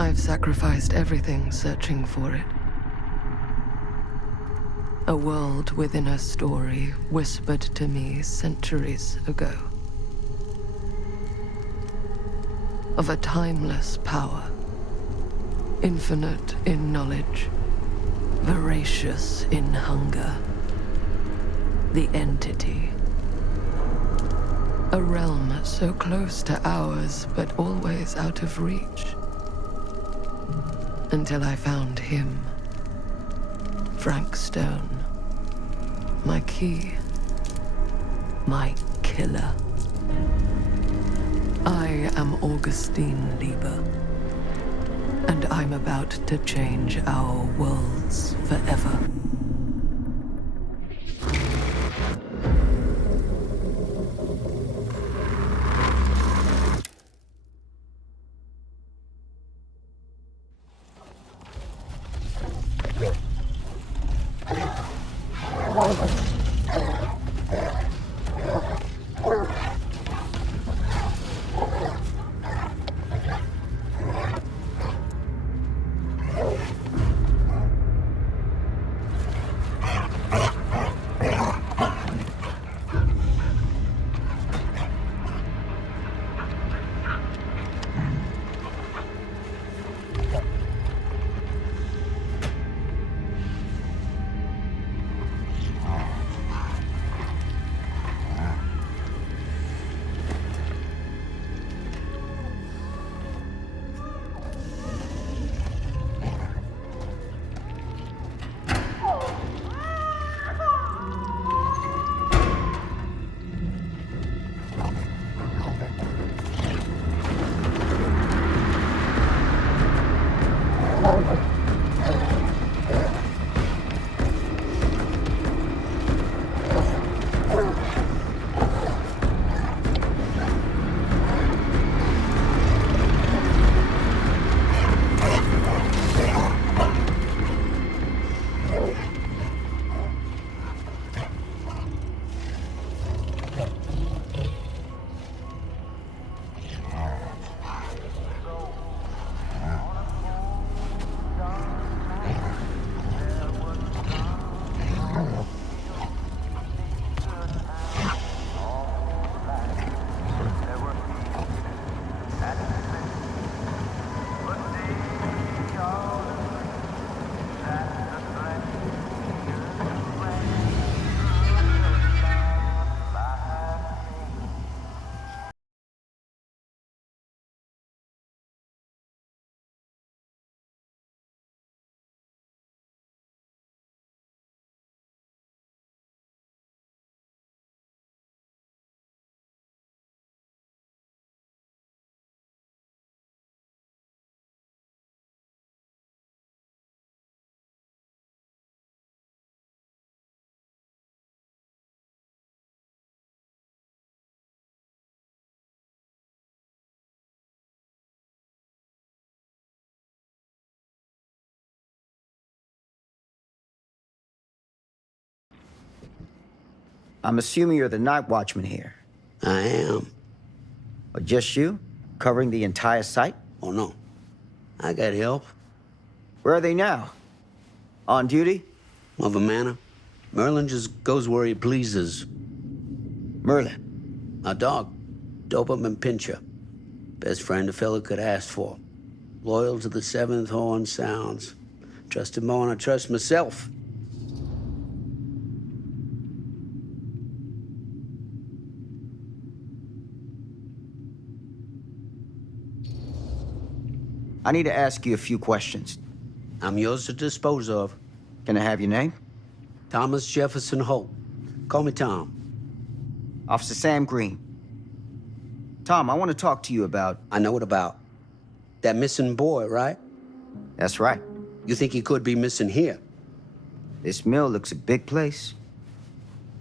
I've sacrificed everything searching for it. A world within a story whispered to me centuries ago. Of a timeless power, infinite in knowledge, voracious in hunger. The entity. A realm so close to ours, but always out of reach. Until I found him. Frank Stone. My key. My killer. I am Augustine Lieber. And I'm about to change our worlds forever. I'm assuming you're the night watchman here. I am. Or just you? Covering the entire site? Oh, no. I got help. Where are they now? On duty? Of a manner. Merlin just goes where he pleases. Merlin? A dog. Doberman Pinscher. Best friend a fella could ask for. Loyal to the seventh horn sounds. Trust him more than I trust myself. I need to ask you a few questions. I'm yours to dispose of. Can I have your name? Thomas Jefferson Holt. Call me Tom. Officer Sam Green. Tom, I want to talk to you about... I know what about. That missing boy, right? That's right. You think he could be missing here? This mill looks a big place.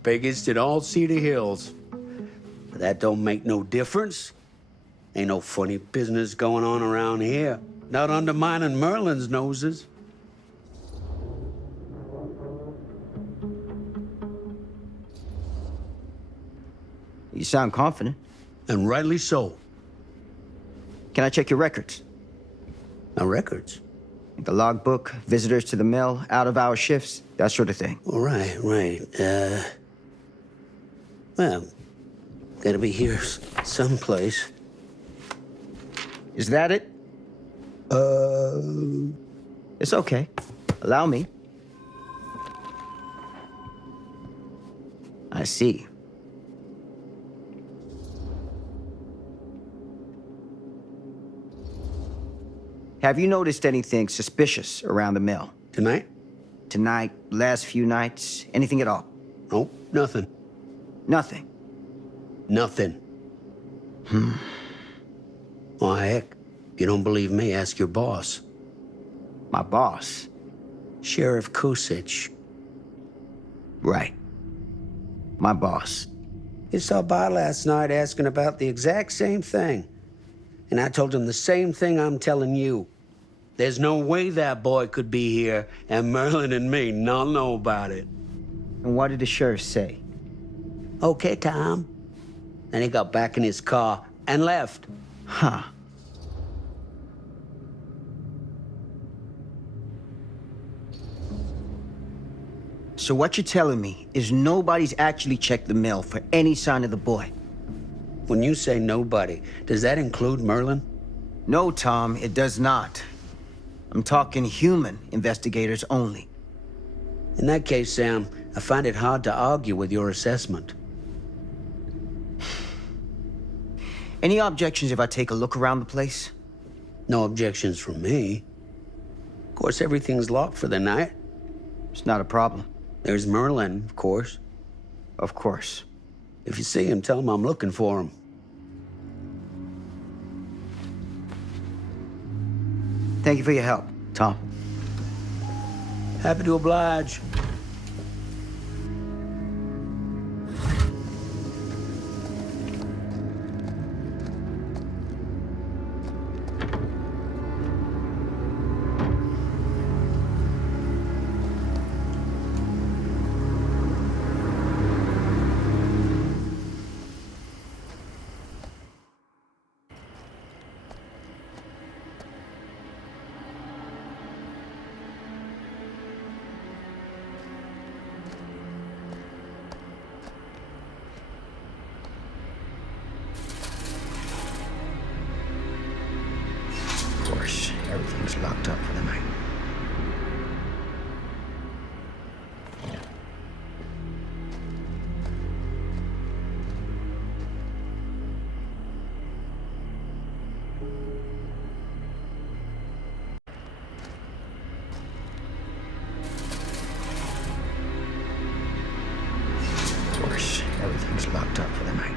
Biggest in all Cedar Hills. But that don't make no difference. Ain't no funny business going on around here. Not undermining Merlin's noses. You sound confident. And rightly so. Can I check your records? My records. The logbook, visitors to the mill, out-of-hour shifts, that sort of thing. All right, right. Well, gotta be here someplace. Is that it? It's okay. Allow me. I see. Have you noticed anything suspicious around the mill? Tonight? Tonight, last few nights, anything at all? Nope, nothing. Nothing. Nothing. Well, heck, if you don't believe me, ask your boss. My boss? Sheriff Kusich. Right. My boss. He stopped by last night asking about the exact same thing. And I told him the same thing I'm telling you. There's no way that boy could be here and Merlin and me not know about it. And what did the sheriff say? Okay, Tom. Then he got back in his car and left. Huh. So what you're telling me is nobody's actually checked the mill for any sign of the boy? When you say nobody, does that include Merlin? No, Tom, it does not. I'm talking human investigators only. In that case, Sam, I find it hard to argue with your assessment. Any objections if I take a look around the place? No objections from me. Of course, everything's locked for the night. It's not a problem. There's Merlin, of course. Of course. If you see him, tell him I'm looking for him. Thank you for your help, Tom. Happy to oblige. Of course, everything's locked up for the night. Of course, everything's locked up for the night.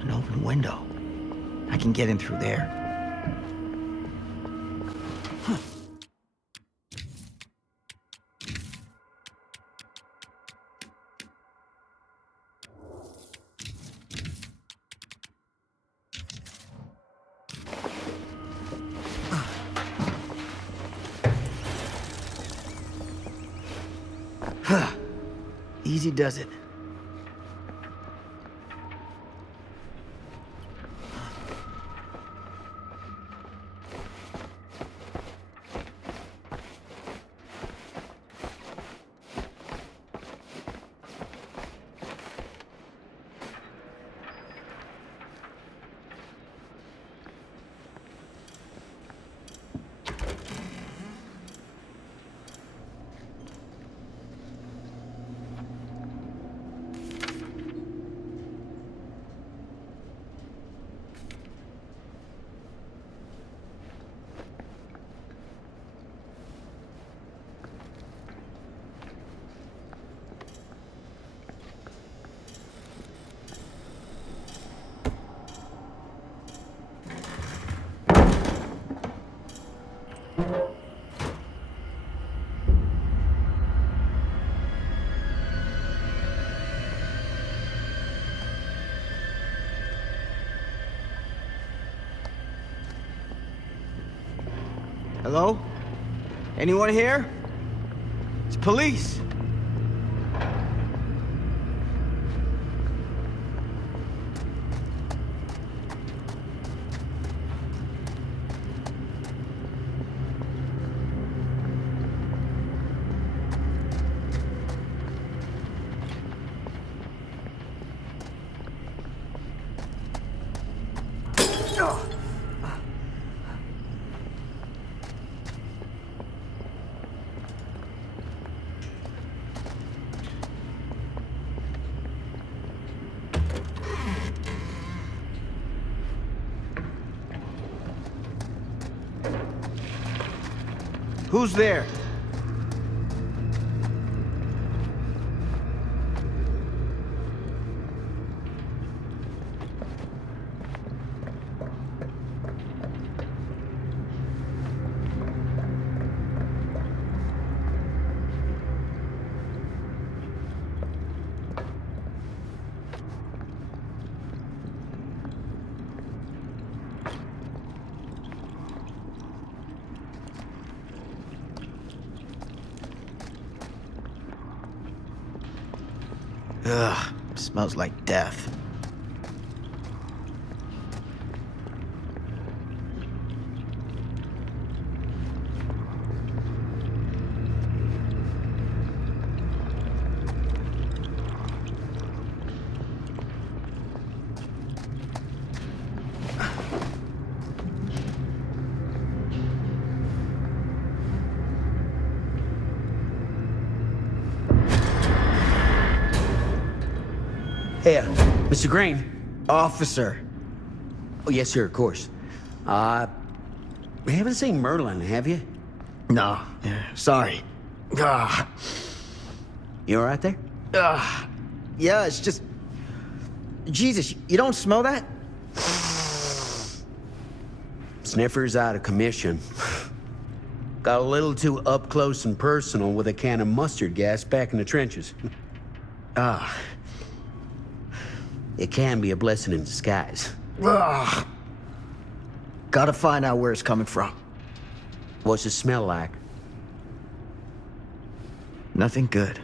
An open window. I can get in through there. Easy does it. Hello? Anyone here? It's police. Who's there? Ugh, smells like death. Hey, Mr. Green. Officer. Oh, yes, sir, of course. You haven't seen Merlin, have you? No, sorry. Ah, You all right there? yeah, it's just... Jesus, you don't smell that? Sniffer's out of commission. Got a little too up close and personal with a can of mustard gas back in the trenches. It can be a blessing in disguise. Ugh. Gotta find out where it's coming from. What's it smell like? Nothing good.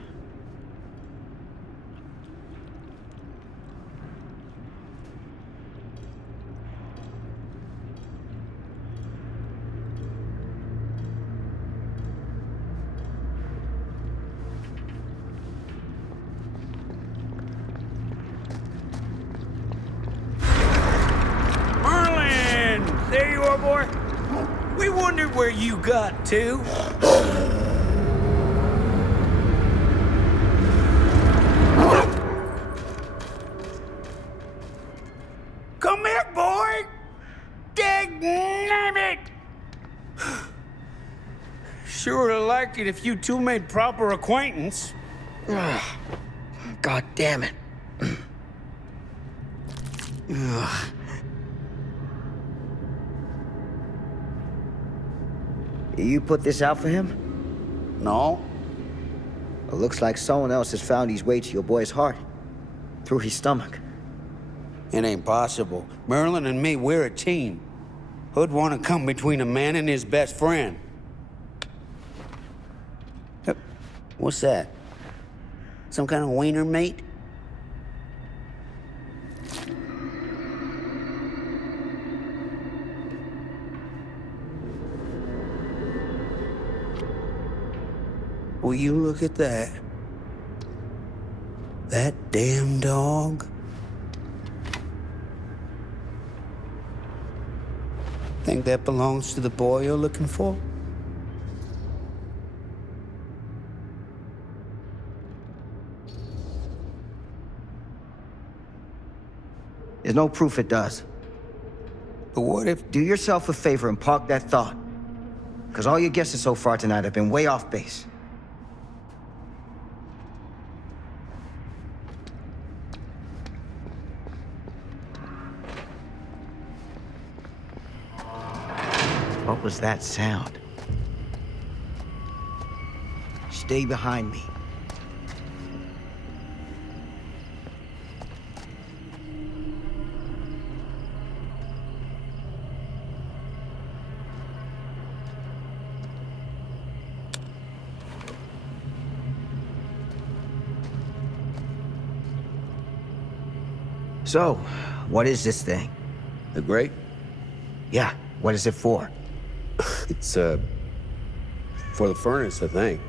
There you are, boy. We wondered where you got to. Come here, boy. Dang it. Sure would like it if you two made proper acquaintance. God damn it. Ugh. You put this out for him? No. It looks like someone else has found his way to your boy's heart. Through his stomach. It ain't possible. Merlin and me, we're a team. Who'd want to come between a man and his best friend? What's that? some kind of wiener meat? Will you look at that? That damn dog? Think that belongs to the boy you're looking for? There's no proof it does. But what if... Do yourself a favor and park that thought. Because all your guesses so far tonight have been way off base. What was that sound? Stay behind me. So, what is this thing? The grate? Yeah, what is it for? It's, for the furnace, I think.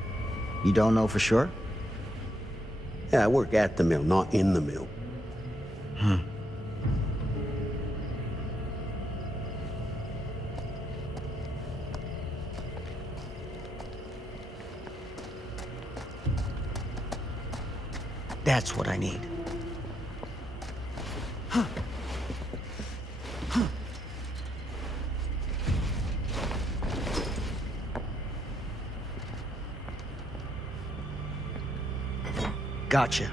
You don't know for sure? Yeah, I work at the mill, not in the mill. That's what I need. Gotcha.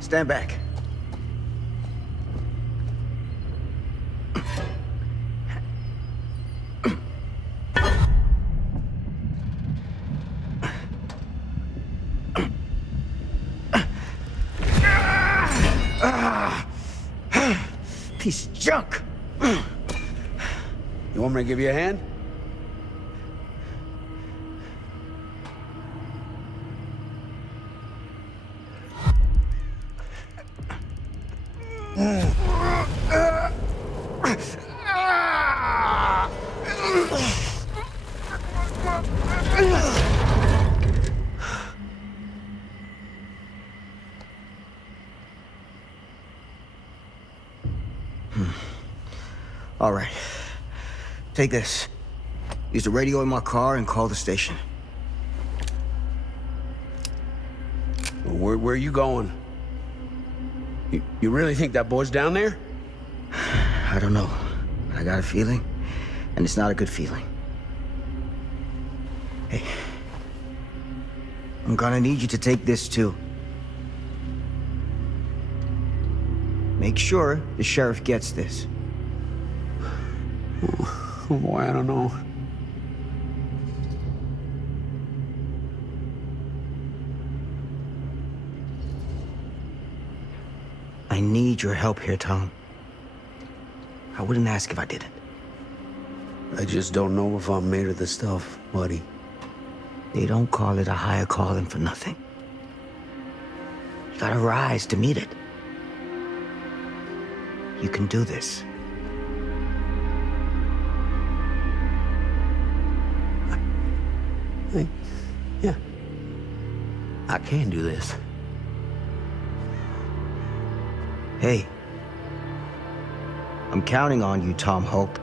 Stand back. Piece of junk. You want me to give you a hand? All right. Take this. Use the radio in my car and call the station. Where are you going? You really think that boy's down there? I don't know. I got a feeling, and it's not a good feeling. Hey, I'm gonna need you to take this too. Make sure the sheriff gets this. Oh boy, I don't know. I need your help here, Tom. I wouldn't ask if I didn't. I just don't know if I'm made of the stuff, buddy. They don't call it a higher calling for nothing. You gotta rise to meet it. You can do this. Yeah. I can do this. Hey, I'm counting on you, Tom Hope.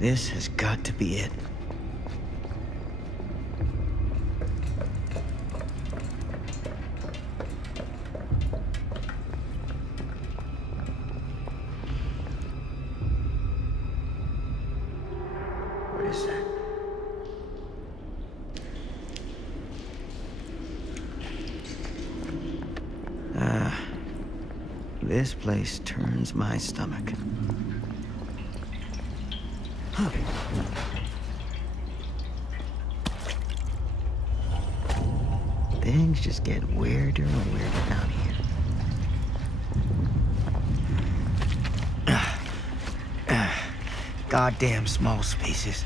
This has got to be it. What is that? This place turns my stomach. Huh. Things just get weirder and weirder down here. Goddamn small spaces.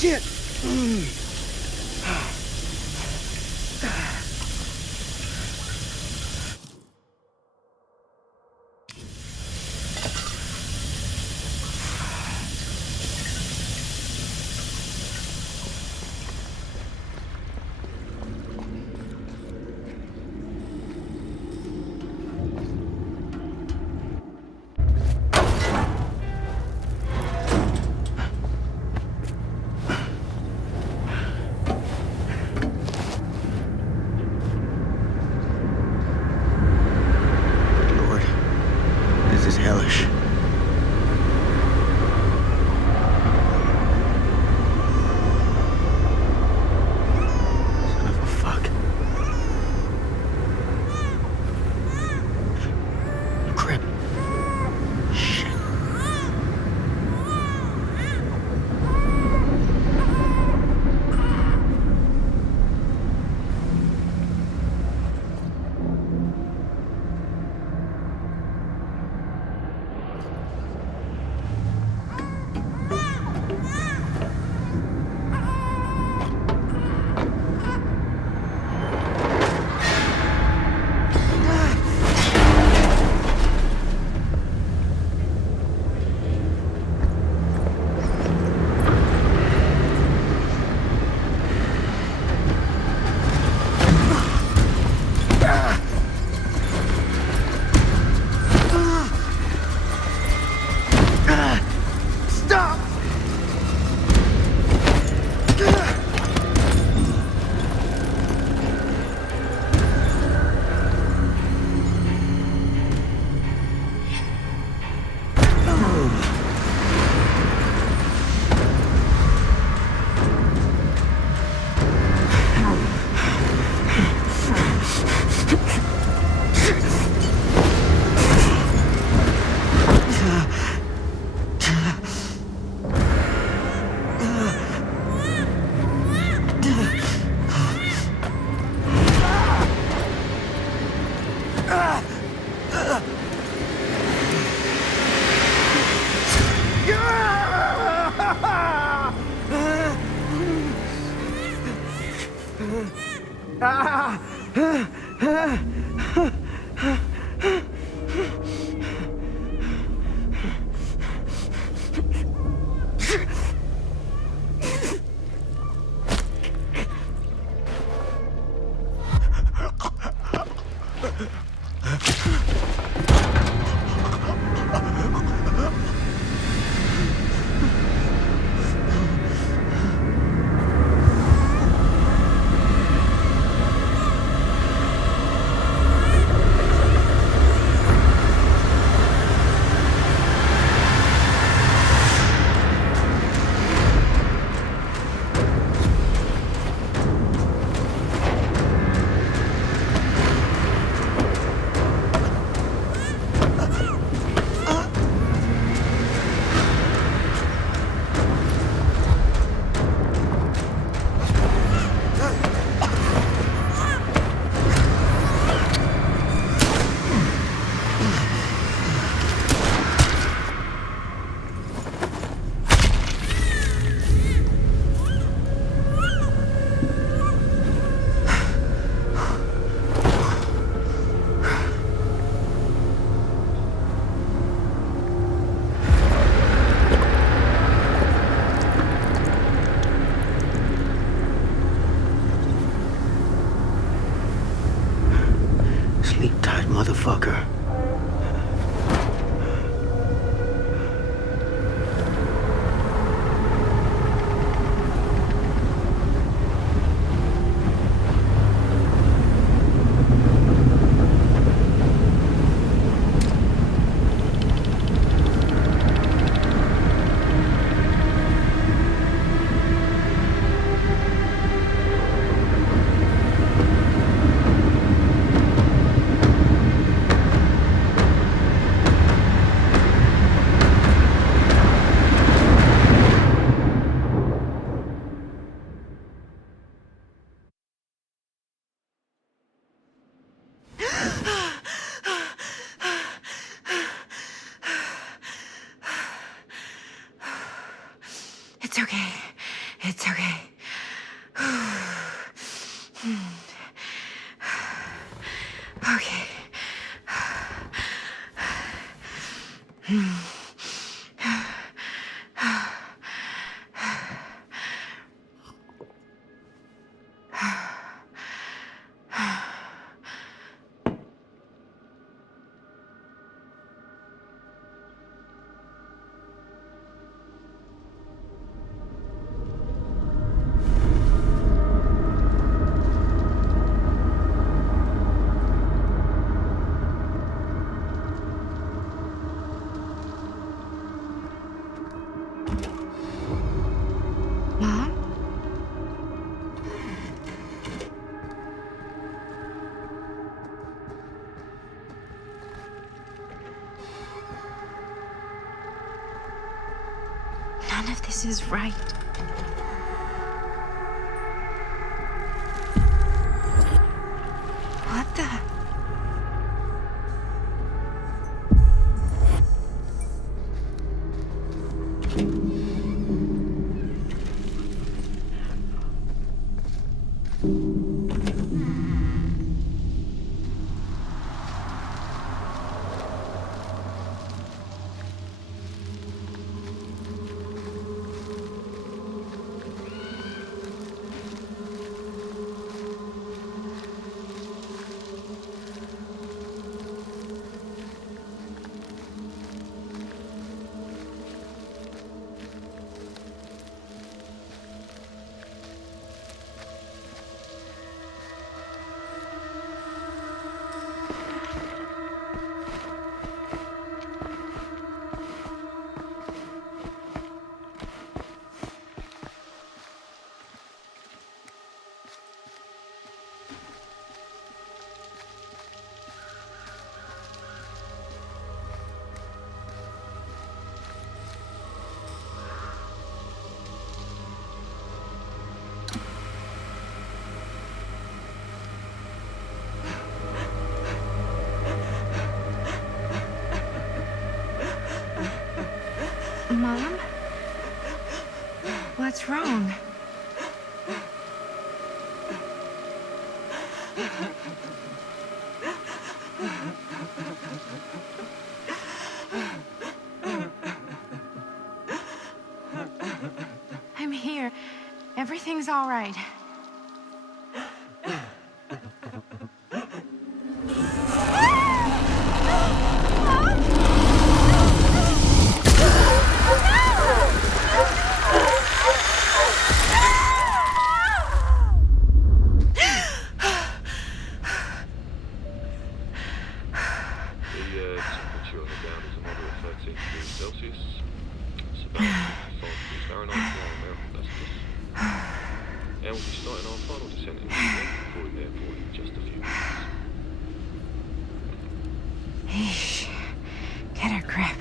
Shit! This is hellish. Son of a fuck. Crap. Shit. Stop! motherfucker. It's okay. It's okay. Okay. Mom? None of this is right. What the? Mom? What's wrong? I'm here. Everything's all right. Temperature on the ground is a moderate 13 degrees Celsius. It's about 5 degrees Fahrenheit for our American customers. And we'll be starting our final descent into Detroit Airport in just a few minutes. Eesh. Get a grip.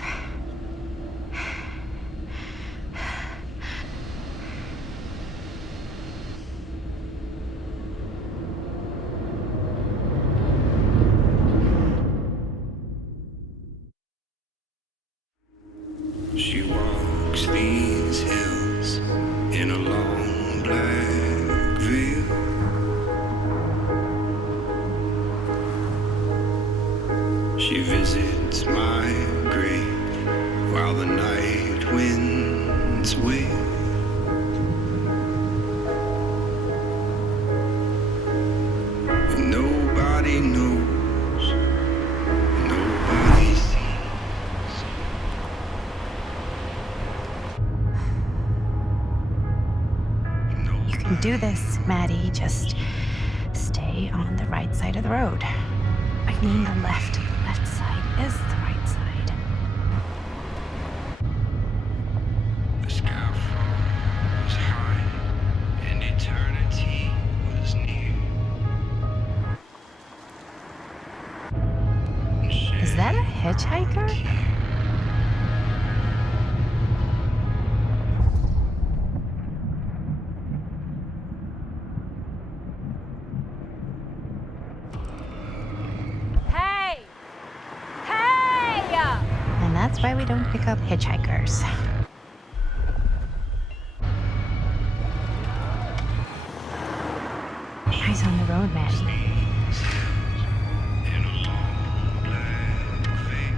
She walks these hills in a long black veil. She visits my grave while the night winds wail. And nobody knows do this, Maddie. Just stay on the right side of the road. I mean the left. The left side is the right side. The scaffold was high, and eternity was near. Is that a hitchhiker? Hey! Hey! And that's why we don't pick up hitchhikers. Eyes on the road, Maddie. In a long black veil.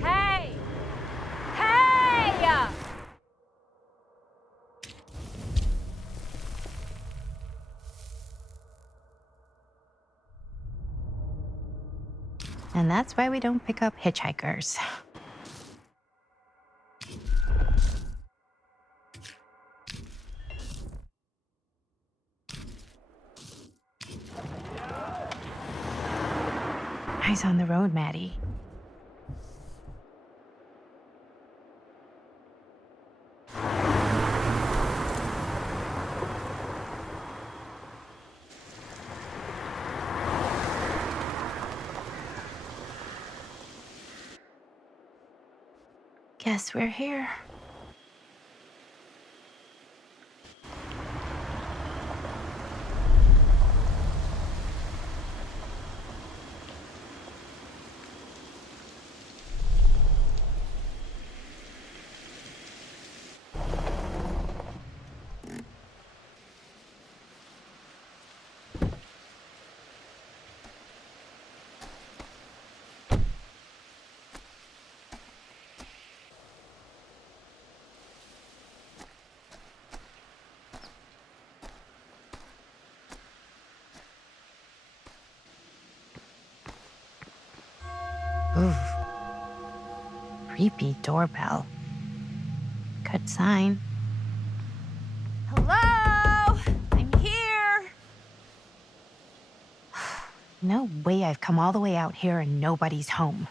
Hey! Hey! And that's why we don't pick up hitchhikers. Eyes on the road, Maddie. Guess we're here. Ooh. Creepy doorbell. Good sign. Hello? I'm here. No way I've come all the way out here and nobody's home.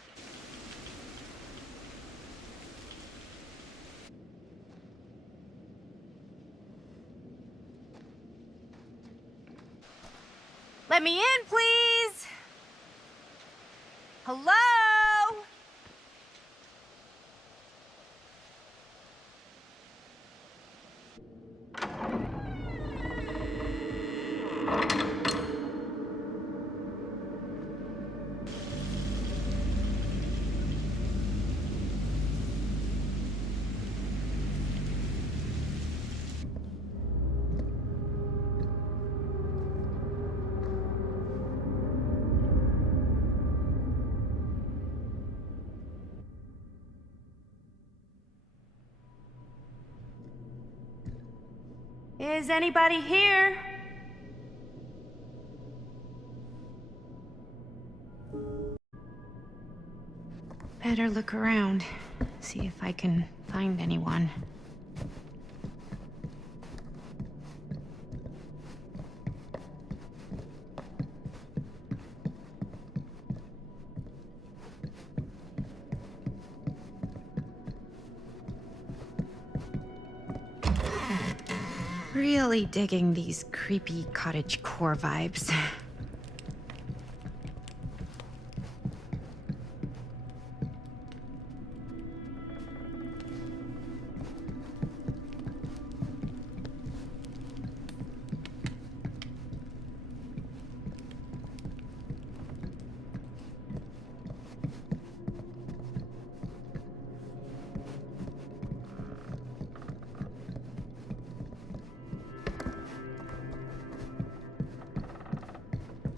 Let me in, please. Hello? Is anybody here? Better look around, see if I can find anyone. Really digging these creepy cottagecore vibes.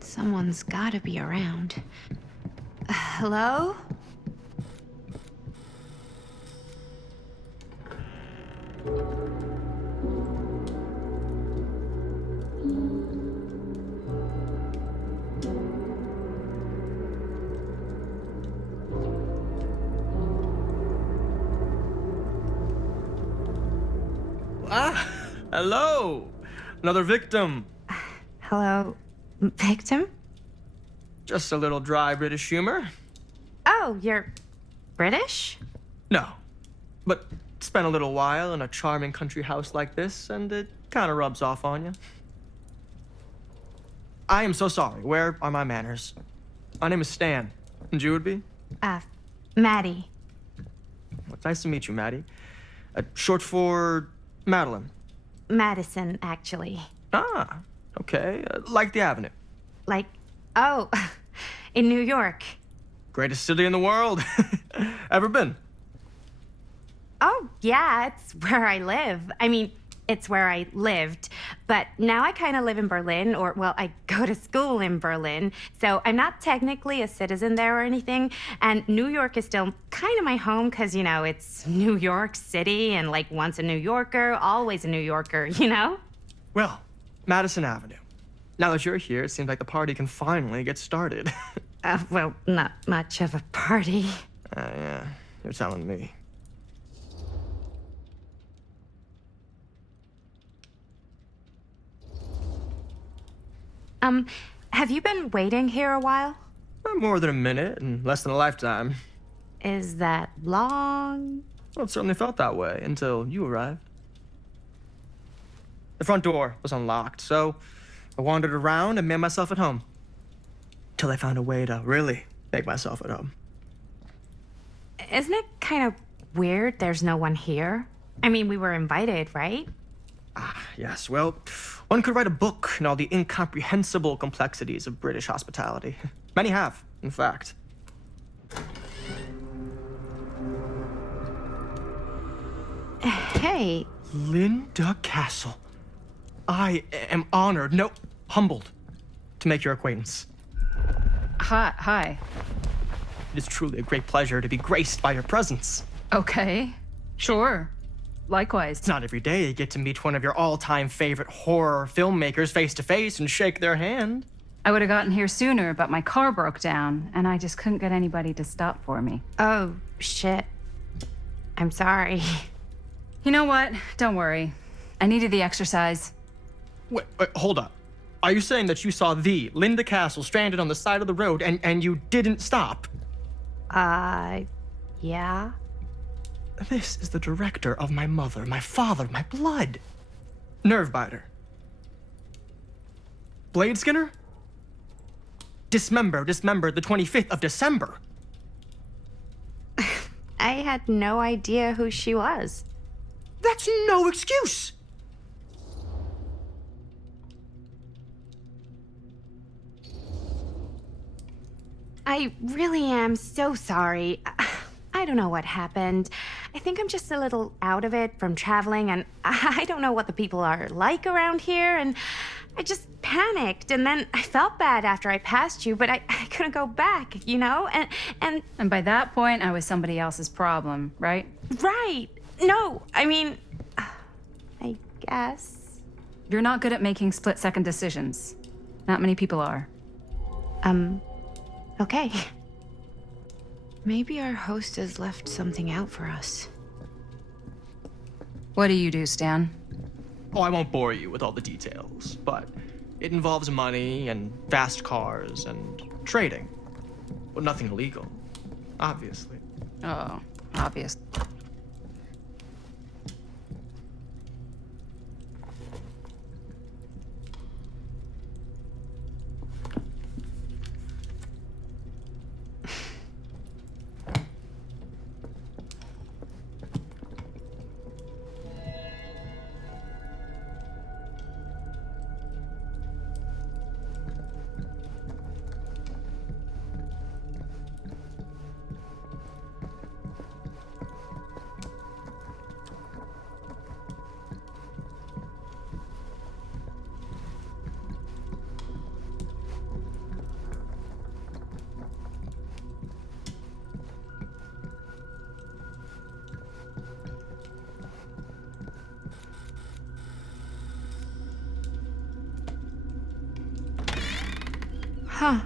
Someone's gotta be around. Hello? Ah, hello. Another victim. Hello, victim? Just a little dry British humor. Oh, you're British? No, but spent a little while in a charming country house like this, and it kind of rubs off on you. I am so sorry. Where are my manners? My name is Stan, and you would be? Maddie. Well, it's nice to meet you, Maddie. Short for Madeline. Madison, actually. Ah, okay. Like the Avenue. Like, oh, in New York. Greatest city in the world. Ever been? Oh, yeah, it's where I live. I mean, it's where I lived. But now I kind of live in Berlin, or, well, I go to school in Berlin. So I'm not technically a citizen there or anything. And New York is still kind of my home because, you know, it's New York City. And, like, once a New Yorker, always a New Yorker, you know? Well, Madison Avenue. Now that you're here, it seems like the party can finally get started. Well, not much of a party. Yeah, you're telling me. Have you been waiting here a while? More than a minute and less than a lifetime. Is that long? Well, it certainly felt that way until you arrived. The front door was unlocked, so I wandered around and made myself at home. Till I found a way to really make myself at home. Isn't it kind of weird there's no one here? I mean, we were invited, right? Yes, well, one could write a book on all the incomprehensible complexities of British hospitality. Many have, in fact. Hey. Linda Castle. I am honored, no, humbled, to make your acquaintance. Hi. It is truly a great pleasure to be graced by your presence. Okay. Sure. Likewise. It's not every day you get to meet one of your all-time favorite horror filmmakers face to face and shake their hand. I would have gotten here sooner, but my car broke down, and I just couldn't get anybody to stop for me. Oh, shit. I'm sorry. You know what? Don't worry. I needed the exercise. Wait, hold up. Are you saying that you saw the Linda Castle stranded on the side of the road and you didn't stop? Yeah. This is the director of my mother, my father, my blood. Nerve biter. Blade Skinner? Dismembered the 25th of December. I had no idea who she was. That's no excuse. I really am so sorry. I don't know what happened. I think I'm just a little out of it from traveling, and I don't know what the people are like around here, and I just panicked, and then I felt bad after I passed you, but I couldn't go back, you know? And by that point, I was somebody else's problem, right? Right. No, I mean, I guess. You're not good at making split-second decisions. Not many people are. Okay. Maybe our host has left something out for us. What do you do, Stan? Oh, I won't bore you with all the details, but it involves money and fast cars and trading. But nothing illegal, obviously. Oh, obvious. Huh.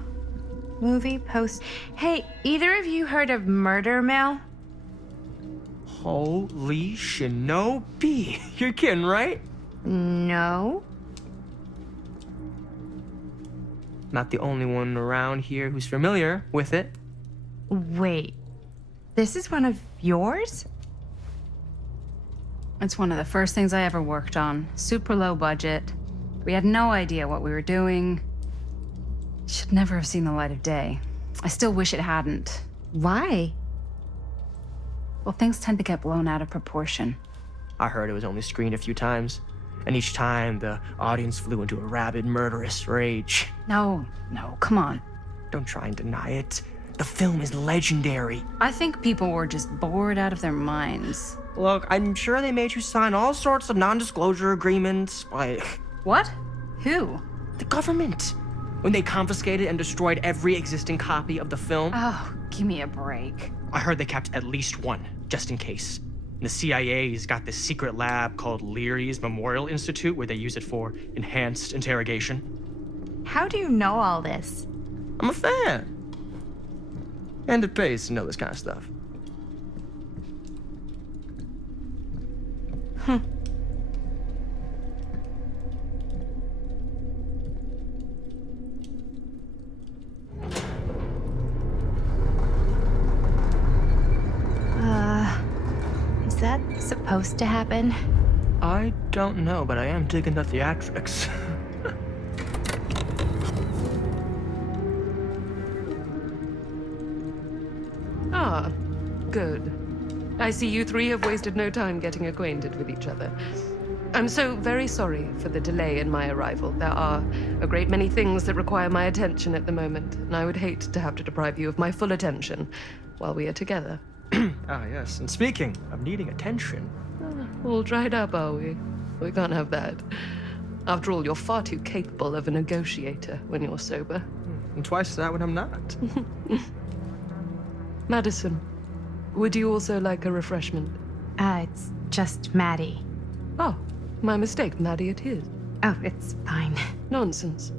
Movie post. Hey, either of you heard of Murder Mill? Holy shinobi. You're kidding, right? No. Not the only one around here who's familiar with it. Wait. This is one of yours? It's one of the first things I ever worked on. Super low budget. We had no idea what we were doing. Should never have seen the light of day. I still wish it hadn't. Why? Well, things tend to get blown out of proportion. I heard it was only screened a few times, and each time the audience flew into a rabid, murderous rage. No, come on. Don't try and deny it. The film is legendary. I think people were just bored out of their minds. Look, I'm sure they made you sign all sorts of non-disclosure agreements, like... What? Who? The government. When they confiscated and destroyed every existing copy of the film. Oh, give me a break. I heard they kept at least one, just in case. The CIA's got this secret lab called Leary's Memorial Institute where they use it for enhanced interrogation. How do you know all this? I'm a fan. And it pays to know this kind of stuff. Is that supposed to happen? I don't know, but I am digging the theatrics. Ah, good. I see you three have wasted no time getting acquainted with each other. I'm so very sorry for the delay in my arrival. There are a great many things that require my attention at the moment, and I would hate to have to deprive you of my full attention while we are together. Ah, yes. And speaking of needing attention... All dried up, are we? We can't have that. After all, you're far too capable of a negotiator when you're sober. And twice that when I'm not. Madison, would you also like a refreshment? It's just Maddie. Oh, my mistake. Maddie it is. Oh, it's fine. Nonsense.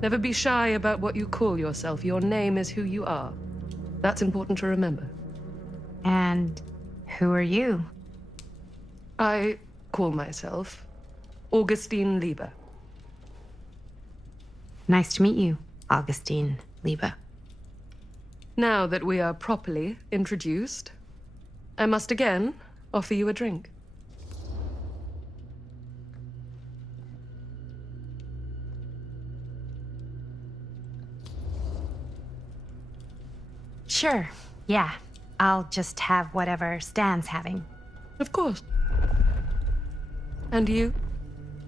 Never be shy about what you call yourself. Your name is who you are. That's important to remember. And who are you? I call myself Augustine Lieber. Nice to meet you, Augustine Lieber. Now that we are properly introduced, I must again offer you a drink. Sure, yeah. I'll just have whatever Stan's having. Of course. And you?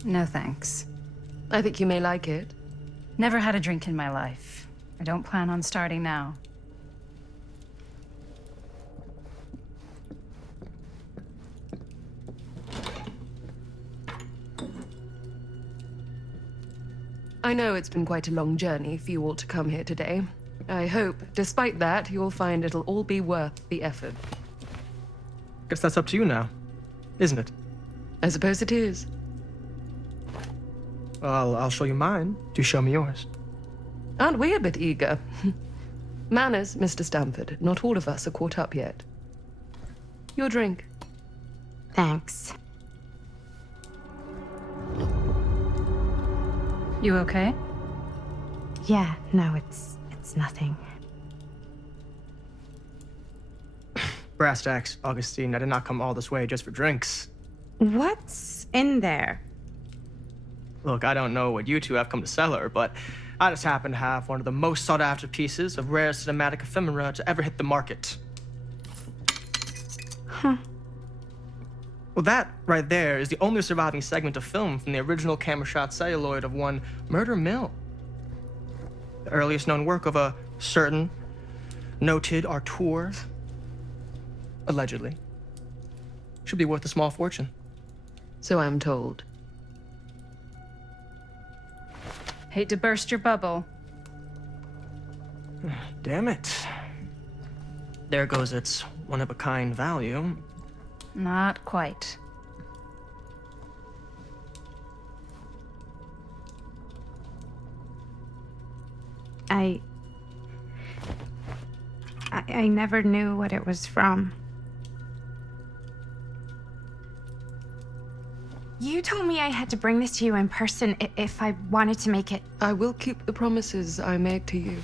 No thanks. I think you may like it. Never had a drink in my life. I don't plan on starting now. I know it's been quite a long journey for you all to come here today. I hope, despite that, you'll find it'll all be worth the effort. Guess that's up to you now, isn't it? I suppose it is. Well, I'll show you mine. Do show me yours. Aren't we a bit eager? Manners, Mr. Stamford. Not all of us are caught up yet. Your drink. Thanks. You okay? Yeah, no, it's nothing. Brass tacks, Augustine. I did not come all this way just for drinks. What's in there? Look, I don't know what you two have come to cellar, but I just happen to have one of the most sought-after pieces of rare cinematic ephemera to ever hit the market. Huh. Well, that right there is the only surviving segment of film from the original camera shot celluloid of one Murder Mill. The earliest known work of a certain noted auteur, allegedly. Should be worth a small fortune. So I'm told. Hate to burst your bubble. Damn it. There goes its one-of-a-kind value. Not quite. I never knew what it was from. told me I had to bring this to you in person if I wanted to make it. I will keep the promises I made to you.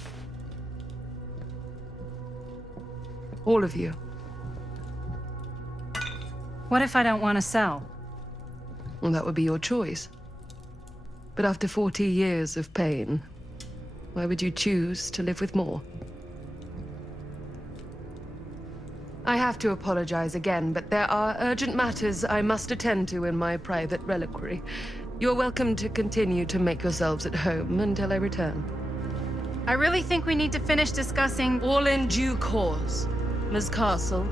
All of you. What if I don't want to sell? Well, that would be your choice. But after 40 years of pain, why would you choose to live with more? I have to apologize again, but there are urgent matters I must attend to in my private reliquary. You're welcome to continue to make yourselves at home until I return. I really think we need to finish discussing. All in due course, Ms. Castle.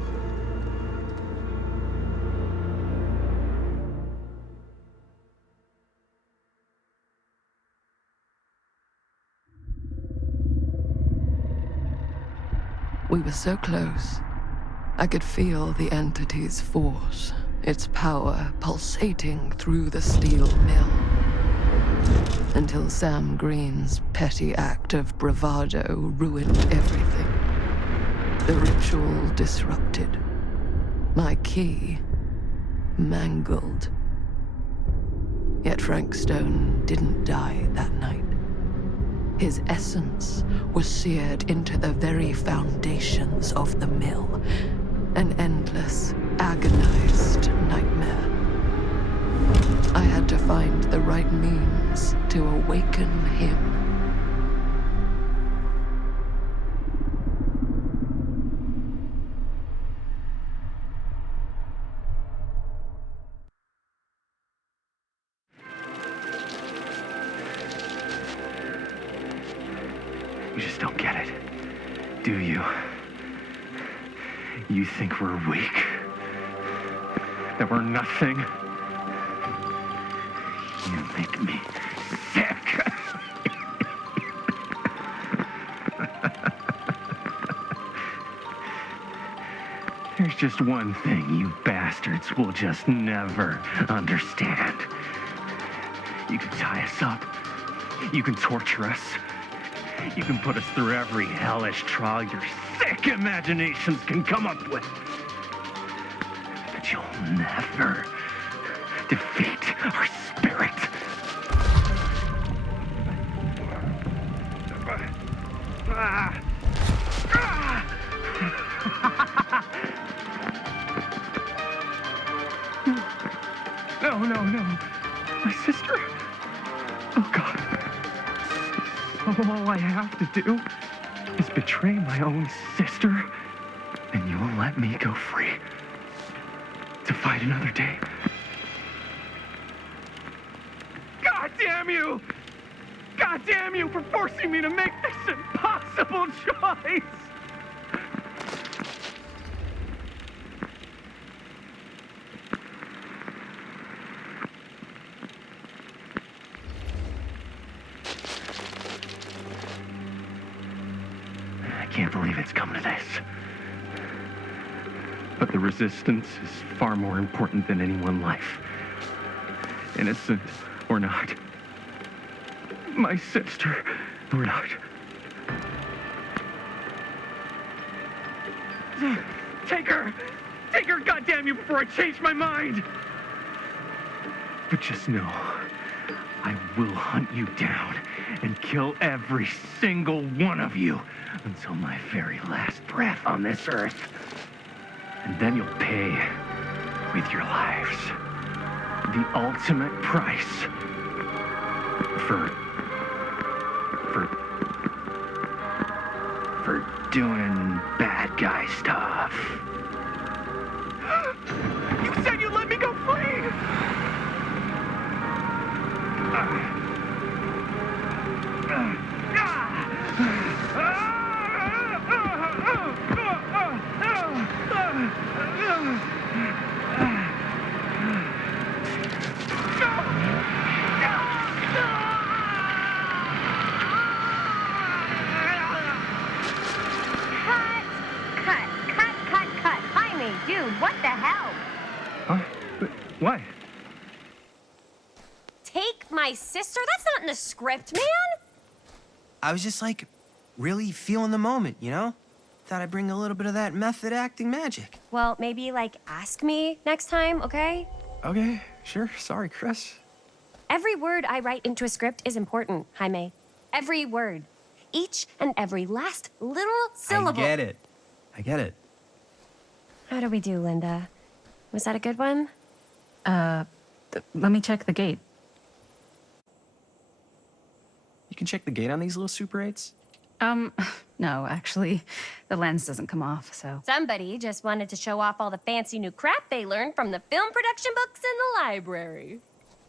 We were so close. I could feel the entity's force, its power pulsating through the steel mill. Until Sam Green's petty act of bravado ruined everything. The ritual disrupted. My key mangled. Yet Frank Stone didn't die that night. His essence was seared into the very foundations of the mill. An endless, agonized nightmare. I had to find the right means to awaken him. You just don't get it, do you? You think we're weak? That we're nothing? You make me sick. There's just one thing you bastards will just never understand. You can tie us up. You can torture us. You can put us through every hellish trial your sick imaginations can come up with. But you'll never defeat our spirit. No. My sister? Oh, God. All I have to do is betray my own sister, and you will let me go free to fight another day. God damn you! God damn you for forcing me to make this impossible choice! I can't believe it's come to this. But the resistance is far more important than any one life. Innocent or not. My sister or not. Take her! Take her, goddamn you, before I change my mind! But just know, I will hunt you down and kill every single one of you until my very last breath on this earth. And then you'll pay with your lives. The ultimate price for doing bad guy stuff. You said you'd let me go free! Cut. Jaime, dude, what the hell? Huh? What? Take my sister? That's not in the script, man. I was just like, really feeling the moment, you know? Thought I'd bring a little bit of that method acting magic. Well, maybe, like, ask me next time, okay? Okay, Sure, sorry, Chris. Every word I write into a script is important, Jaime. Every word. Each and every last little syllable. I get it. I get it. How do we do, Linda? Was that a good one? Let me check the gate. You can check the gate on these little Super 8s? No, actually, the lens doesn't come off, so. Somebody just wanted to show off all the fancy new crap they learned from the film production books in the library.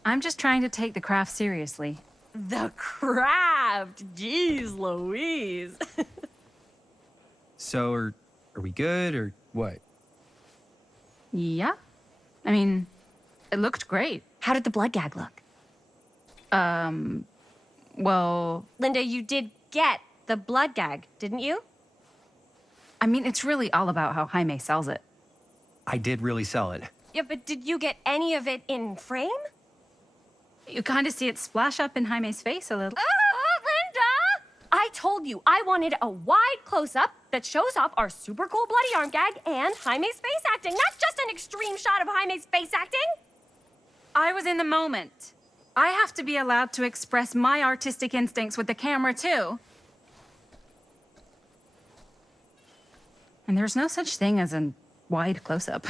I'm just trying to take the craft seriously. The craft! Jeez Louise. So, are we good, or what? Yeah. I mean, it looked great. How did the blood gag look? Well, Linda, you did get the blood gag, didn't you? I mean, it's really all about how Jaime sells it. I did really sell it. Yeah, but did you get any of it in frame? You kind of see it splash up in Jaime's face a little. Linda! I told you I wanted a wide close-up that shows off our super cool bloody arm gag and Jaime's face acting, not just an extreme shot of Jaime's face acting. I was in the moment. I have to be allowed to express my artistic instincts with the camera, too. And there's no such thing as a wide close-up.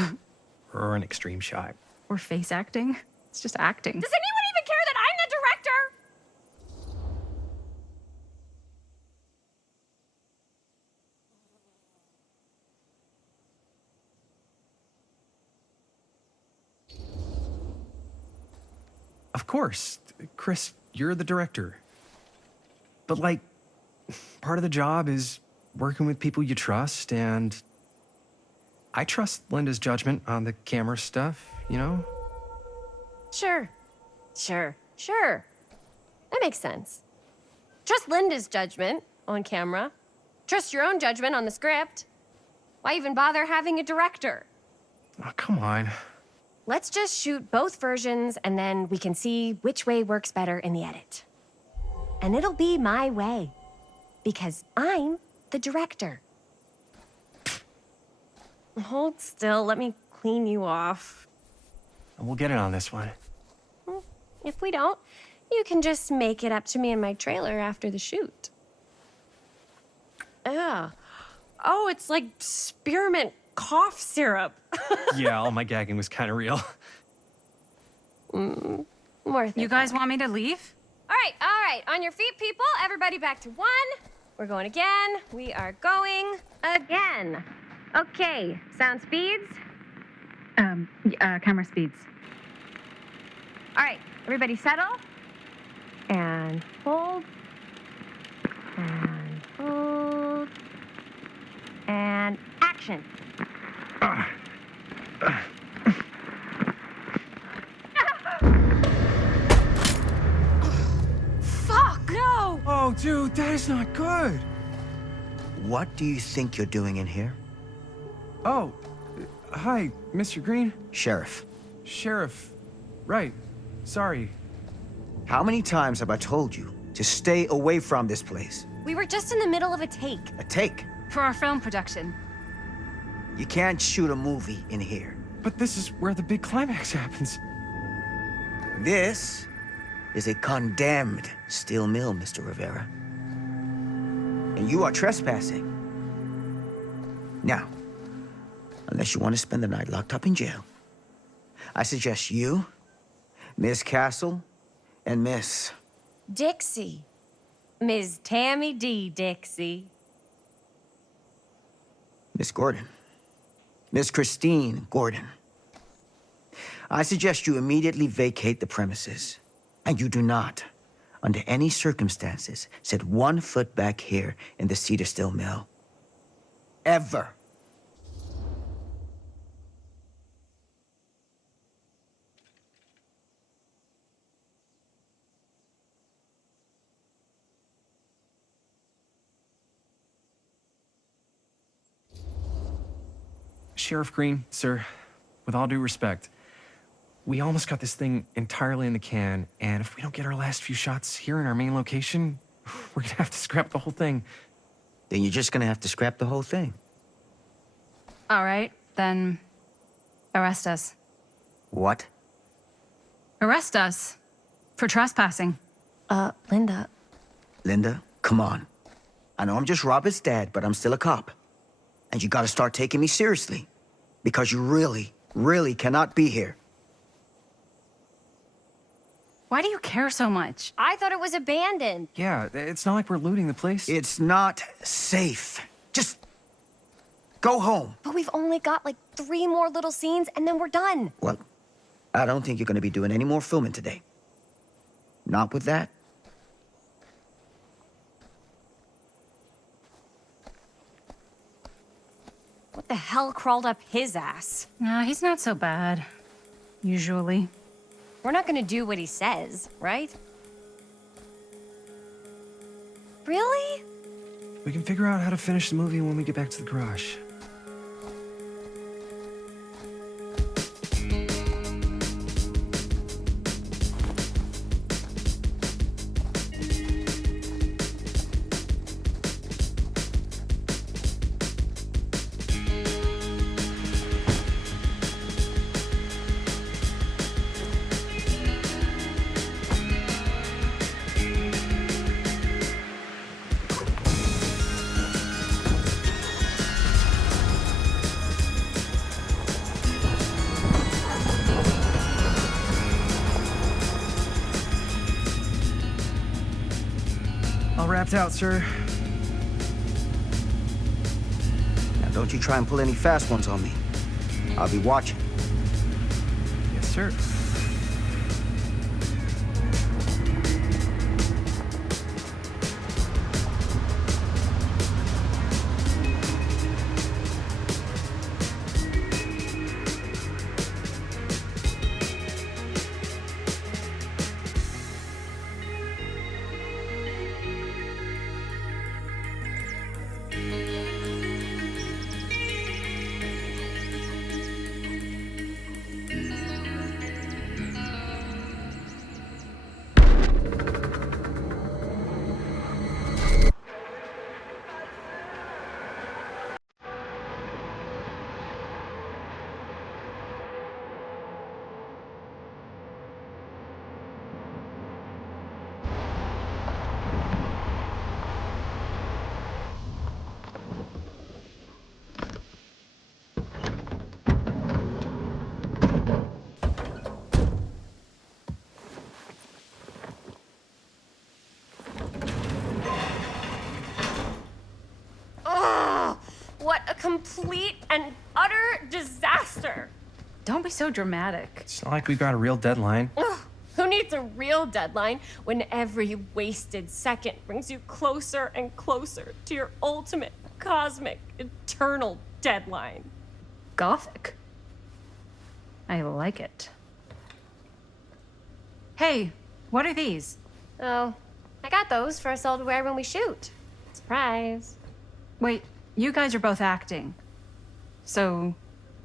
Or an extreme shot. Or face acting. It's just acting. Does anyone even care that I'm the director? Of course. Chris, you're the director. But, like, part of the job is working with people you trust, and I trust Linda's judgment on the camera stuff, you know? Sure. That makes sense. Trust Linda's judgment on camera. Trust your own judgment on the script. Why even bother having a director? Oh, come on. Let's just shoot both versions and then we can see which way works better in the edit. And it'll be my way. Because I'm the director. Hold still, let me clean you off. We'll get it on this one. If we don't, you can just make it up to me in my trailer after the shoot. Yeah. Oh, it's like spearmint cough syrup. Yeah, all my gagging was kind of real. More You guys want me to leave? All right. On your feet, people. Everybody back to one. We're going again. We are going again. Okay, sound speeds. Camera speeds. All right, everybody settle. And hold. And hold. And action. Fuck, no! Oh, dude, that is not good. What do you think you're doing in here? Oh, hi, Mr. Green. Sheriff. Sheriff. Right. Sorry. How many times have I told you to stay away from this place? We were just in the middle of a take. A take. For our film production. You can't shoot a movie in here. But this is where the big climax happens. This is a condemned steel mill, Mr. Rivera. And you are trespassing. Now, unless you want to spend the night locked up in jail, I suggest you, Miss Castle, and Miss... Dixie. Ms. Tammy D. Dixie. Miss Gordon. Miss Christine Gordon. I suggest you immediately vacate the premises. And you do not, under any circumstances, set 1 foot back here in the Cedar Steel Mill. Ever. Sheriff Green, sir, with all due respect, we almost got this thing entirely in the can, and if we don't get our last few shots here in our main location, we're gonna have to scrap the whole thing. Then you're just gonna have to scrap the whole thing. All right, then arrest us. What? Arrest us for trespassing. Linda. Linda, come on. I know I'm just Robert's dad, but I'm still a cop. And you gotta start taking me seriously. Because you really, really cannot be here. Why do you care so much? I thought it was abandoned. Yeah, it's not like we're looting the place. It's not safe. Just go home. But we've only got like 3 more little scenes and then we're done. Well, I don't think you're gonna be doing any more filming today. Not with that. What the hell crawled up his ass? Nah, he's not so bad. Usually. We're not gonna do what he says, right? Really? We can figure out how to finish the movie when we get back to the garage. All wrapped out, sir. Now don't you try and pull any fast ones on me. I'll be watching. Yes, sir. What a complete and utter disaster! Don't be so dramatic. It's not like we've got a real deadline. Ugh, who needs a real deadline when every wasted second brings you closer and closer to your ultimate, cosmic, eternal deadline? Gothic. I like it. Hey, what are these? Oh, I got those for us all to wear when we shoot. Surprise. Wait, you guys are both acting. So,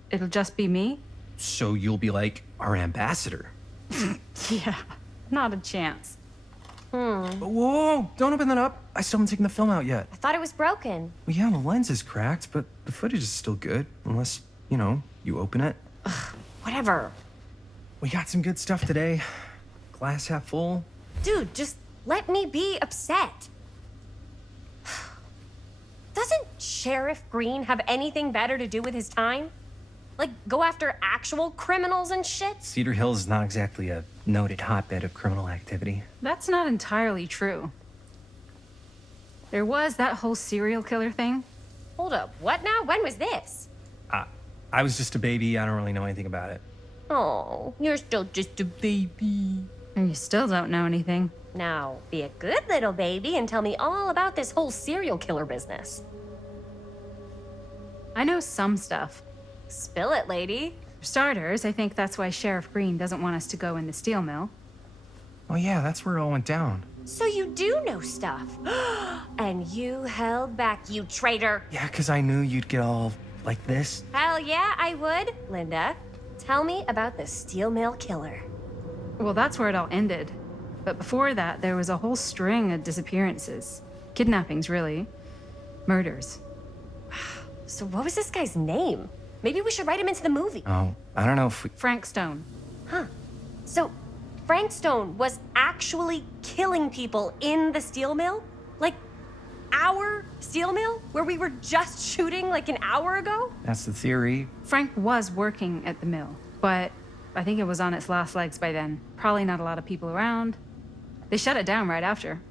it'll just be me? So you'll be like our ambassador. Yeah, not a chance. Whoa, don't open that up. I still haven't taken the film out yet. I thought it was broken. Well, yeah, the lens is cracked, but the footage is still good. Unless, you open it. Whatever. We got some good stuff today. Glass half full. Dude, just let me be upset. Doesn't Sheriff Green have anything better to do with his time? Like, go after actual criminals and shit? Cedar Hills is not exactly a noted hotbed of criminal activity. That's not entirely true. There was that whole serial killer thing. Hold up, what now? When was this? I was just a baby. I don't really know anything about it. Oh, you're still just a baby. And you still don't know anything. Now, be a good little baby and tell me all about this whole serial killer business. I know some stuff. Spill it, lady. For starters, I think that's why Sheriff Green doesn't want us to go in the steel mill. Oh yeah, that's where it all went down. So you do know stuff. And you held back, you traitor. Yeah, because I knew you'd get all like this. Hell yeah, I would. Linda, tell me about the steel mill killer. Well, that's where it all ended. But before that, there was a whole string of disappearances. Kidnappings, really. Murders. So what was this guy's name? Maybe we should write him into the movie. Oh, I don't know if we... Frank Stone. Huh. So Frank Stone was actually killing people in the steel mill? Like, our steel mill? Where we were just shooting like an hour ago? That's the theory. Frank was working at the mill, but I think it was on its last legs by then. Probably not a lot of people around. They shut it down right after.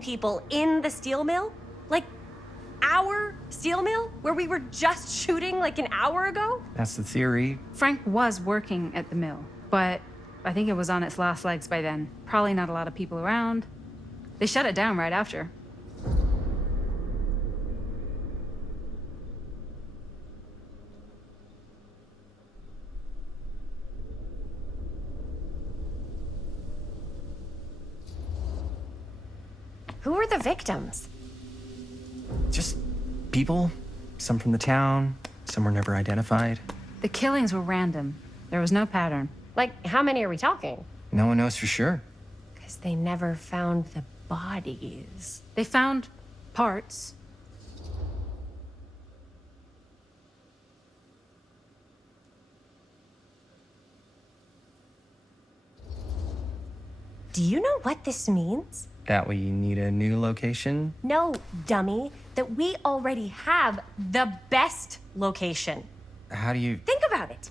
People in the steel mill? Like, our steel mill? Where we were just shooting like an hour ago? That's the theory. Frank was working at the mill, but I think it was on its last legs by then. Probably not a lot of people around. They shut it down right after. Who were the victims? Just people. Some from the town, some were never identified. The killings were random. There was no pattern. Like, how many are we talking? No one knows for sure. Because they never found the bodies. They found parts. Do you know what this means? That we need a new location? No, dummy. That we already have the best location. How do you... Think about it.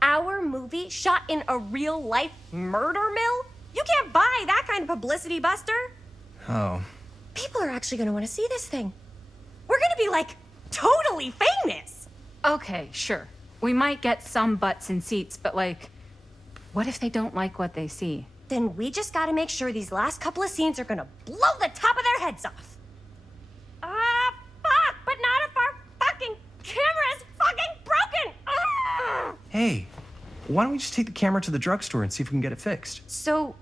Our movie shot in a real-life murder mill? You can't buy that kind of publicity, Buster. Oh. People are actually gonna want to see this thing. We're gonna be, like, totally famous. Okay, sure. We might get some butts in seats, but like, what if they don't like what they see? Then we just gotta make sure these last couple of scenes are gonna blow the top of their heads off. Fuck, but not if our fucking camera's fucking broken. Hey, why don't we just take the camera to the drugstore and see if we can get it fixed? So,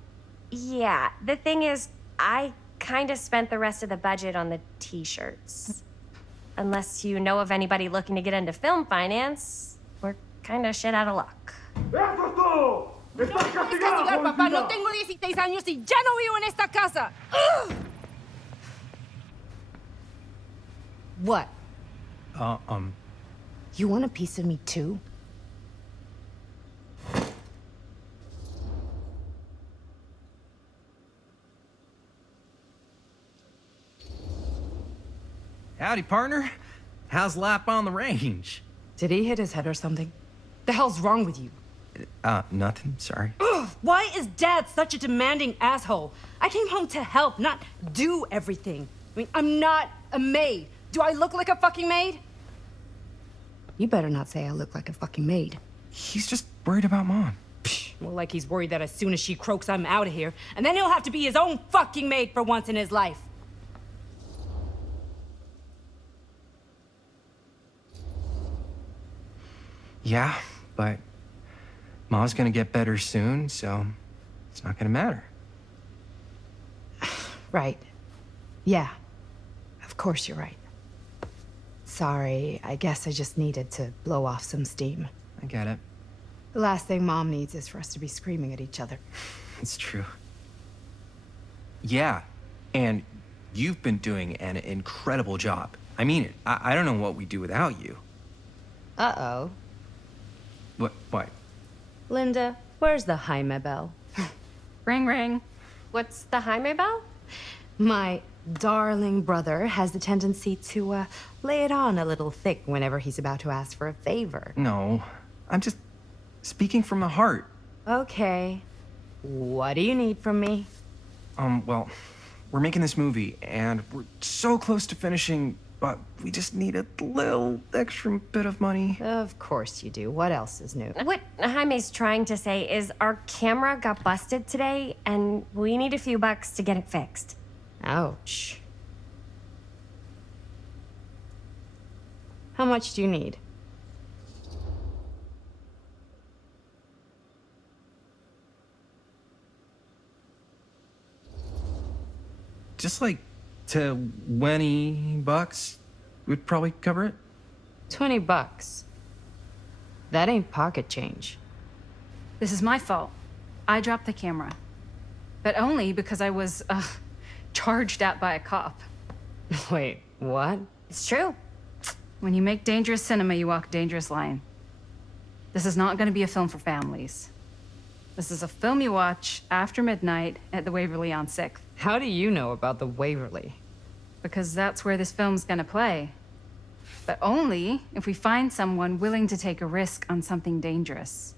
yeah, the thing is, I kind of spent the rest of the budget on the t-shirts. Unless you know of anybody looking to get into film finance, we're kind of shit out of luck. Papá, no tengo 16 años y ya no vivo en esta casa. What? You want a piece of me too? Howdy, partner. How's life on the range? Did he hit his head or something? The hell's wrong with you? Nothing, sorry. Ugh, why is Dad such a demanding asshole? I came home to help, not do everything. I mean, I'm not a maid. Do I look like a fucking maid? You better not say I look like a fucking maid. He's just worried about Mom. More like he's worried that as soon as she croaks, I'm out of here. And then he'll have to be his own fucking maid for once in his life. Yeah, but Mom's gonna get better soon, so it's not gonna matter. Right. Yeah. Of course you're right. Sorry, I guess I just needed to blow off some steam. I get it. The last thing Mom needs is for us to be screaming at each other. It's true. Yeah, and you've been doing an incredible job. I mean it. I don't know what we'd do without you. Uh-oh. What? Linda, where's the Jaime bell? Ring, ring. What's the Jaime bell? My darling brother has the tendency to, lay it on a little thick whenever he's about to ask for a favor. No, I'm just speaking from the heart. Okay. What do you need from me? Well, we're making this movie, and we're so close to finishing, but we just need a little extra bit of money. Of course you do. What else is new? What Jaime's trying to say is our camera got busted today, and we need a few bucks to get it fixed. Ouch. How much do you need? Just like $20 would probably cover it. $20. That ain't pocket change. This is my fault. I dropped the camera. But only because I was, charged at by a cop. Wait, what? It's true. When you make dangerous cinema, you walk a dangerous line. This is not gonna be a film for families. This is a film you watch after midnight at the Waverly on 6th. How do you know about the Waverly? Because that's where this film's gonna play. But only if we find someone willing to take a risk on something dangerous.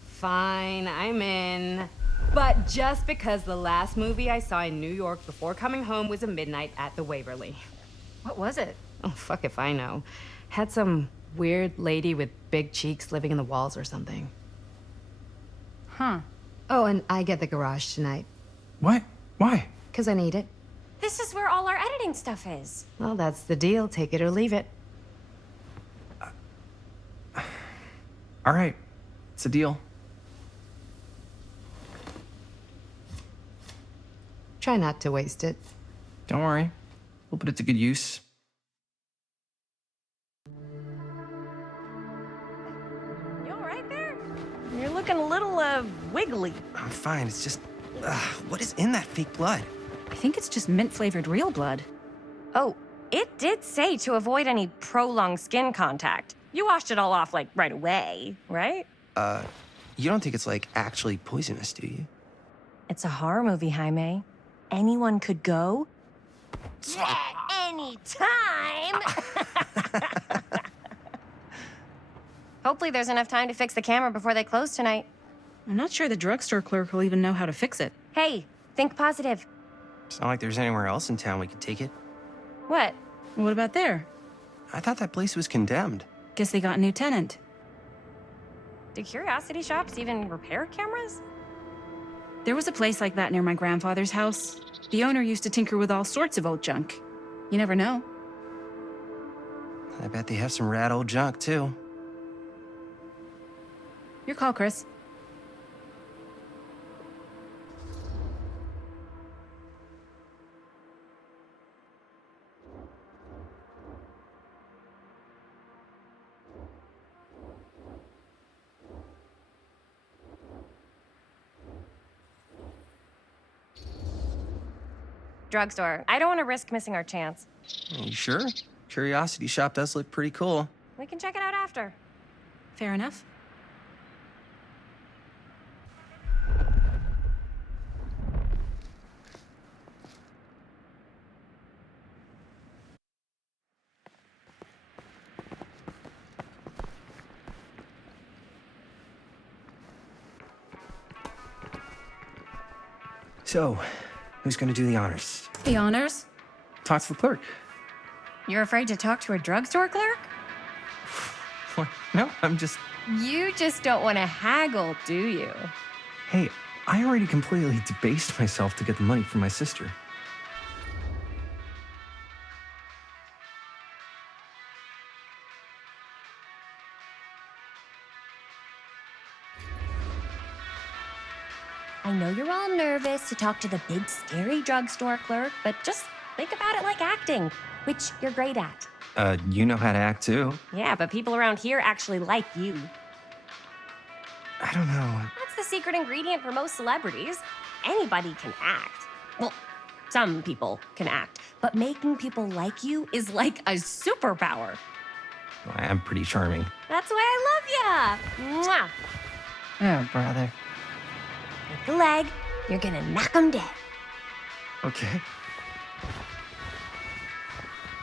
Fine, I'm in. But just because the last movie I saw in New York before coming home was a midnight at the Waverly. What was it? Oh, fuck if I know. Had some weird lady with big cheeks living in the walls or something. Huh. Oh, and I get the garage tonight. What? Why? 'Cause I need it. This is where all our editing stuff is. Well, that's the deal. Take it or leave it. All right, it's a deal. Try not to waste it. Don't worry, we'll put it to good use. You all right there? You're looking a little, wiggly. I'm fine, it's just, what is in that fake blood? I think it's just mint-flavored real blood. Oh, it did say to avoid any prolonged skin contact. You washed it all off, like, right away, right? You don't think it's, like, actually poisonous, do you? It's a horror movie, Jaime. Anyone could go. Yeah, anytime! Hopefully there's enough time to fix the camera before they close tonight. I'm not sure the drugstore clerk will even know how to fix it. Hey, think positive. It's not like there's anywhere else in town we could take it. What? What about there? I thought that place was condemned. Guess they got a new tenant. Do curiosity shops even repair cameras? There was a place like that near my grandfather's house. The owner used to tinker with all sorts of old junk. You never know. I bet they have some rad old junk, too. Your call, Chris. Drugstore. I don't want to risk missing our chance. You sure? Curiosity shop does look pretty cool. We can check it out after. Fair enough. So, who's gonna do the honors? The honors? Talk to the clerk. You're afraid to talk to a drugstore clerk? What? No, I'm just... You just don't want to haggle, do you? Hey, I already completely debased myself to get the money from my sister. I know you're all nervous to talk to the big, scary drugstore clerk, but just think about it like acting, which you're great at. You know how to act too. Yeah, but people around here actually like you. I don't know. That's the secret ingredient for most celebrities. Anybody can act. Well, some people can act, but making people like you is like a superpower. I'm pretty charming. That's why I love ya. Mwah. Oh, brother. Take the leg, you're gonna knock 'em dead. Okay.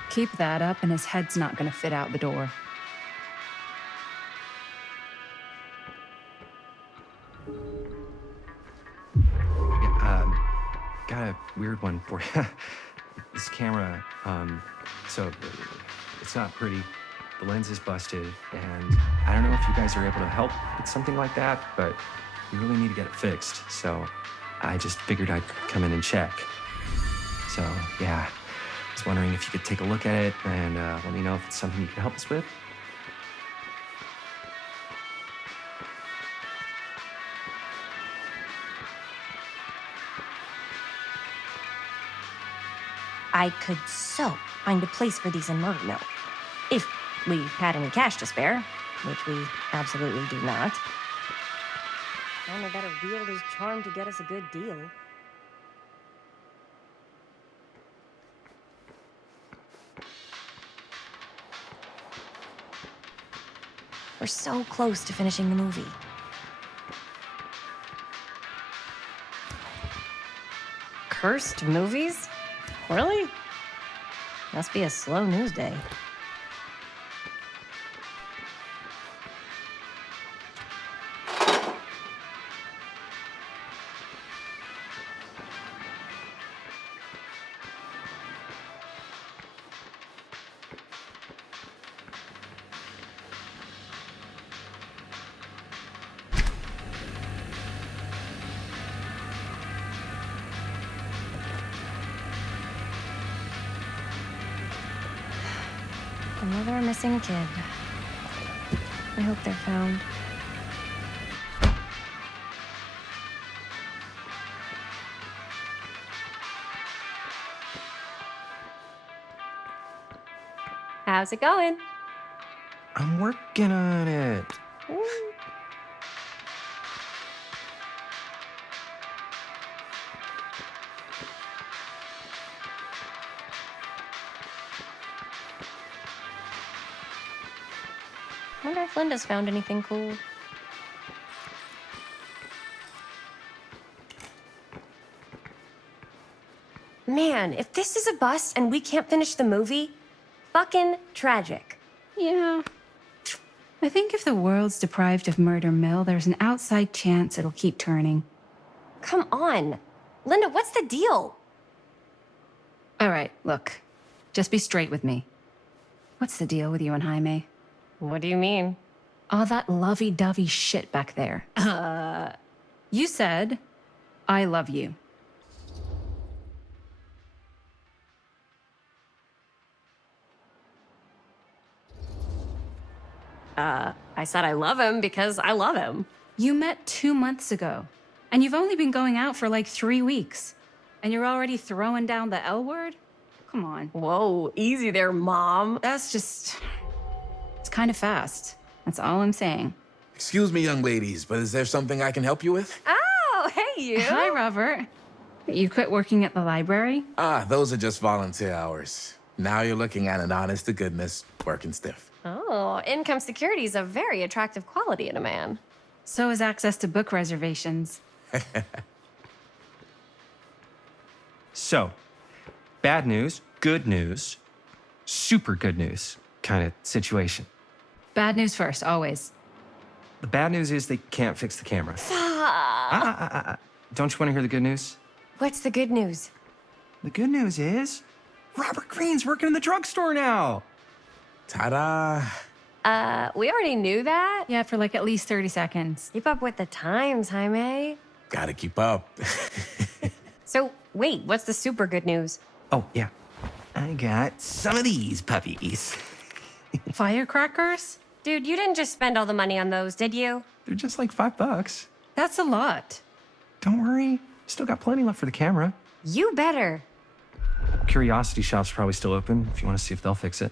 Keep that up and his head's not gonna fit out the door. Got a weird one for you. This camera, so it's not pretty. The lens is busted, and I don't know if you guys are able to help with something like that, but we really need to get it fixed. So I just figured I'd come in and check. So yeah, I was wondering if you could take a look at it and let me know if it's something you can help us with. I could so find a place for these in Murder Mill. If we had any cash to spare, which we absolutely do not. Only better wield his charm to get us a good deal. We're so close to finishing the movie. Cursed movies? Really? Must be a slow news day. Another missing kid. I hope they're found. How's it going? I'm working on it. Wonder if Linda's found anything cool. Man, if this is a bust and we can't finish the movie, fucking tragic. Yeah. I think if the world's deprived of Murder Mill, there's an outside chance it'll keep turning. Come on. Linda, what's the deal? All right, look. Just be straight with me. What's the deal with you and Jaime? What do you mean? All that lovey-dovey shit back there. You said, I love you. I said I love him because I love him. You met 2 months ago, and you've only been going out for like 3 weeks. And you're already throwing down the L word? Come on. Whoa, easy there, Mom. That's just... It's kind of fast. That's all I'm saying. Excuse me, young ladies, but is there something I can help you with? Oh, hey, you. Hi, Robert. You quit working at the library? Ah, those are just volunteer hours. Now you're looking at an honest-to-goodness working stiff. Oh, income security is a very attractive quality in a man. So is access to book reservations. So, bad news, good news, super good news kind of situation. Bad news first, always. The bad news is they can't fix the camera. Don't you want to hear the good news? What's the good news? The good news is Robert Greene's working in the drugstore now. Ta-da! We already knew that. Yeah, for like at least 30 seconds. Keep up with the times, Jaime. Gotta keep up. So, wait, what's the super good news? Oh, yeah. I got some of these puppies. Firecrackers? Dude, you didn't just spend all the money on those, did you? They're just like $5. That's a lot. Don't worry. Still got plenty left for the camera. You better. Curiosity Shop's probably still open if you want to see if they'll fix it.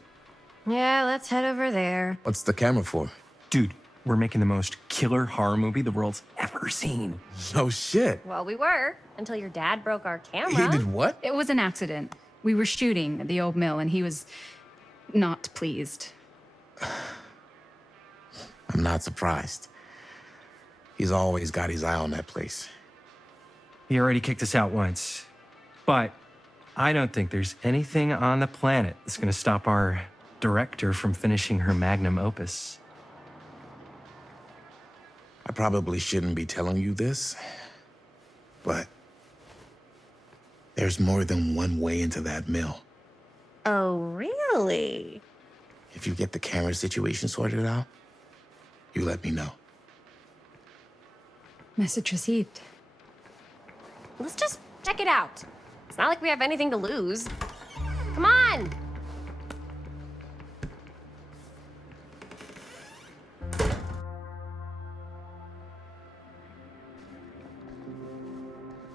Yeah, let's head over there. What's the camera for? Dude, we're making the most killer horror movie the world's ever seen. No shit. Well, we were, until your dad broke our camera. He did what? It was an accident. We were shooting at the old mill and he was not pleased. I'm not surprised. He's always got his eye on that place. He already kicked us out once. But I don't think there's anything on the planet that's going to stop our director from finishing her magnum opus. I probably shouldn't be telling you this, but there's more than one way into that mill. Oh, really? If you get the camera situation sorted out, you let me know. Message received. Let's just check it out. It's not like we have anything to lose. Come on!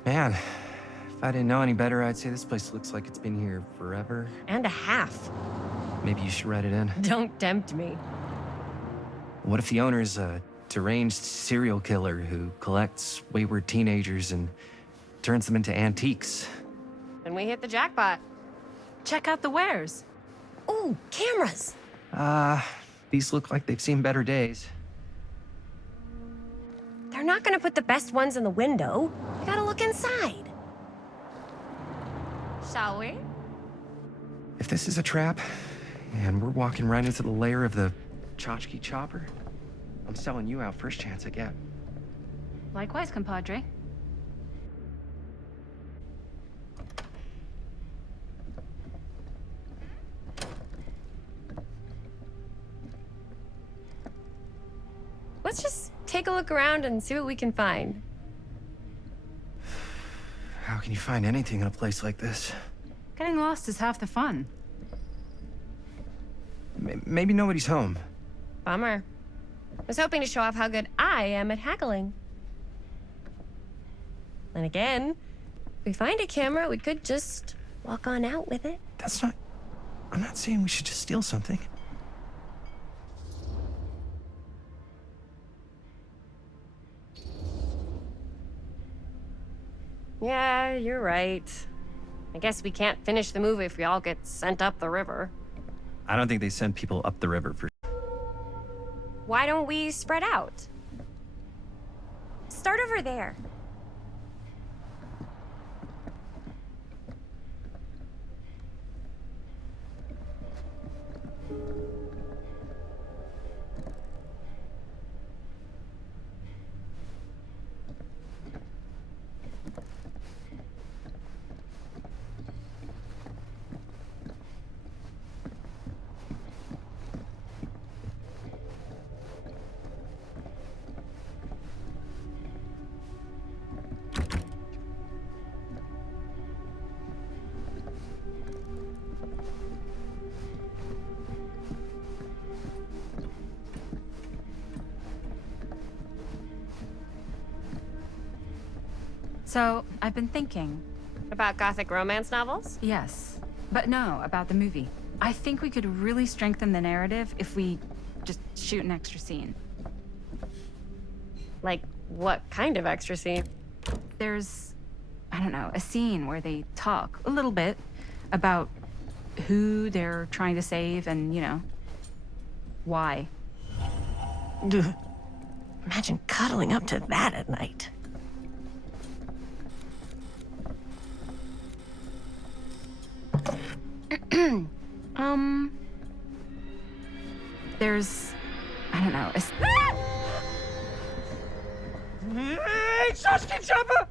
Man, if I didn't know any better, I'd say this place looks like it's been here forever. And a half. Maybe you should write it in. Don't tempt me. What if the owner's a deranged serial killer who collects wayward teenagers and turns them into antiques? Then we hit the jackpot. Check out the wares. Ooh, cameras. These look like they've seen better days. They're not gonna put the best ones in the window. We gotta look inside. Shall we? If this is a trap, and we're walking right into the lair of the tchotchke chopper, I'm selling you out first chance I get. Likewise, compadre. Let's just take a look around and see what we can find. How can you find anything in a place like this? Getting lost is half the fun. Maybe nobody's home. Bummer. I was hoping to show off how good I am at haggling. And again, if we find a camera, we could just walk on out with it. That's not... I'm not saying we should just steal something. Yeah, you're right. I guess we can't finish the movie if we all get sent up the river. I don't think they send people up the river for... Why don't we spread out? Start over there. So, I've been thinking. About gothic romance novels? Yes. But no, about the movie. I think we could really strengthen the narrative if we just shoot an extra scene. Like, what kind of extra scene? There's, I don't know, a scene where they talk a little bit about who they're trying to save and, you know, why. Ugh. Imagine cuddling up to that at night. There's, I don't know, Hey, tchotchke chopper!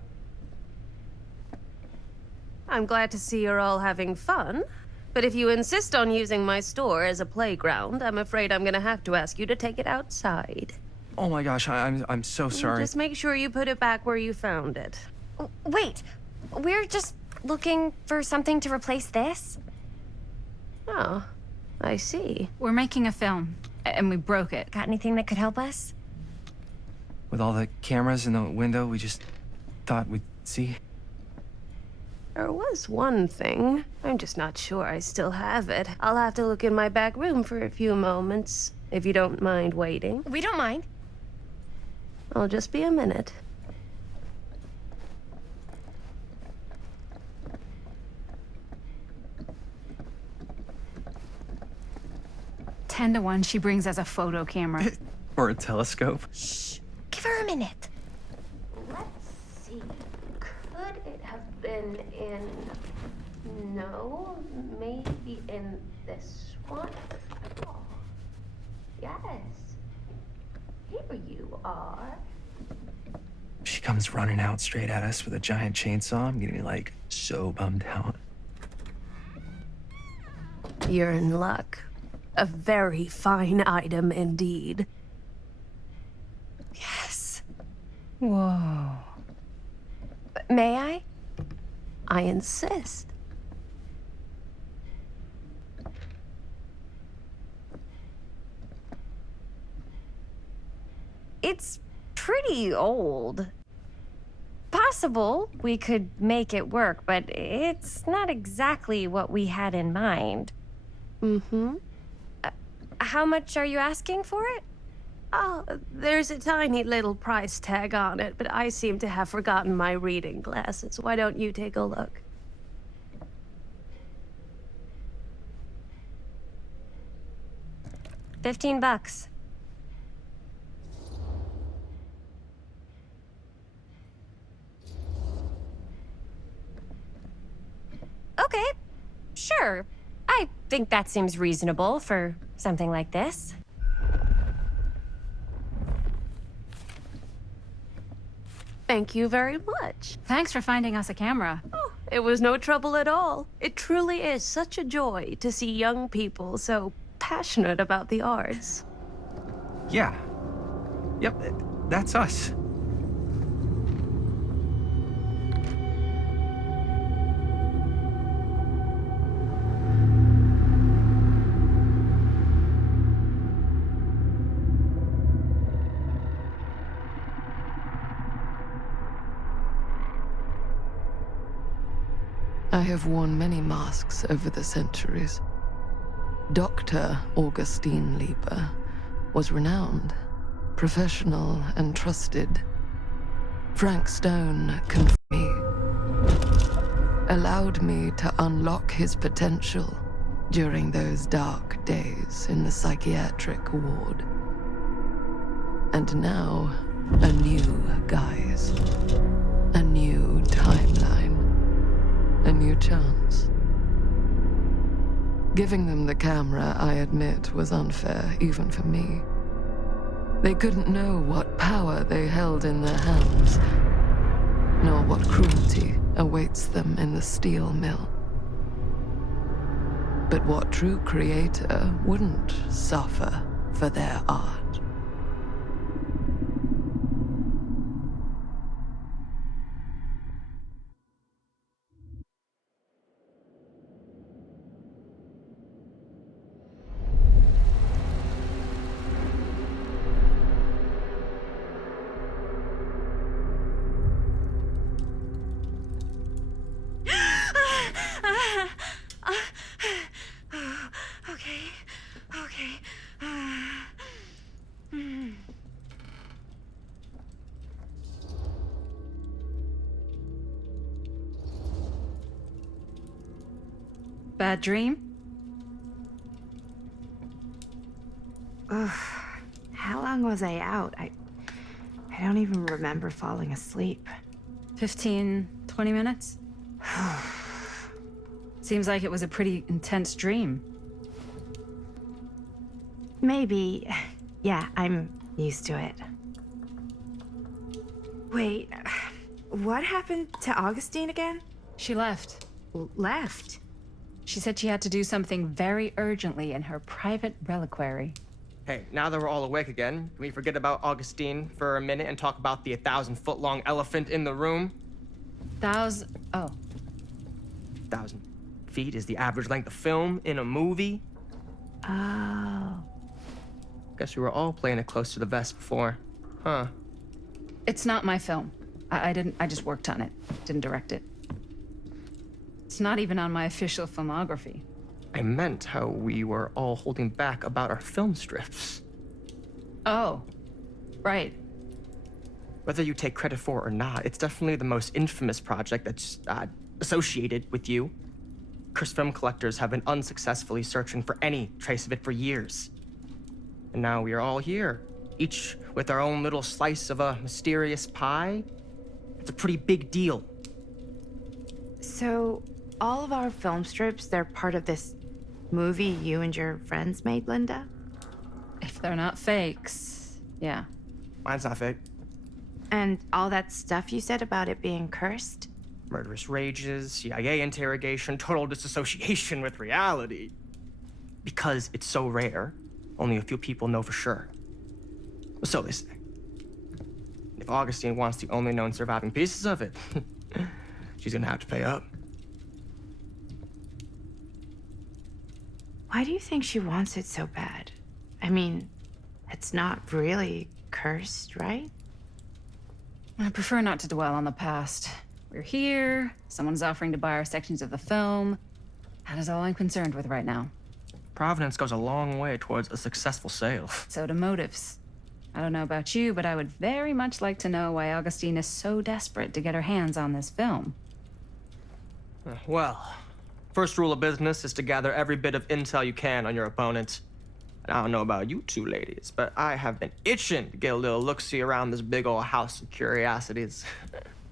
I'm glad to see you're all having fun. But if you insist on using my store as a playground, I'm afraid I'm gonna have to ask you to take it outside. Oh my gosh, I'm so sorry. Just make sure you put it back where you found it. Wait, we're just looking for something to replace this? Oh, I see. We're making a film, and we broke it. Got anything that could help us? With all the cameras in the window, we just thought we'd see. There was one thing. I'm just not sure I still have it. I'll have to look in my back room for a few moments, if you don't mind waiting. We don't mind. I'll just be a minute. Ten to 1, she brings us a photo camera. Or a telescope. Shh, give her a minute. Let's see. Could it have been in... No, maybe in this one? Oh, yes. Here you are. She comes running out straight at us with a giant chainsaw. I'm gonna be like so bummed out. You're in luck. A very fine item indeed. Yes. Whoa. May I? I insist. It's pretty old. Possible we could make it work, but it's not exactly what we had in mind. Mm-hmm. How much are you asking for it? Oh, there's a tiny little price tag on it, but I seem to have forgotten my reading glasses. Why don't you take a look? $15. Okay, sure. I think that seems reasonable for something like this. Thank you very much. Thanks for finding us a camera. Oh, it was no trouble at all. It truly is such a joy to see young people so passionate about the arts. Yeah. Yep, that's us. I have worn many masks over the centuries. Dr. Augustine Lieber was renowned, professional, and trusted. Frank Stone confirmed me, allowed me to unlock his potential during those dark days in the psychiatric ward. And now, a new guise, a new timeline, a new chance. Giving them the camera, I admit, was unfair, even for me. They couldn't know what power they held in their hands, nor what cruelty awaits them in the steel mill. But what true creator wouldn't suffer for their art? Bad dream? Ugh. How long was I out? I don't even remember falling asleep. 15, 20 minutes? Seems like it was a pretty intense dream. Maybe. Yeah, I'm used to it. Wait, what happened to Augustine again? She left. Left? She said she had to do something very urgently in her private reliquary. Hey, now that we're all awake again, can we forget about Augustine for a minute and talk about the 1,000-foot-long elephant in the room? Oh. 1,000 feet is the average length of film in a movie. Oh. Guess we were all playing it close to the vest before. Huh. It's not my film. I just worked on it. Didn't direct it. It's not even on my official filmography. I meant how we were all holding back about our film strips. Oh. Right. Whether you take credit for it or not, it's definitely the most infamous project that's associated with you. Cursed film collectors have been unsuccessfully searching for any trace of it for years. And now we are all here, each with our own little slice of a mysterious pie. It's a pretty big deal. So, all of our film strips, they're part of this movie you and your friends made, Linda? If they're not fakes, yeah. Mine's not fake. And all that stuff you said about it being cursed? Murderous rages, CIA interrogation, total disassociation with reality. Because it's so rare, only a few people know for sure. So they say. If Augustine wants the only known surviving pieces of it, she's gonna have to pay up. Why do you think she wants it so bad? I mean, it's not really cursed, right? I prefer not to dwell on the past. We're here, someone's offering to buy our sections of the film. That is all I'm concerned with right now. Providence goes a long way towards a successful sale. So do motives. I don't know about you, but I would very much like to know why Augustine is so desperate to get her hands on this film. Well, first rule of business is to gather every bit of intel you can on your opponent. And I don't know about you two ladies, but I have been itching to get a little look-see around this big old house of curiosities.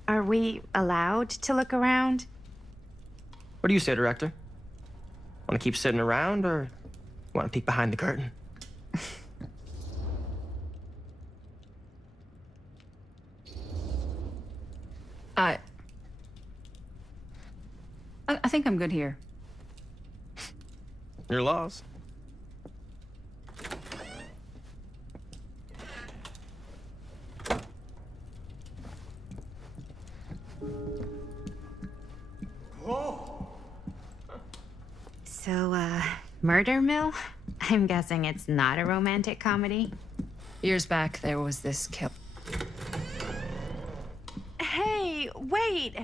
Are we allowed to look around? What do you say, director? Want to keep sitting around, or want to peek behind the curtain? I think I'm good here. Your loss. So, Murder Mill? I'm guessing it's not a romantic comedy? Years back, there was this kill. Hey, wait!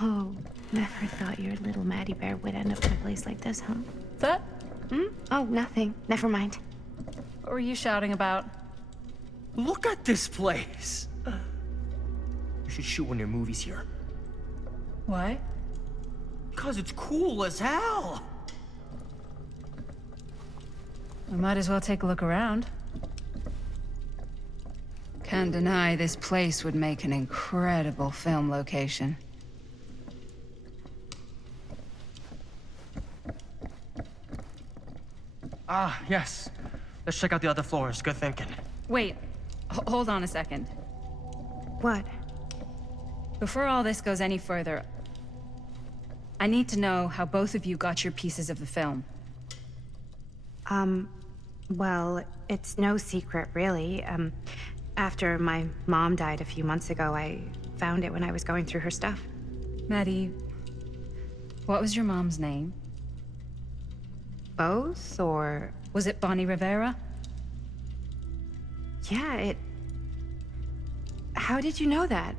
Oh, never thought your little Maddie Bear would end up in a place like this, huh? That? Oh, nothing. Never mind. What were you shouting about? Look at this place! You should shoot one of your movies here. Why? Because it's cool as hell! We might as well take a look around. Can't deny this place would make an incredible film location. Ah, yes. Let's check out the other floors. Good thinking. Wait, hold on a second. What? Before all this goes any further, I need to know how both of you got your pieces of the film. Well, it's no secret, really. After my mom died a few months ago, I found it when I was going through her stuff. Maddie, what was your mom's name? Both, or... Was it Bonnie Rivera? Yeah, How did you know that?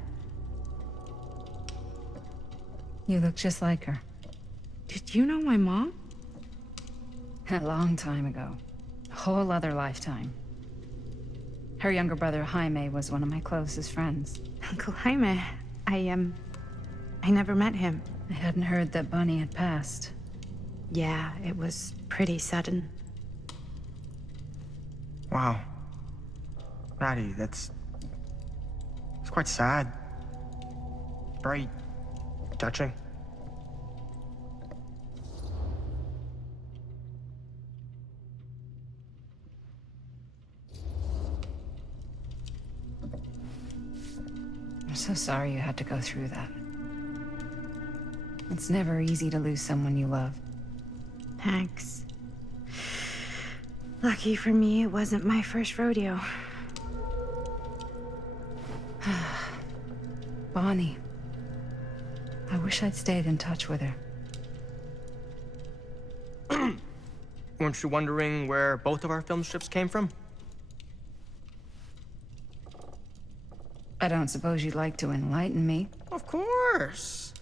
You look just like her. Did you know my mom? A long time ago. A whole other lifetime. Her younger brother, Jaime, was one of my closest friends. Uncle Jaime. I never met him. I hadn't heard that Bonnie had passed. Yeah, it was pretty sudden. Wow. Maddie, it's quite sad. Very touching. I'm so sorry you had to go through that. It's never easy to lose someone you love. Thanks. Lucky for me, it wasn't my first rodeo. Bonnie. I wish I'd stayed in touch with her. Weren't you wondering where both of our film strips came from? I don't suppose you'd like to enlighten me. Of course.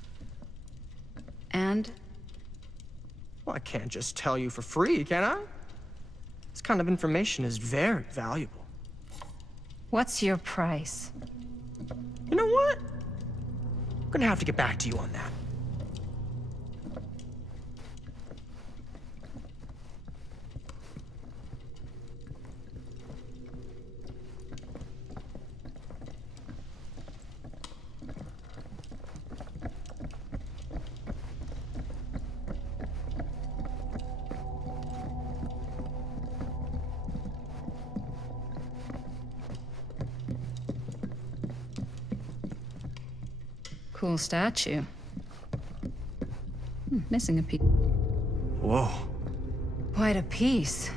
And? Well, I can't just tell you for free, can I? This kind of information is very valuable. What's your price? You know what? I'm gonna have to get back to you on that. Cool statue. Missing a piece. Whoa. Quite a piece.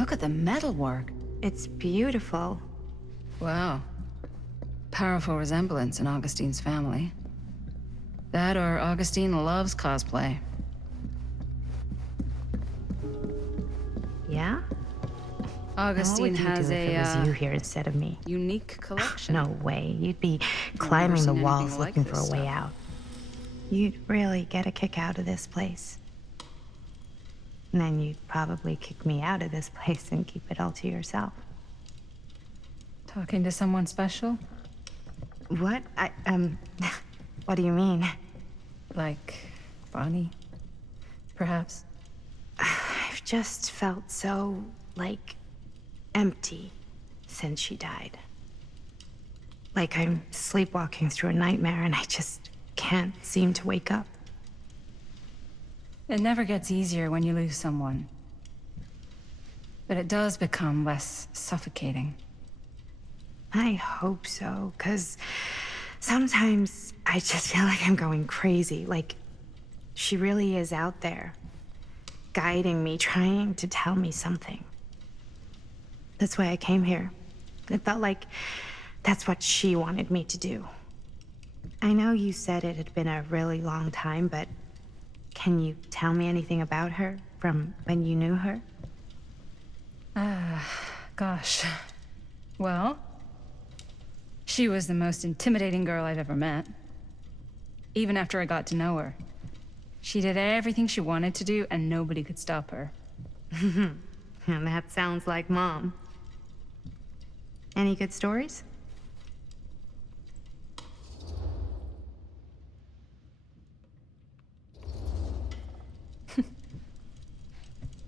Look at the metalwork. It's beautiful. Wow. Powerful resemblance in Augustine's family. That or Augustine loves cosplay. Yeah? Augustine has if it was a you here instead of me. unique collection. No way. You'd be I've climbing never the seen walls anything like looking for this a way stuff. out. You'd really get a kick out of this place. And then you'd probably kick me out of this place and keep it all to yourself. Talking to someone special? What? What do you mean? Like Bonnie, perhaps? I've just felt so, like, empty since she died. Like I'm sleepwalking through a nightmare and I just can't seem to wake up. It never gets easier when you lose someone. But it does become less suffocating. I hope so, because sometimes I just feel like I'm going crazy. Like, she really is out there, guiding me, trying to tell me something. That's why I came here. It felt like that's what she wanted me to do. I know you said it had been a really long time, but can you tell me anything about her from when you knew her? Gosh. Well, she was the most intimidating girl I've ever met. Even after I got to know her. She did everything she wanted to do, and nobody could stop her. And that sounds like Mom. Any good stories?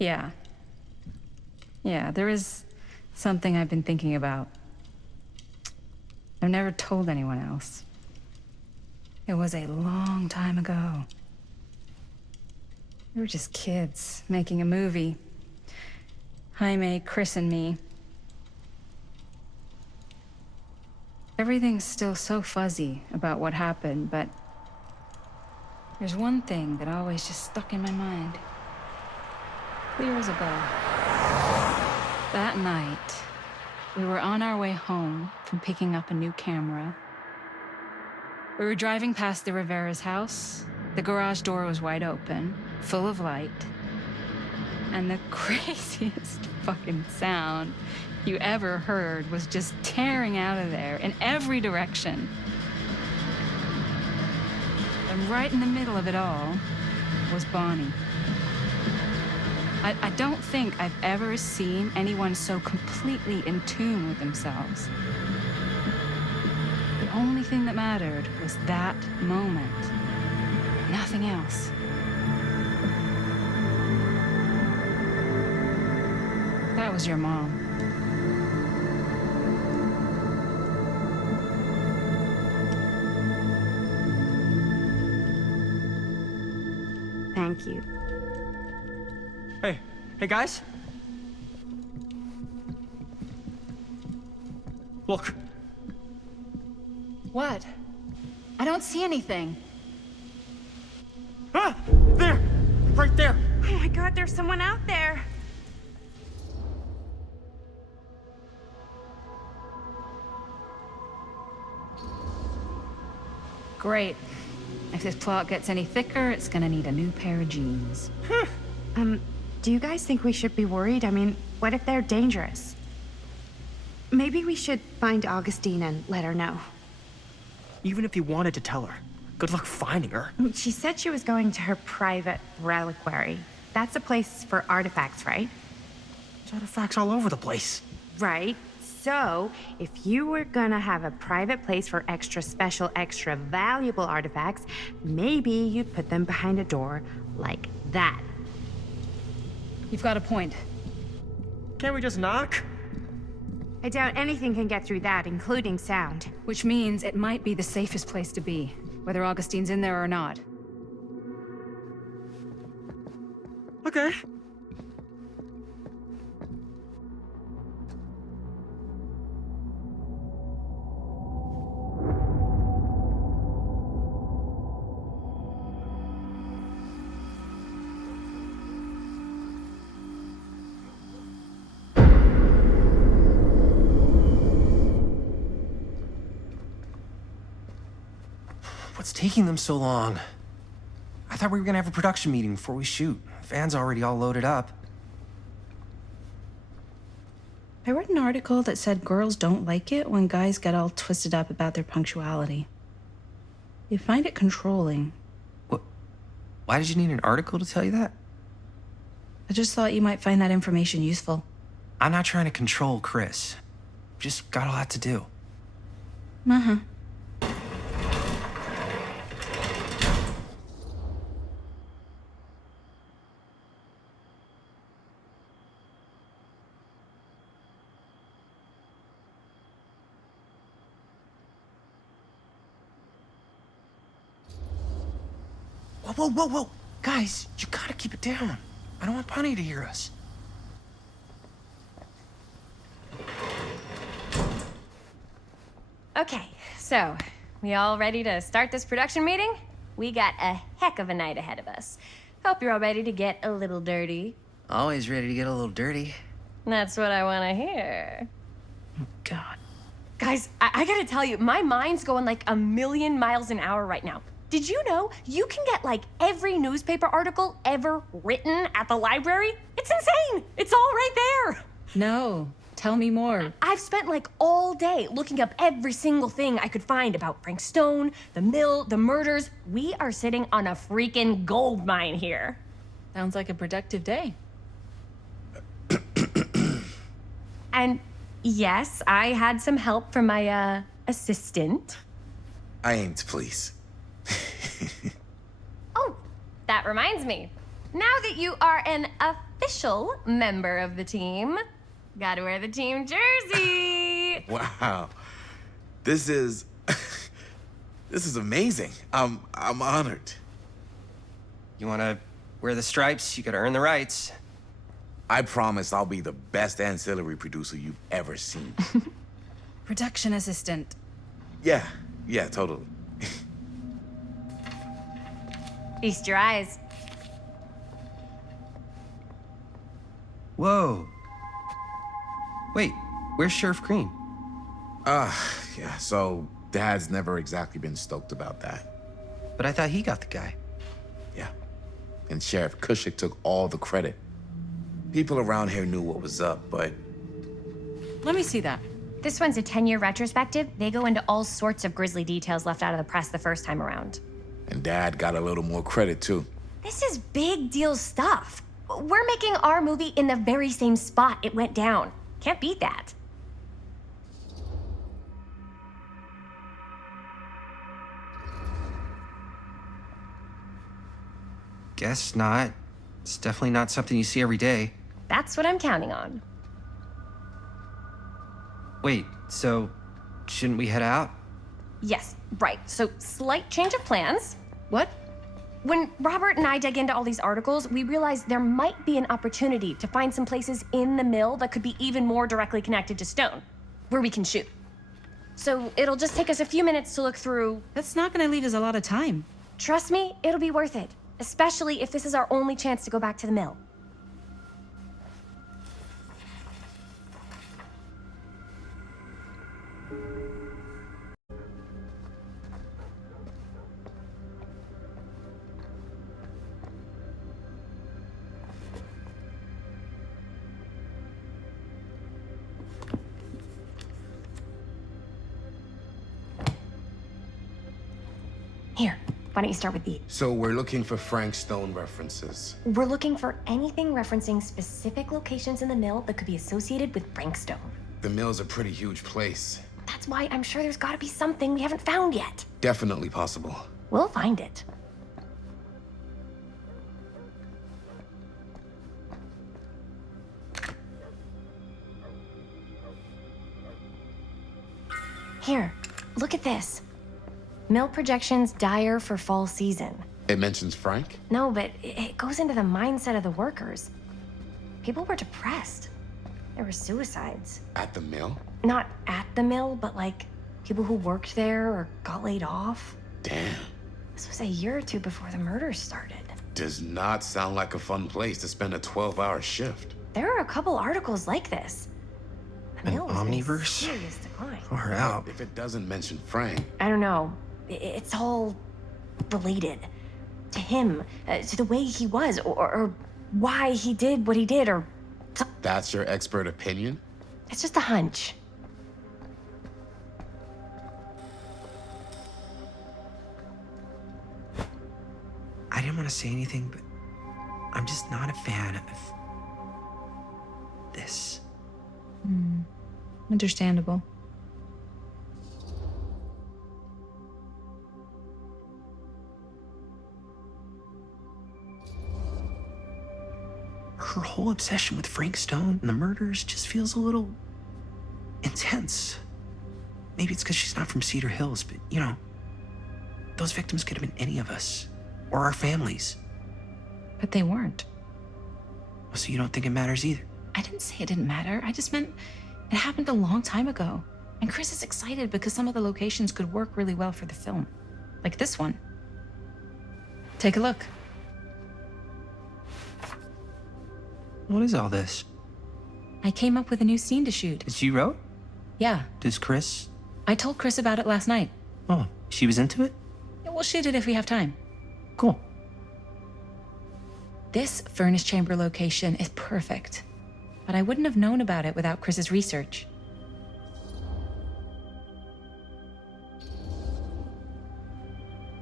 Yeah. Yeah, there is something I've been thinking about. I've never told anyone else. It was a long time ago. We were just kids making a movie. Jaime, Chris, and me. Everything's still so fuzzy about what happened, but there's one thing that always just stuck in my mind. Clear as a bell. That night, we were on our way home from picking up a new camera. We were driving past the Rivera's house. The garage door was wide open, full of light. And the craziest fucking sound you ever heard was just tearing out of there in every direction. And right in the middle of it all was Bonnie. I don't think I've ever seen anyone so completely in tune with themselves. The only thing that mattered was that moment. Nothing else. That was your mom. Thank you. Hey guys. Look. What? I don't see anything. Ah! There! Right there! Oh my god, there's someone out there. Great. If this plot gets any thicker, it's gonna need a new pair of jeans. Do you guys think we should be worried? I mean, what if they're dangerous? Maybe we should find Augustine and let her know. Even if you wanted to tell her, good luck finding her. She said she was going to her private reliquary. That's a place for artifacts, right? There's artifacts all over the place. Right. So, if you were gonna have a private place for extra special, extra valuable artifacts, maybe you'd put them behind a door like that. You've got a point. Can't we just knock? I doubt anything can get through that, including sound. Which means it might be the safest place to be, whether Augustine's in there or not. Okay. What's taking them so long? I thought we were gonna have a production meeting before we shoot. The van's already all loaded up. I read an article that said girls don't like it when guys get all twisted up about their punctuality. They find it controlling. What? Why did you need an article to tell you that? I just thought you might find that information useful. I'm not trying to control Chris. Just got a lot to do. Uh-huh. Whoa, whoa, whoa, whoa! Guys, you gotta keep it down. I don't want Bunny to hear us. Okay, so, we all ready to start this production meeting? We got a heck of a night ahead of us. Hope you're all ready to get a little dirty. Always ready to get a little dirty. That's what I want to hear. God. Guys, I gotta tell you, my mind's going like a million miles an hour right now. Did you know you can get like every newspaper article ever written at the library? It's insane! It's all right there! No. Tell me more. I've spent like all day looking up every single thing I could find about Frank Stone, the mill, the murders. We are sitting on a freaking gold mine here. Sounds like a productive day. And yes, I had some help from my assistant. I aim to please. Oh, that reminds me. Now that you are an official member of the team, gotta wear the team jersey. Wow. This is this is amazing. I'm honored. You wanna wear the stripes? You gotta earn the rights. I promise I'll be the best ancillary producer you've ever seen. Production assistant. Yeah, totally. Feast your eyes. Whoa. Wait, where's Sheriff Green? Yeah, so Dad's never exactly been stoked about that. But I thought he got the guy. Yeah. And Sheriff Cushik took all the credit. People around here knew what was up, but... Let me see that. This one's a 10-year retrospective. They go into all sorts of grisly details left out of the press the first time around. And Dad got a little more credit, too. This is big deal stuff. We're making our movie in the very same spot it went down. Can't beat that. Guess not. It's definitely not something you see every day. That's what I'm counting on. Wait, so shouldn't we head out? Yes, right. So, slight change of plans. What? When Robert and I dug into all these articles, we realized there might be an opportunity to find some places in the mill that could be even more directly connected to Stone, where we can shoot. So it'll just take us a few minutes to look through. That's not gonna leave us a lot of time. Trust me, it'll be worth it. Especially if this is our only chance to go back to the mill. Here, why don't you start with these? So we're looking for Frank Stone references. We're looking for anything referencing specific locations in the mill that could be associated with Frank Stone. The mill's a pretty huge place. That's why I'm sure there's gotta be something we haven't found yet. Definitely possible. We'll find it. Here, look at this. Mill projections dire for fall season. It mentions Frank? No, but it goes into the mindset of the workers. People were depressed. There were suicides. At the mill? Not at the mill, but like people who worked there or got laid off. Damn. This was a year or two before the murders started. Does not sound like a fun place to spend a 12-hour shift. There are a couple articles like this. The An mill was in omniverse? serious decline. Far out. If it doesn't mention Frank, I don't know. It's all related to him, to the way he was, or why he did what he did, or that's your expert opinion? it's just a hunch. I didn't want to say anything, but I'm just not a fan of this. Understandable. Her whole obsession with Frank Stone and the murders just feels a little intense. Maybe it's because she's not from Cedar Hills, but you know, those victims could have been any of us or our families. But they weren't. So you don't think it matters either? I didn't say it didn't matter. I just meant it happened a long time ago. And Chris is excited because some of the locations could work really well for the film. Like this one. Take a look. What is all this? I came up with a new scene to shoot. That you wrote? Yeah. Does Chris? I told Chris about it last night. Oh, she was into it? Yeah, we'll shoot it if we have time. Cool. This furnace chamber location is perfect. But I wouldn't have known about it without Chris's research.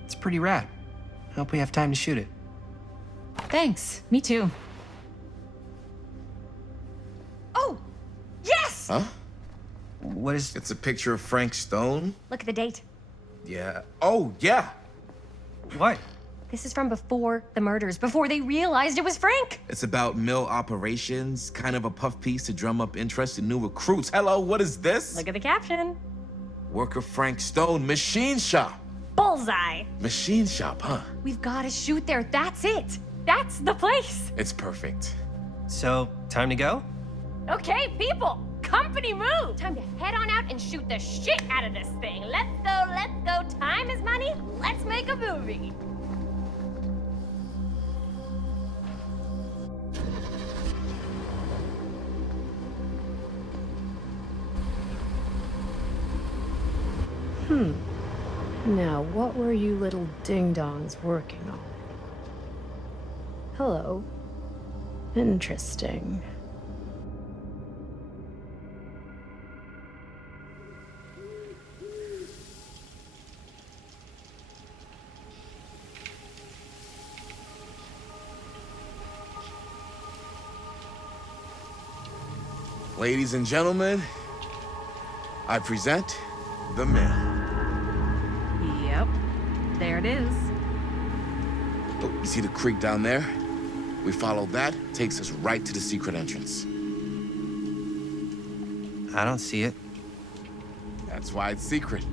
It's pretty rad. Hope we have time to shoot it. Thanks. Me too. Oh, yes! Huh? What is... It's a picture of Frank Stone? Look at the date. Yeah. Oh, yeah. What? This is from before the murders, before they realized it was Frank. It's about mill operations, kind of a puff piece to drum up interest in new recruits. Hello, what is this? Look at the caption. Worker Frank Stone, machine shop. Bullseye. Machine shop, huh? We've got to shoot there. That's it. That's the place. It's perfect. So, time to go? Okay, people. Company move. Time to head on out and shoot the shit out of this thing. Let's go, let's go. Time is money. Let's make a movie. Now, what were you little ding-dongs working on? Hello. Interesting. Ladies and gentlemen, I present the mill. Yep. There it is. Oh, you see the creek down there? We follow that, takes us right to the secret entrance. I don't see it. That's why it's secret.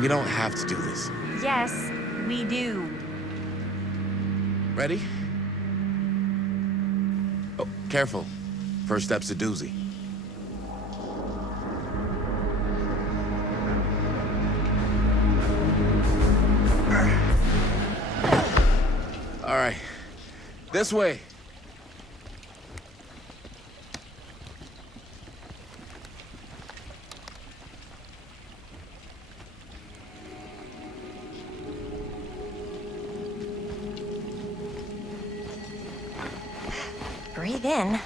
We don't have to do this. Yes, we do. Ready? Oh, Careful. First step's a doozy. All right. This way. Breathe in.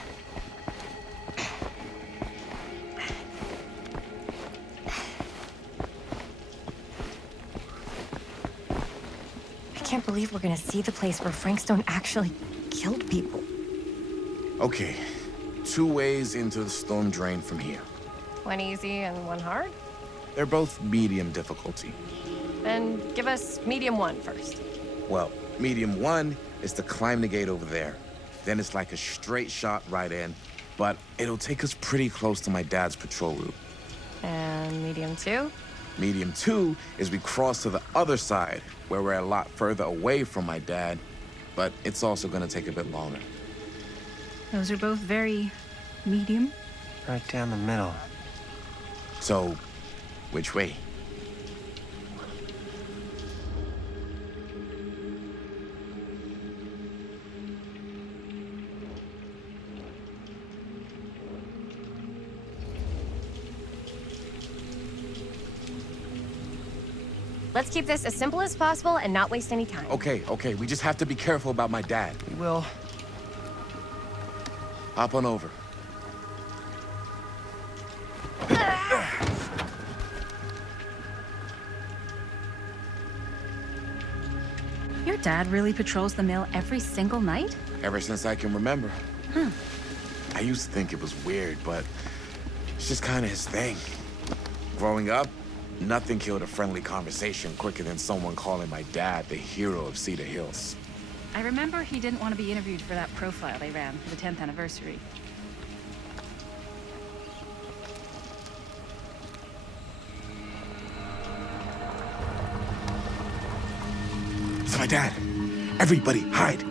I can't believe we're gonna see the place where Frank Stone actually killed people. Okay. 2 ways into the storm drain from here. One easy and one hard? They're both medium difficulty. Then give us medium one first. Well, medium 1 is to climb the gate over there. Then it's like a straight shot right in, but it'll take us pretty close to my dad's patrol route. And medium two? Medium 2 is we cross to the other side, where we're a lot further away from my dad, but it's also gonna take a bit longer. Those are both very medium. Right down the middle. So, which way? Let's keep this as simple as possible and not waste any time. Okay, we just have to be careful about my dad. We will. Hop on over. Your dad really patrols the mill every single night? Ever since I can remember. I used to think it was weird, but it's just kind of his thing. Growing up, nothing killed a friendly conversation quicker than someone calling my dad the hero of Cedar Hills. I remember he didn't want to be interviewed for that profile they ran for the 10th anniversary. It's my dad. Everybody, hide.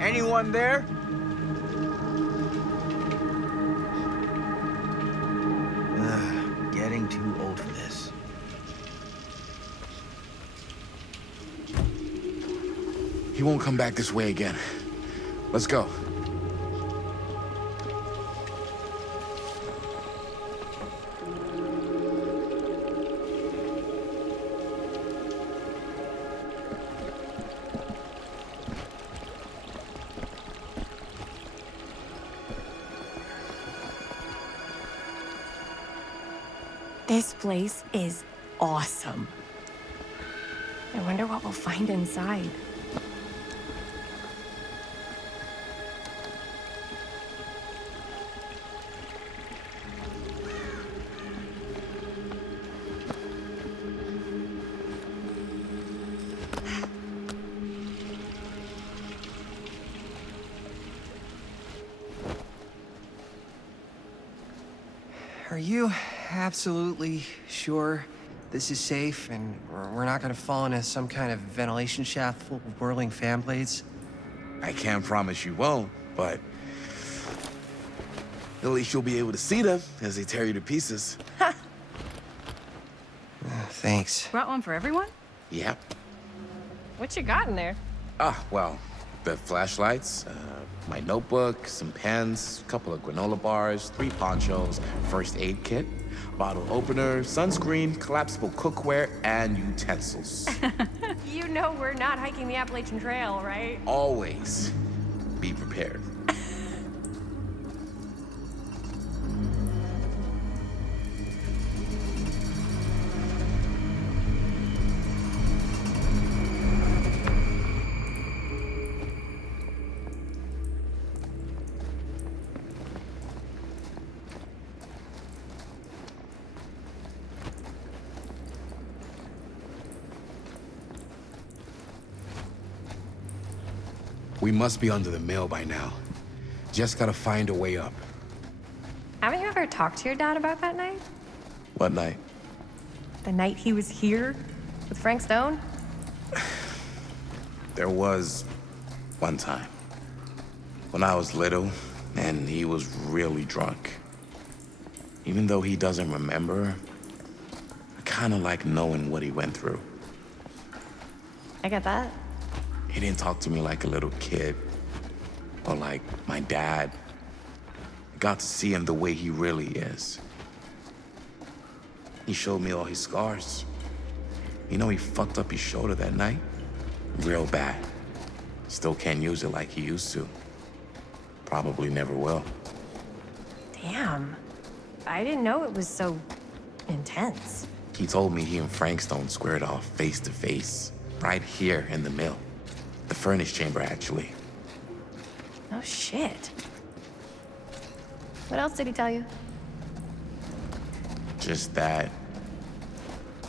Anyone there? Getting too old for this. He won't come back this way again. Let's go. This place is awesome. I wonder what we'll find inside. Are you absolutely sure this is safe and we're not gonna fall into some kind of ventilation shaft full of whirling fan blades? I can't promise you won't, but at least you'll be able to see them as they tear you to pieces. Thanks. Brought one for everyone? Yep. What you got in there? Well, the flashlights, my notebook, some pens, a couple of granola bars, 3 ponchos, first aid kit, bottle opener, sunscreen, collapsible cookware, and utensils. You know we're not hiking the Appalachian Trail, right? Always be prepared. We must be under the mill by now. Just gotta find a way up. Haven't you ever talked to your dad about that night? What night? The night he was here with Frank Stone? There was one time when I was little and he was really drunk. Even though he doesn't remember, I kind of like knowing what he went through. I get that. He didn't talk to me like a little kid or like my dad. I got to see him the way he really is. He showed me all his scars. You know, he fucked up his shoulder that night. Real bad. Still can't use it like he used to. Probably never will. Damn. I didn't know it was so intense. He told me he and Frank Stone squared off face to face, right here in the mill. The furnace chamber, actually. Oh, shit. What else did he tell you? Just that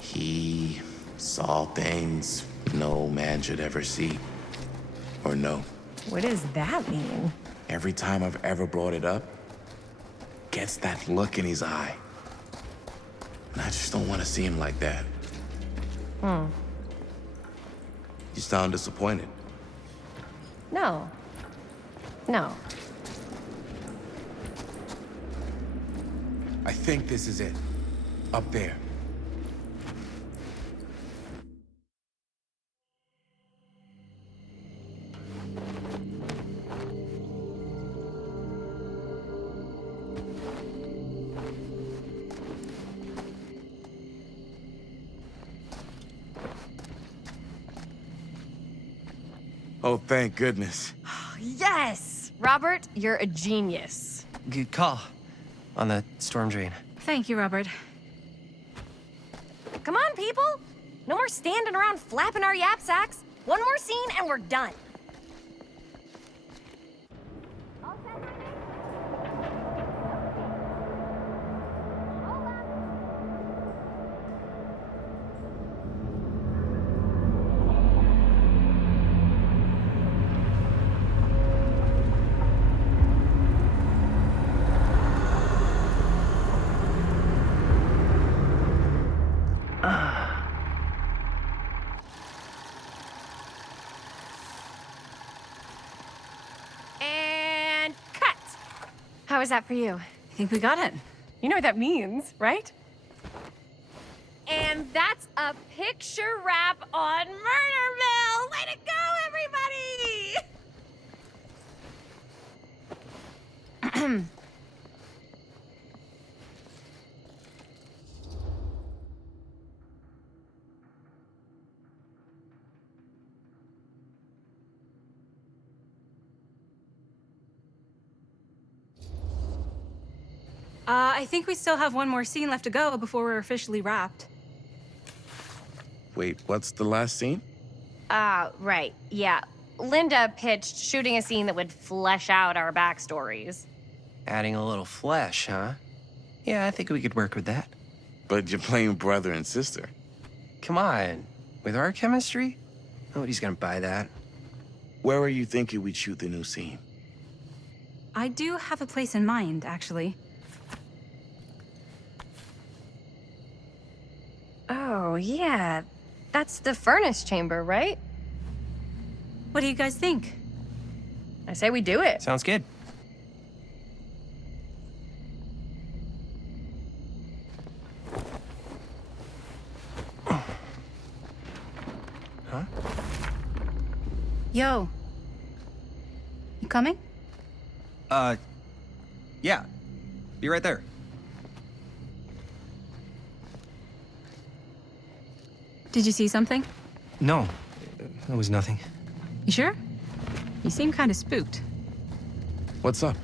he saw things no man should ever see or know. What does that mean? Every time I've ever brought it up, gets that look in his eye. And I just don't want to see him like that. Hmm. You sound disappointed. No. No. I think this is it. Up there. Oh, thank goodness. Yes! Robert, you're a genius. Good call on the storm drain. Thank you, Robert. Come on, people! No more standing around flapping our yap sacks. One more scene and we're done. And cut! How was that for you? I think we got it. You know what that means, right? And that's a picture wrap on Murder Mill! Way to go, everybody! I think we still have one more scene left to go before we're officially wrapped. Wait, what's the last scene? Right, yeah. Linda pitched shooting a scene that would flesh out our backstories. Adding a little flesh, huh? Yeah, I think we could work with that. But you're playing brother and sister. Come on. With our chemistry, nobody's gonna buy that. Where are you thinking we'd shoot the new scene? I do have a place in mind, actually. Oh, yeah. That's the furnace chamber, right? What do you guys think? I say we do it. Sounds good. Huh? Yo. You coming? Yeah. Be right there. Did you see something? No, that was nothing. You sure? You seem kind of spooked. What's up?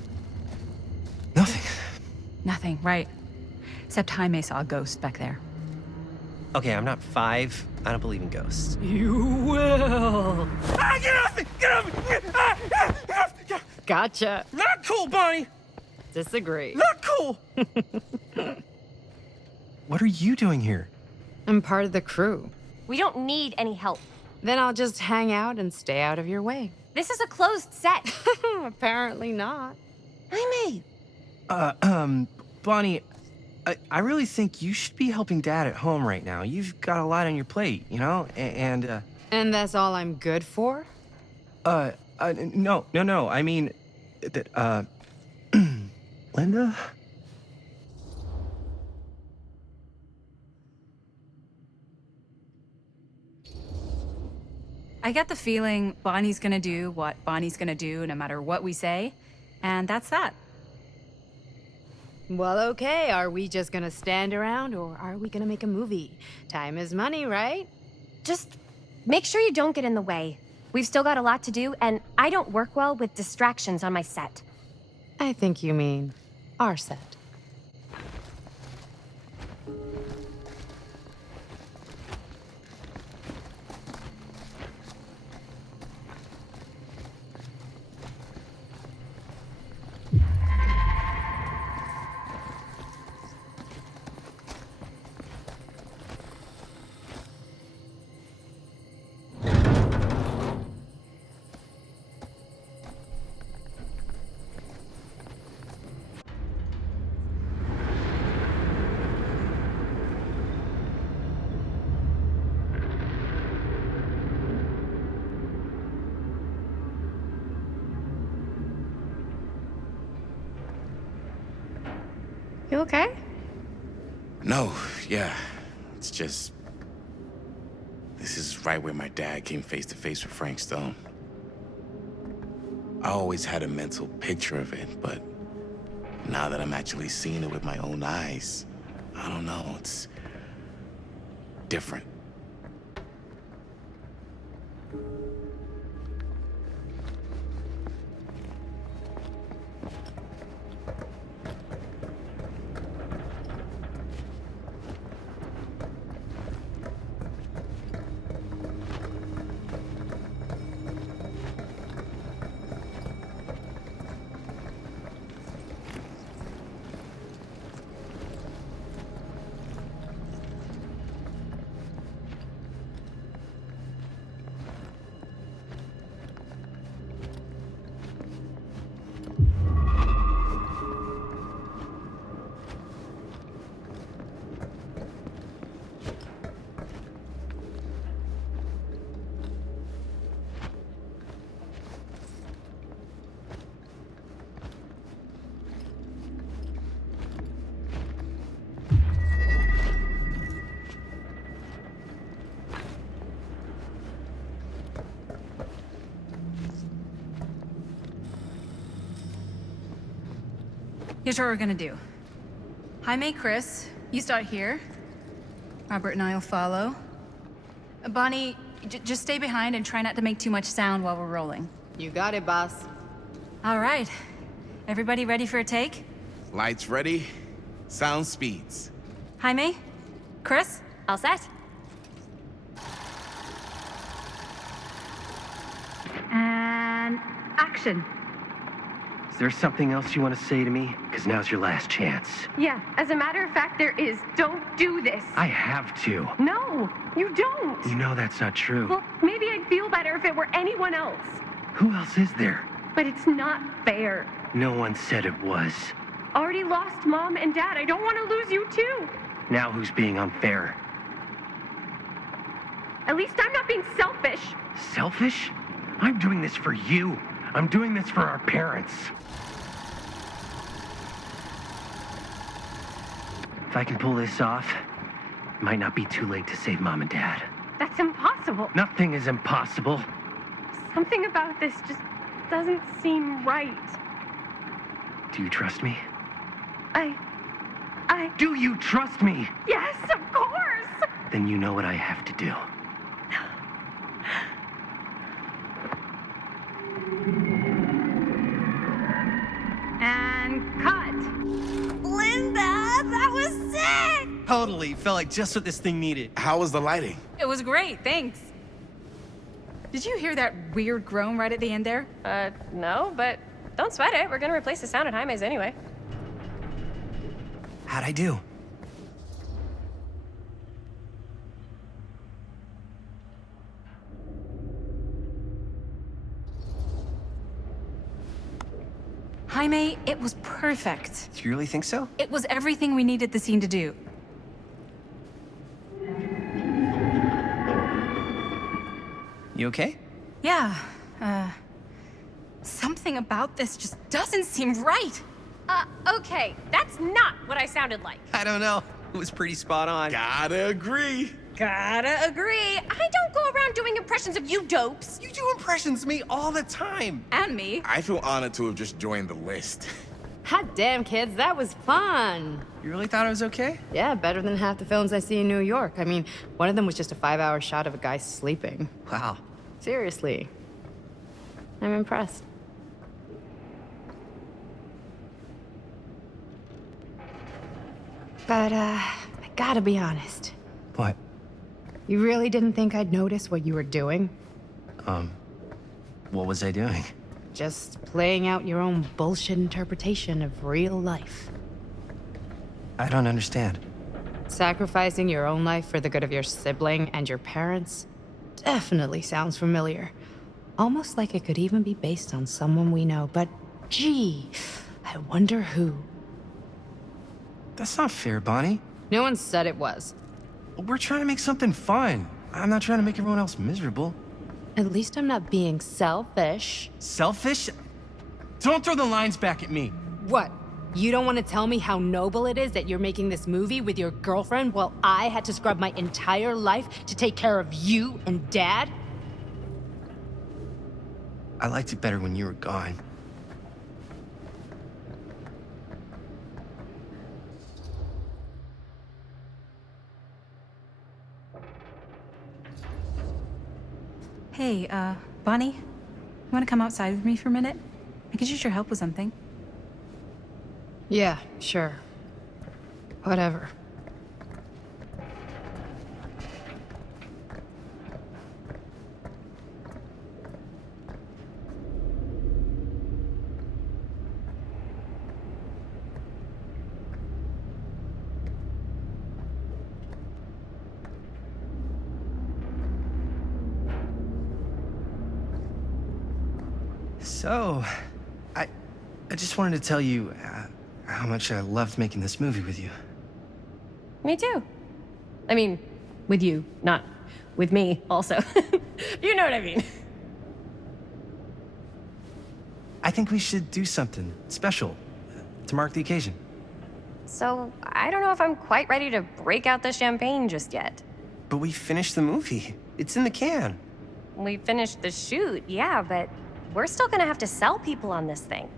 Nothing. Nothing, right. Except Jaime saw a ghost back there. Okay, I'm not 5. I don't believe in ghosts. You will. Ah, get off me! Get off me! Gotcha. Not cool, Bonnie! Disagree. Not cool! What are you doing here? I'm part of the crew. We don't need any help. Then I'll just hang out and stay out of your way. This is a closed set. Apparently not. Jaime! Bonnie, I really think you should be helping Dad at home right now. You've got a lot on your plate, you know? And that's all I'm good for? No. I mean, that, Linda? I get the feeling Bonnie's gonna do what Bonnie's gonna do no matter what we say, and that's that. Well, okay, are we just gonna stand around or are we gonna make a movie? Time is money, right? Just make sure you don't get in the way. We've still got a lot to do, and I don't work well with distractions on my set. I think you mean our set. You okay? No, yeah. It's just... This is right where my dad came face to face with Frank Stone. I always had a mental picture of it, but now that I'm actually seeing it with my own eyes, I don't know, it's different. Here's what we're gonna do. Jaime, Chris, you start here. Robert and I'll follow. Bonnie, just stay behind and try not to make too much sound while we're rolling. You got it, boss. All right. Everybody ready for a take? Lights ready, sound speeds. Jaime? Chris? All set? And action. Is there something else you want to say to me? Because now's your last chance. Yeah, as a matter of fact, there is. Don't do this. I have to. No, you don't. You know that's not true. Well, maybe I'd feel better if it were anyone else. Who else is there? But it's not fair. No one said it was. Already lost Mom and Dad. I don't want to lose you too. Now who's being unfair? At least I'm not being selfish. Selfish? I'm doing this for you. I'm doing this for our parents. If I can pull this off, it might not be too late to save Mom and Dad. That's impossible. Nothing is impossible. Something about this just doesn't seem right. Do you trust me? I... Do you trust me? Yes, of course! Then you know what I have to do. And cut. Linda, that was sick! Totally. Felt like just what this thing needed. How was the lighting? It was great, thanks. Did you hear that weird groan right at the end there? No, but don't sweat it. We're gonna replace the sound at Jaime's anyway. How'd I do? Jaime, it was perfect. Do you really think so? It was everything we needed the scene to do. You okay? Yeah, something about this just doesn't seem right. Okay, that's not what I sounded like. I don't know. It was pretty spot on. Gotta agree. Gotta agree. I don't go around doing impressions of you dopes. You do impressions of me all the time. And me. I feel honored to have just joined the list. Hot damn, kids, that was fun. You really thought it was okay? Yeah, better than half the films I see in New York. I mean, one of them was just a 5-hour shot of a guy sleeping. Wow. Seriously. I'm impressed. But, I gotta be honest. What? You really didn't think I'd notice what you were doing? What was I doing? Just playing out your own bullshit interpretation of real life. I don't understand. Sacrificing your own life for the good of your sibling and your parents definitely sounds familiar. Almost like it could even be based on someone we know, but gee, I wonder who. That's not fair, Bonnie. No one said it was. We're trying to make something fun. I'm not trying to make everyone else miserable. At least I'm not being selfish. Selfish? Don't throw the lines back at me. What? You don't want to tell me how noble it is that you're making this movie with your girlfriend while I had to scrub my entire life to take care of you and Dad? I liked it better when you were gone. Hey, Bonnie, you want to come outside with me for a minute? I could use your help with something. Yeah, sure. Whatever. So, I just wanted to tell you how much I loved making this movie with you. Me too. I mean, with you, not with me, also. You know what I mean. I think we should do something special to mark the occasion. So, I don't know if I'm quite ready to break out the champagne just yet. But we finished the movie. It's in the can. We finished the shoot, yeah, but we're still gonna have to sell people on this thing.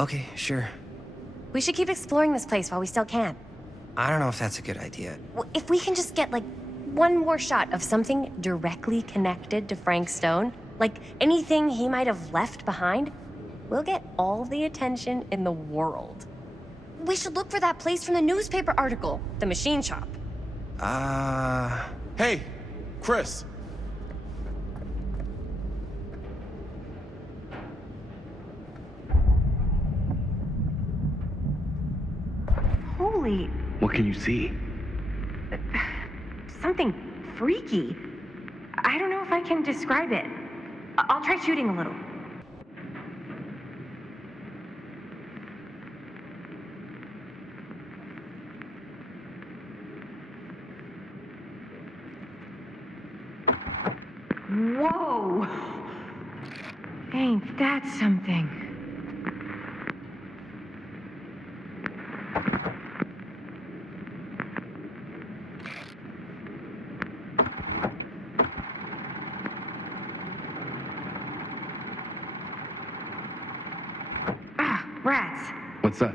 Okay, sure. We should keep exploring this place while we still can. I don't know if that's a good idea. If we can just get, like, one more shot of something directly connected to Frank Stone, like anything he might have left behind, we'll get all the attention in the world. We should look for that place from the newspaper article, the machine shop. Hey, Chris. Holy, What can you see? something freaky. I don't know if I can describe it. I'll try shooting a little. Whoa! Ain't that something? Ah, rats. What's that?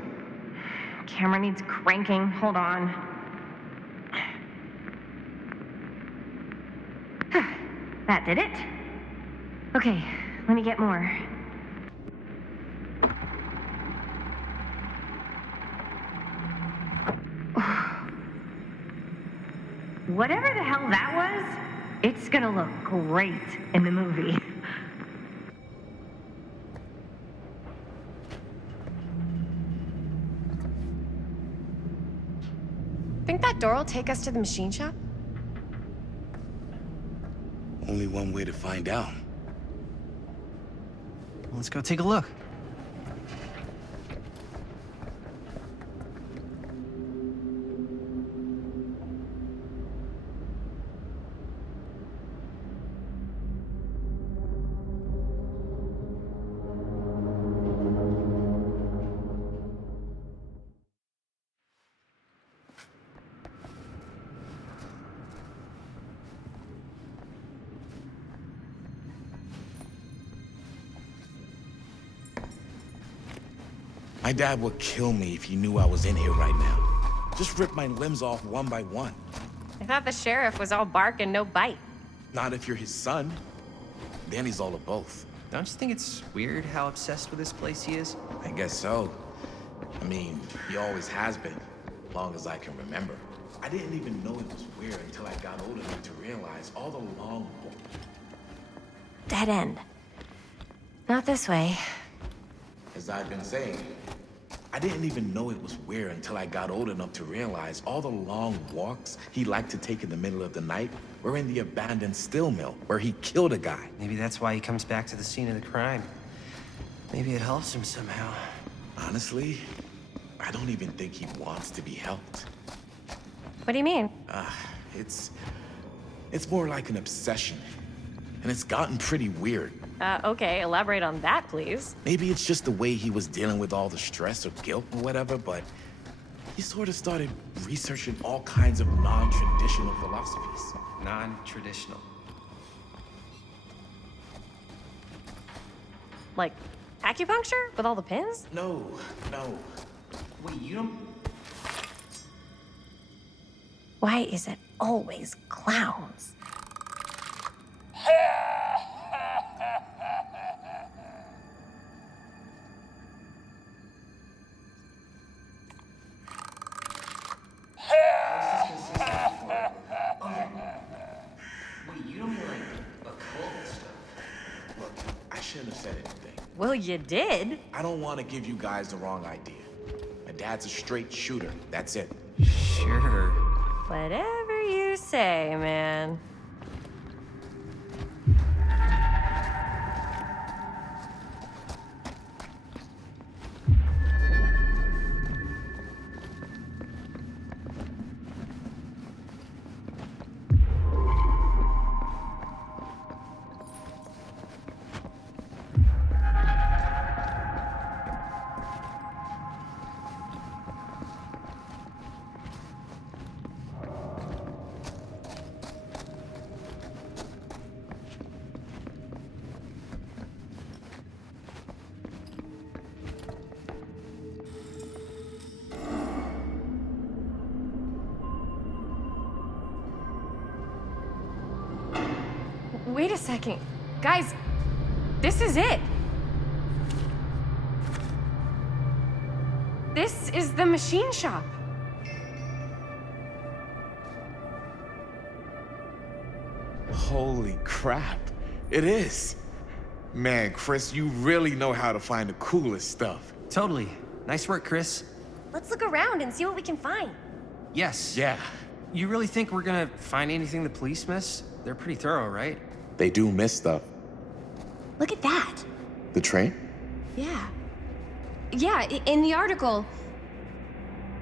Camera needs cranking. Hold on. That did it? Okay, let me get more. Whatever the hell that was, it's gonna look great in the movie. Think that door will take us to the machine shop? Only one way to find out. Let's go take a look. My dad would kill me if he knew I was in here right now. Just rip my limbs off one by one. I thought the sheriff was all bark and no bite. Not if you're his son. Then he's all of both. Don't you think it's weird how obsessed with this place he is? I guess so. I mean, he always has been, long as I can remember. I didn't even know it was weird until I got old enough to realize all the long... Dead end. Not this way. As I've been saying, I didn't even know it was weird until I got old enough to realize all the long walks he liked to take in the middle of the night were in the abandoned steel mill where he killed a guy. Maybe that's why he comes back to the scene of the crime. Maybe it helps him somehow. Honestly, I don't even think he wants to be helped. What do you mean? It's more like an obsession. And it's gotten pretty weird. Okay, elaborate on that, please. Maybe it's just the way he was dealing with all the stress or guilt or whatever, but he sort of started researching all kinds of non-traditional philosophies. Non-traditional. Like acupuncture with all the pins? No. Wait, you don't... Why is it always clowns? I shouldn't have said anything. Well, you did. I don't want to give you guys the wrong idea. My dad's a straight shooter. That's it. Sure. Whatever you say, man. Wait a second. Guys, this is it. This is the machine shop. Holy crap. It is. Man, Chris, you really know how to find the coolest stuff. Totally. Nice work, Chris. Let's look around and see what we can find. Yes. Yeah. You really think we're gonna find anything the police miss? They're pretty thorough, right? They do miss stuff. Look at that. The train? Yeah. Yeah, in the article,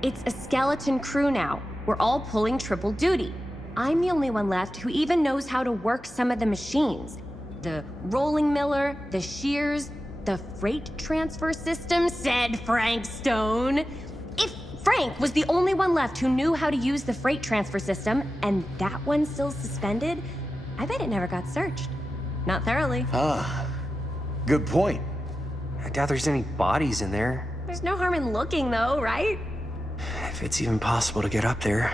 it's a skeleton crew now. We're all pulling triple duty. I'm the only one left who even knows how to work some of the machines. The rolling miller, the shears, the freight transfer system, said Frank Stone. If Frank was the only one left who knew how to use the freight transfer system, and that one's still suspended, I bet it never got searched. Not thoroughly. Ah, good point. I doubt there's any bodies in there. There's no harm in looking, though, right? If it's even possible to get up there.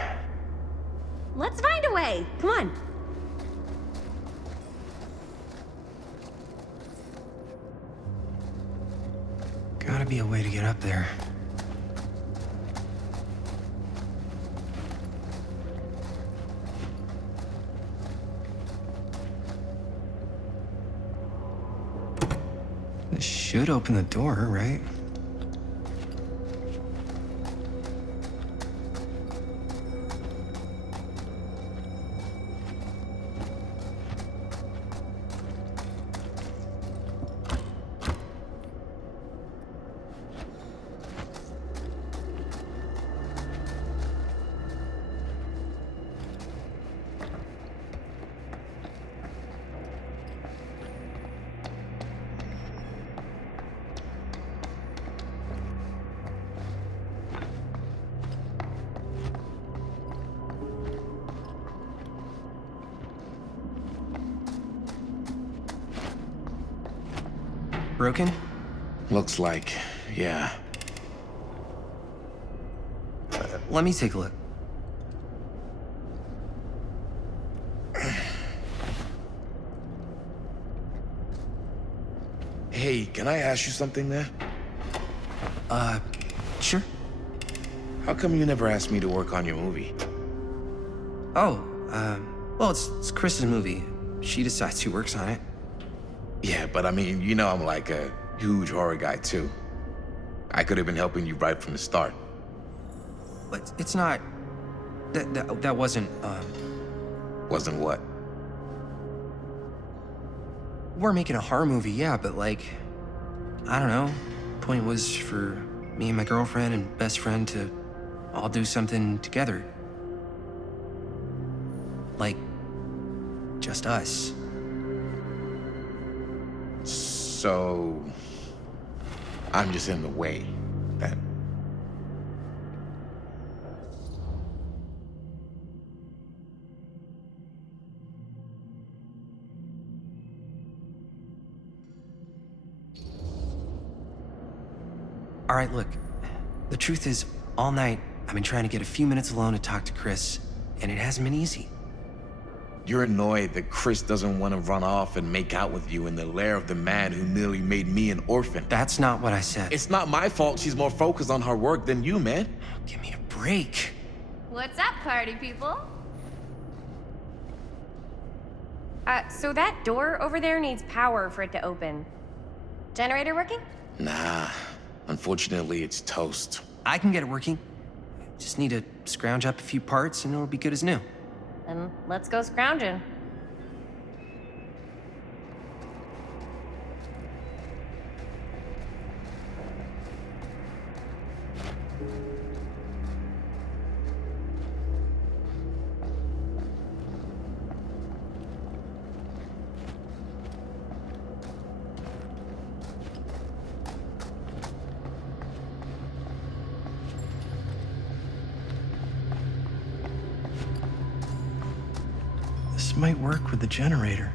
Let's find a way. Come on. Gotta be a way to get up there. This should open the door, right? Broken? Looks like, yeah. Let me take a look. Hey, can I ask you something, man? Sure. How come you never asked me to work on your movie? Oh, well, it's Chris's movie. She decides who works on it. Yeah, but I mean, you know I'm like a huge horror guy, too. I could have been helping you right from the start. But it's not... That wasn't, Wasn't what? We're making a horror movie, yeah, but like... I don't know. Point was for me and my girlfriend and best friend to all do something together. Like... just us. So... I'm just in the way, then. All right, look. The truth is, all night, I've been trying to get a few minutes alone to talk to Chris, and it hasn't been easy. You're annoyed that Chris doesn't want to run off and make out with you in the lair of the man who nearly made me an orphan. That's not what I said. It's not my fault she's more focused on her work than you, man. Give me a break. What's up, party people? So that door over there needs power for it to open. Generator working? Nah. Unfortunately, it's toast. I can get it working. Just need to scrounge up a few parts and it'll be good as new. Then let's go scrounging. This might work with the generator.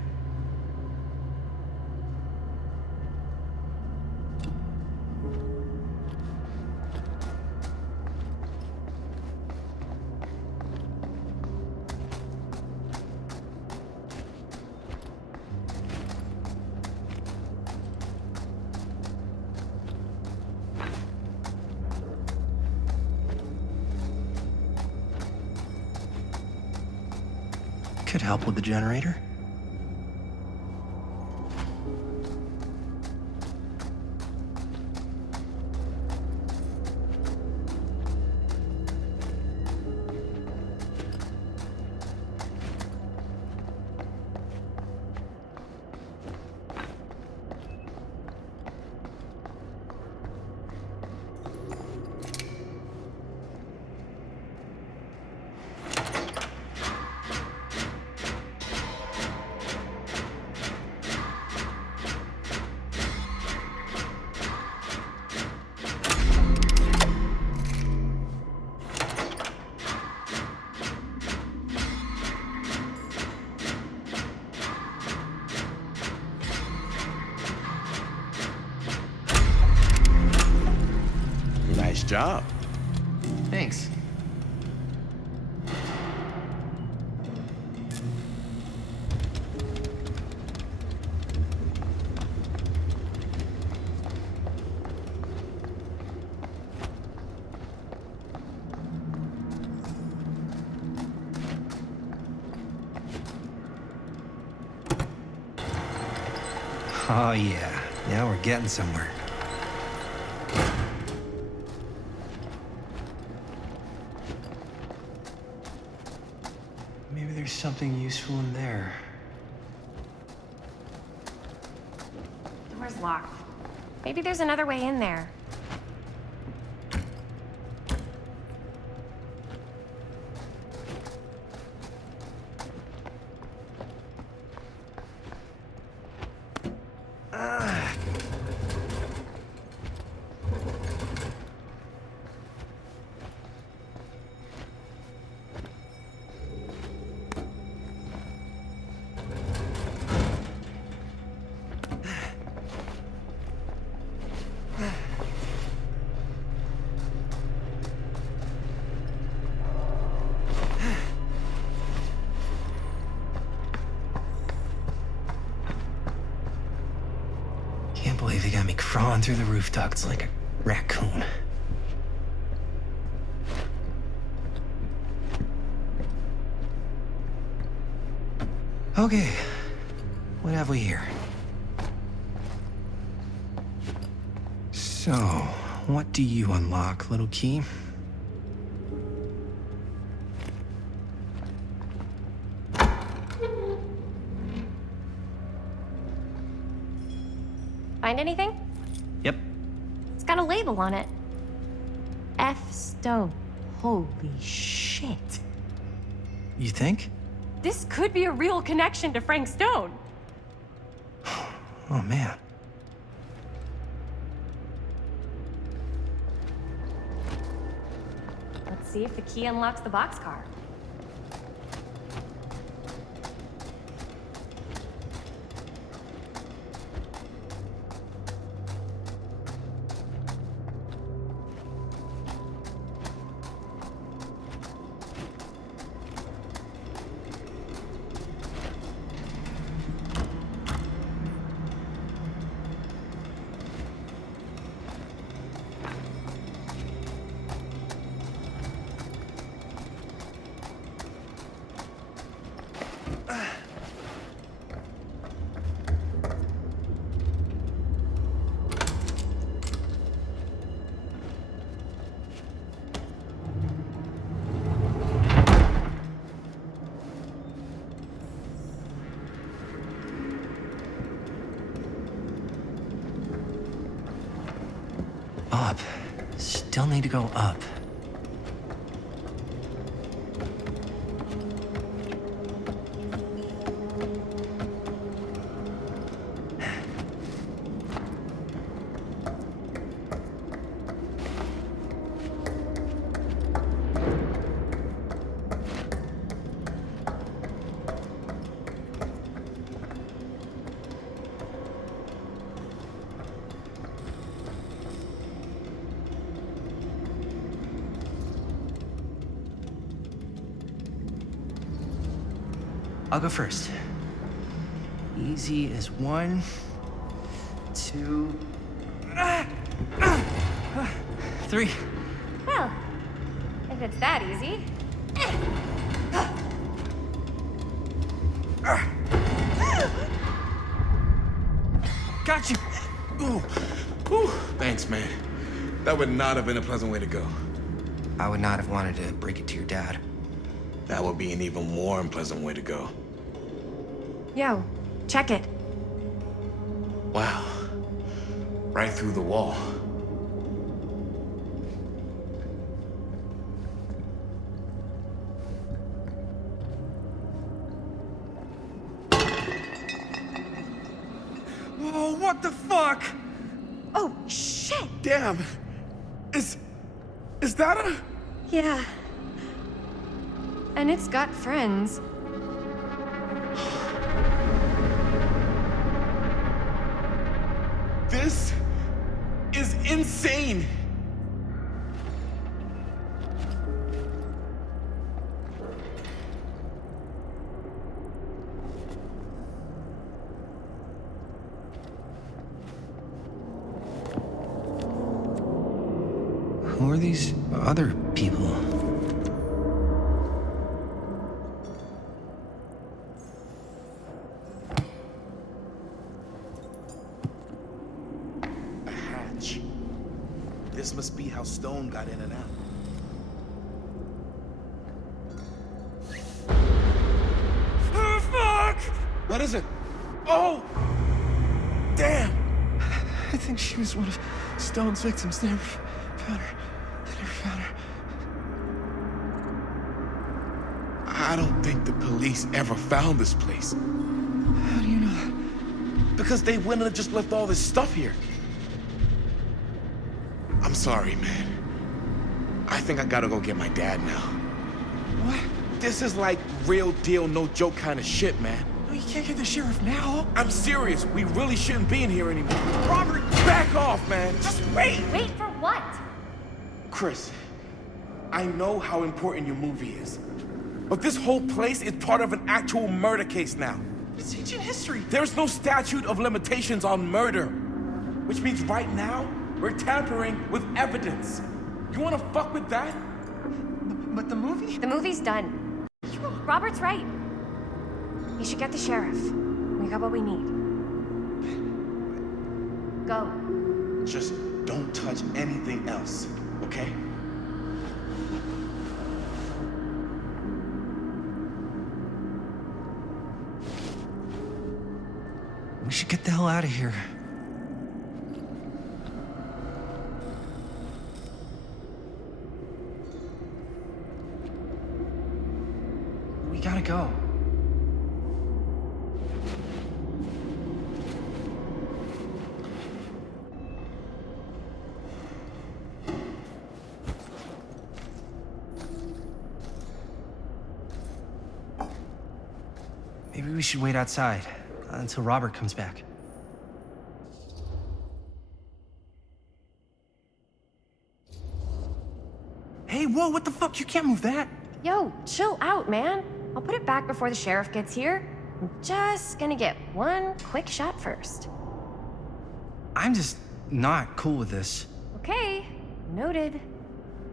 Could help with the generator. Nice job. Thanks. Oh yeah, now we're getting somewhere. Maybe there's something useful in there. Door's locked. Maybe there's another way in there. Can't believe they got me crawling through the roof ducts like a raccoon. Okay, what have we here? So, what do you unlock, little key? Find anything? Yep. It's got a label on it. F. Stone. Holy shit. You think? This could be a real connection to Frank Stone. Oh, man. Let's see if the key unlocks the boxcar. Up. Still need to go up. I'll go first. Easy as 1, 2, 3. Well, if it's that easy. Got you! Ooh. Ooh. Thanks, man. That would not have been a pleasant way to go. I would not have wanted to break it to your dad. That would be an even more unpleasant way to go. Yo, check it. Wow. Right through the wall. Oh, what the fuck? Oh, shit! Damn. Is that a... Yeah. And it's got friends. This is insane. Who are these other people? A hatch. This must be how Stone got in and out. Oh, fuck! What is it? Oh! Damn! I think she was one of Stone's victims. They never found her. I don't think the police ever found this place. How do you know that? Because they wouldn't have just left all this stuff here. I'm sorry, man. I think I gotta go get my dad now. What? This is like real deal, no joke kind of shit, man. No, you can't get the sheriff now. I'm serious. We really shouldn't be in here anymore. Robert, back off, man. Just wait. Wait for what? Chris, I know how important your movie is. But this whole place is part of an actual murder case now. It's ancient history. There's no statute of limitations on murder. Which means right now, we're tampering with evidence. You wanna fuck with that? But the movie? The movie's done. Robert's right. You should get the sheriff. We got what we need. Go. Just don't touch anything else, okay? We should get the hell out of here. We gotta go. Maybe we should wait outside until Robert comes back. Hey, whoa, what the fuck? You can't move that. Yo, chill out, man. I'll put it back before the sheriff gets here. I'm just gonna get one quick shot first. I'm just not cool with this. Okay, noted.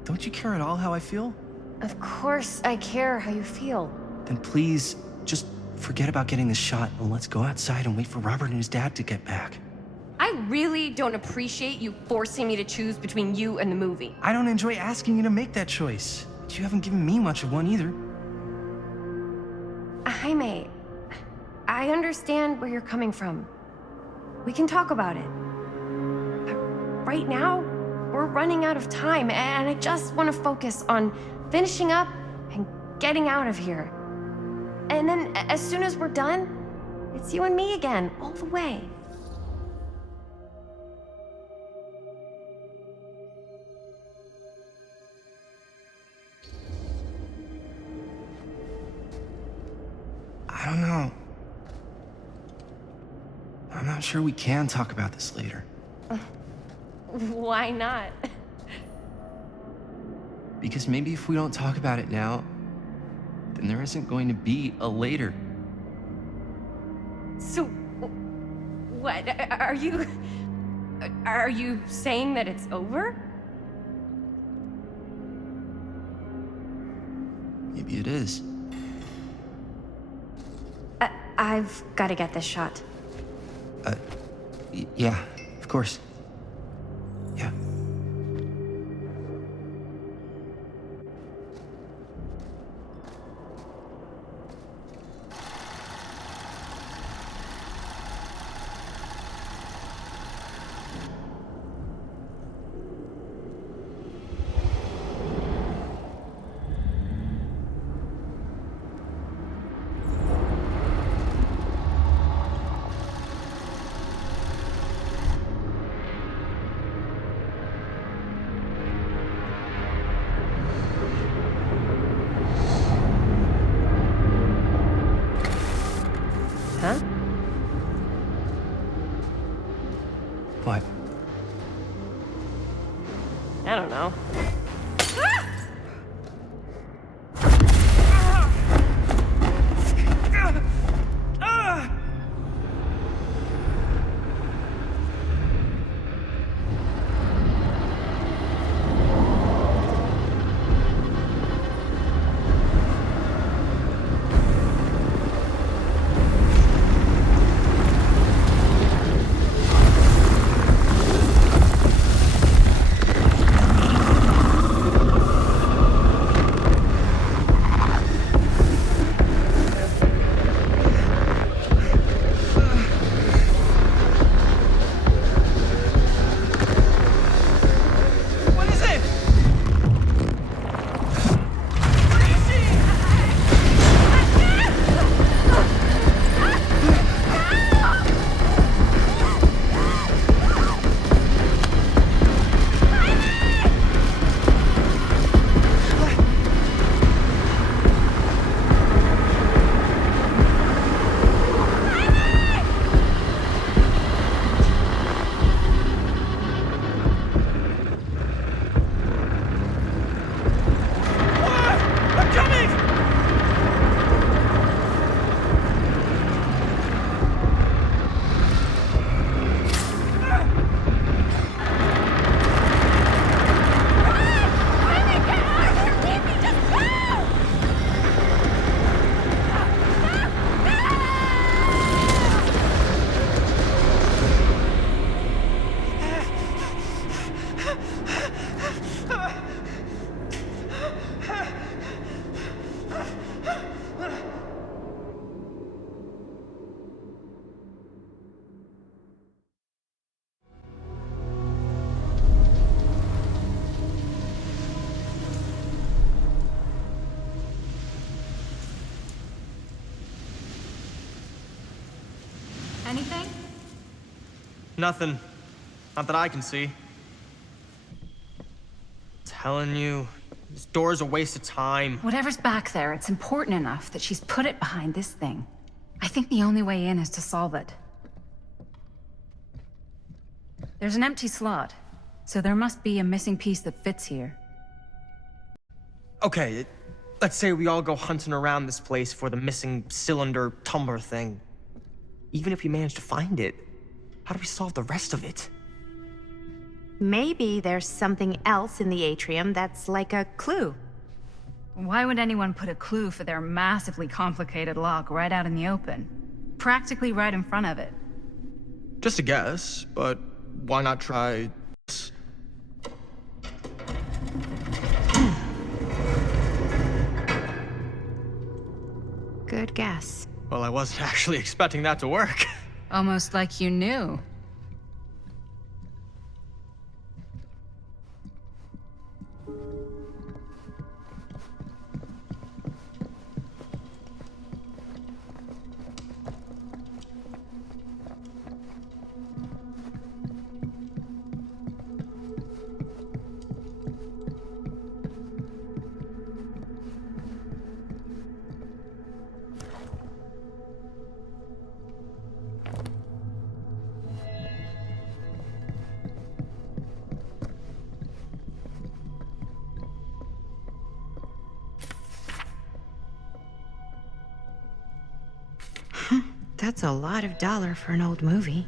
Don't you care at all how I feel? Of course I care how you feel. Then please, just forget about getting this shot and let's go outside and wait for Robert and his dad to get back. I really don't appreciate you forcing me to choose between you and the movie. I don't enjoy asking you to make that choice, but you haven't given me much of one either. Jaime, I understand where you're coming from. We can talk about it. But right now, we're running out of time, and I just want to focus on finishing up and getting out of here. And then, as soon as we're done, it's you and me again, all the way. I don't know. I'm not sure we can talk about this later. Why not? Because maybe if we don't talk about it now, then there isn't going to be a later. So, what? Are you saying that it's over? Maybe it is. I've got to get this shot. Yeah, of course. Yeah. Huh? What? I don't know. Nothing. Not that I can see. Telling you, this door's a waste of time. Whatever's back there, it's important enough that she's put it behind this thing. I think the only way in is to solve it. There's an empty slot, so there must be a missing piece that fits here. Okay, let's say we all go hunting around this place for the missing cylinder tumbler thing. Even if we manage to find it, how do we solve the rest of it? Maybe there's something else in the atrium that's like a clue. Why would anyone put a clue for their massively complicated lock right out in the open? Practically right in front of it. Just a guess, but why not try this? Good guess. Well, I wasn't actually expecting that to work. Almost like you knew. That's a lot of dollar for an old movie.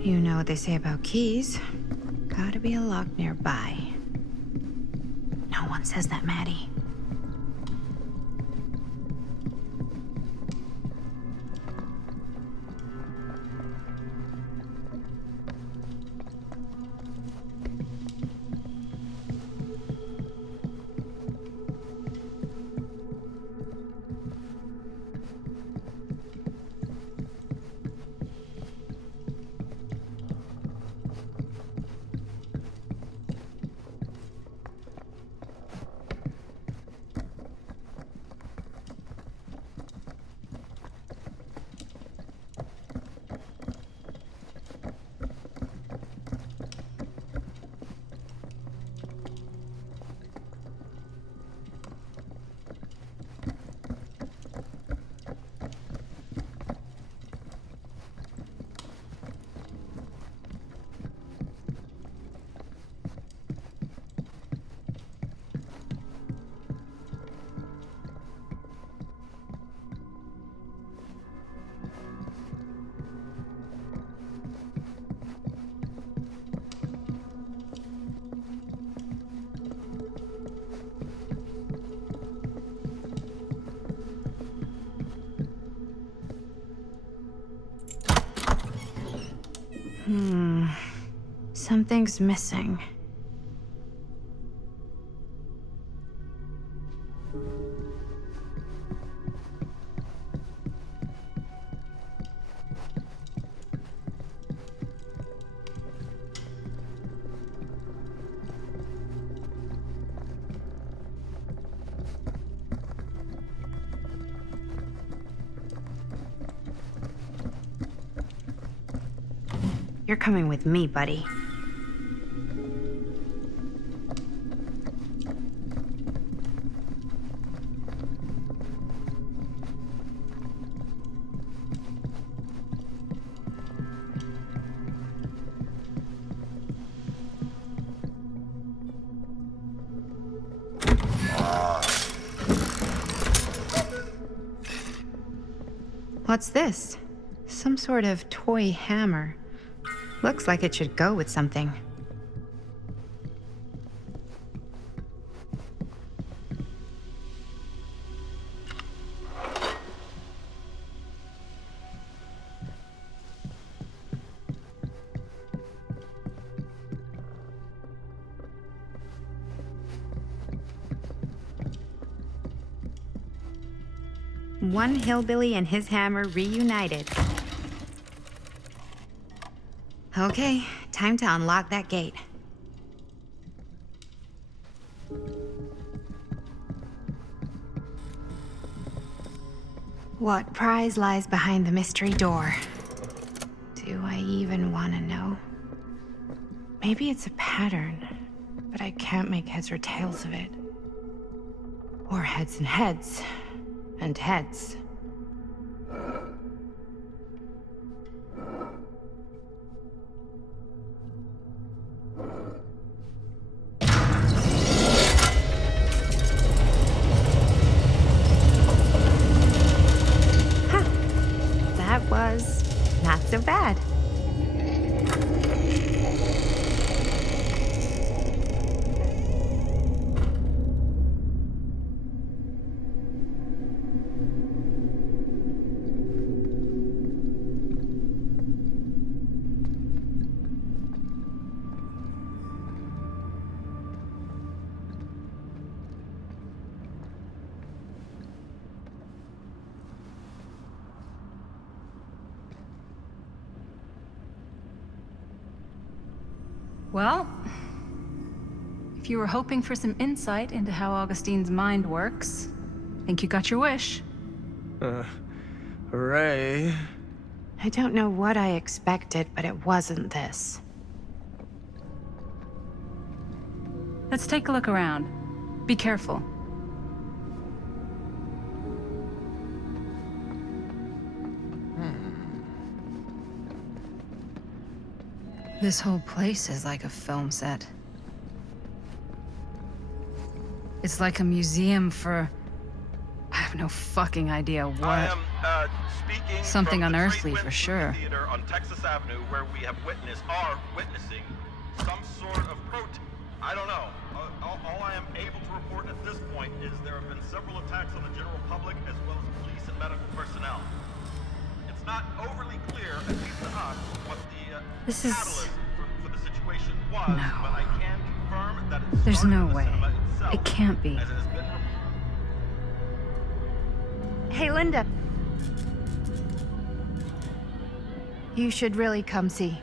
You know what they say about keys. Gotta be a lock nearby. No one says that, Maddie. Something's missing. You're coming with me, buddy. What's this? Some sort of toy hammer. Looks like it should go with something. One hillbilly and his hammer reunited. Okay, time to unlock that gate. What prize lies behind the mystery door? Do I even want to know? Maybe it's a pattern, but I can't make heads or tails of it. Or heads and heads, and heads. That was not so bad. Well, if you were hoping for some insight into how Augustine's mind works, I think you got your wish. Hooray. I don't know what I expected, but it wasn't this. Let's take a look around. Be careful. This whole place is like a film set. It's like a museum for... I have no fucking idea what. I am speaking Something from the unearthly Trade for Wind sure. Theater on Texas Avenue, where we have witnessing some sort of protest. I don't know. All I am able to report at this point is there have been several attacks on the general public as well as police and medical personnel. It's not overly clear, at least to us, what the This is... catalyst for the situation was, No. but I can confirm that it There's started no in the way. cinema itself, It can't be. as it has been Hey, Linda. You should really come see.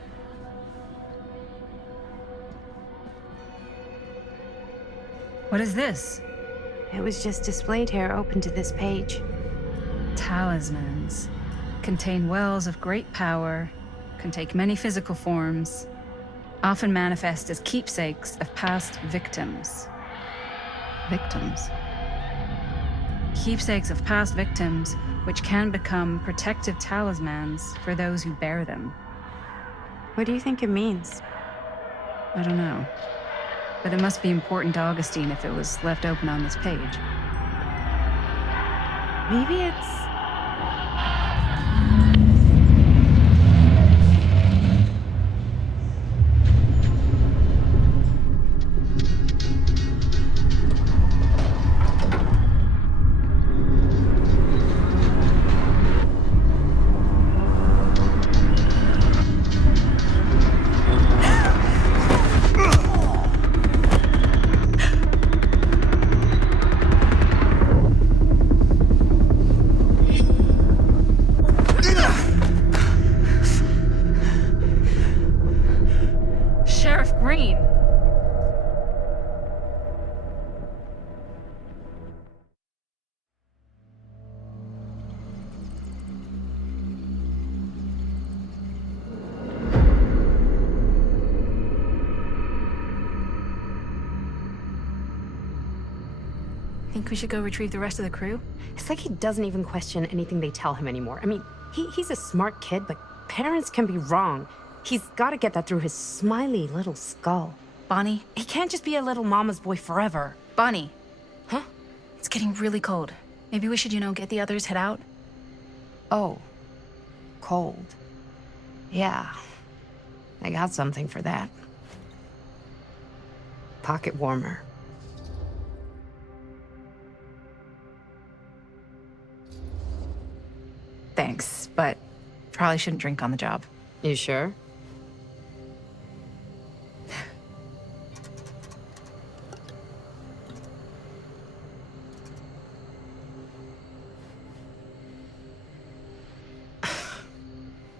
What is this? It was just displayed here, open to this page. Talismans. Contain wells of great power, can take many physical forms, often manifest as keepsakes of past victims. Victims. Keepsakes of past victims, which can become protective talismans for those who bear them. What do you think it means? I don't know. But it must be important to Augustine if it was left open on this page. Maybe it's... Sheriff Green! Think we should go retrieve the rest of the crew? It's like he doesn't even question anything they tell him anymore. I mean, he's a smart kid, but parents can be wrong. He's got to get that through his smiley little skull. Bonnie? He can't just be a little mama's boy forever. Bonnie. Huh? It's getting really cold. Maybe we should, get the others, head out? Oh. Cold. Yeah. I got something for that. Pocket warmer. Thanks, but probably shouldn't drink on the job. You sure?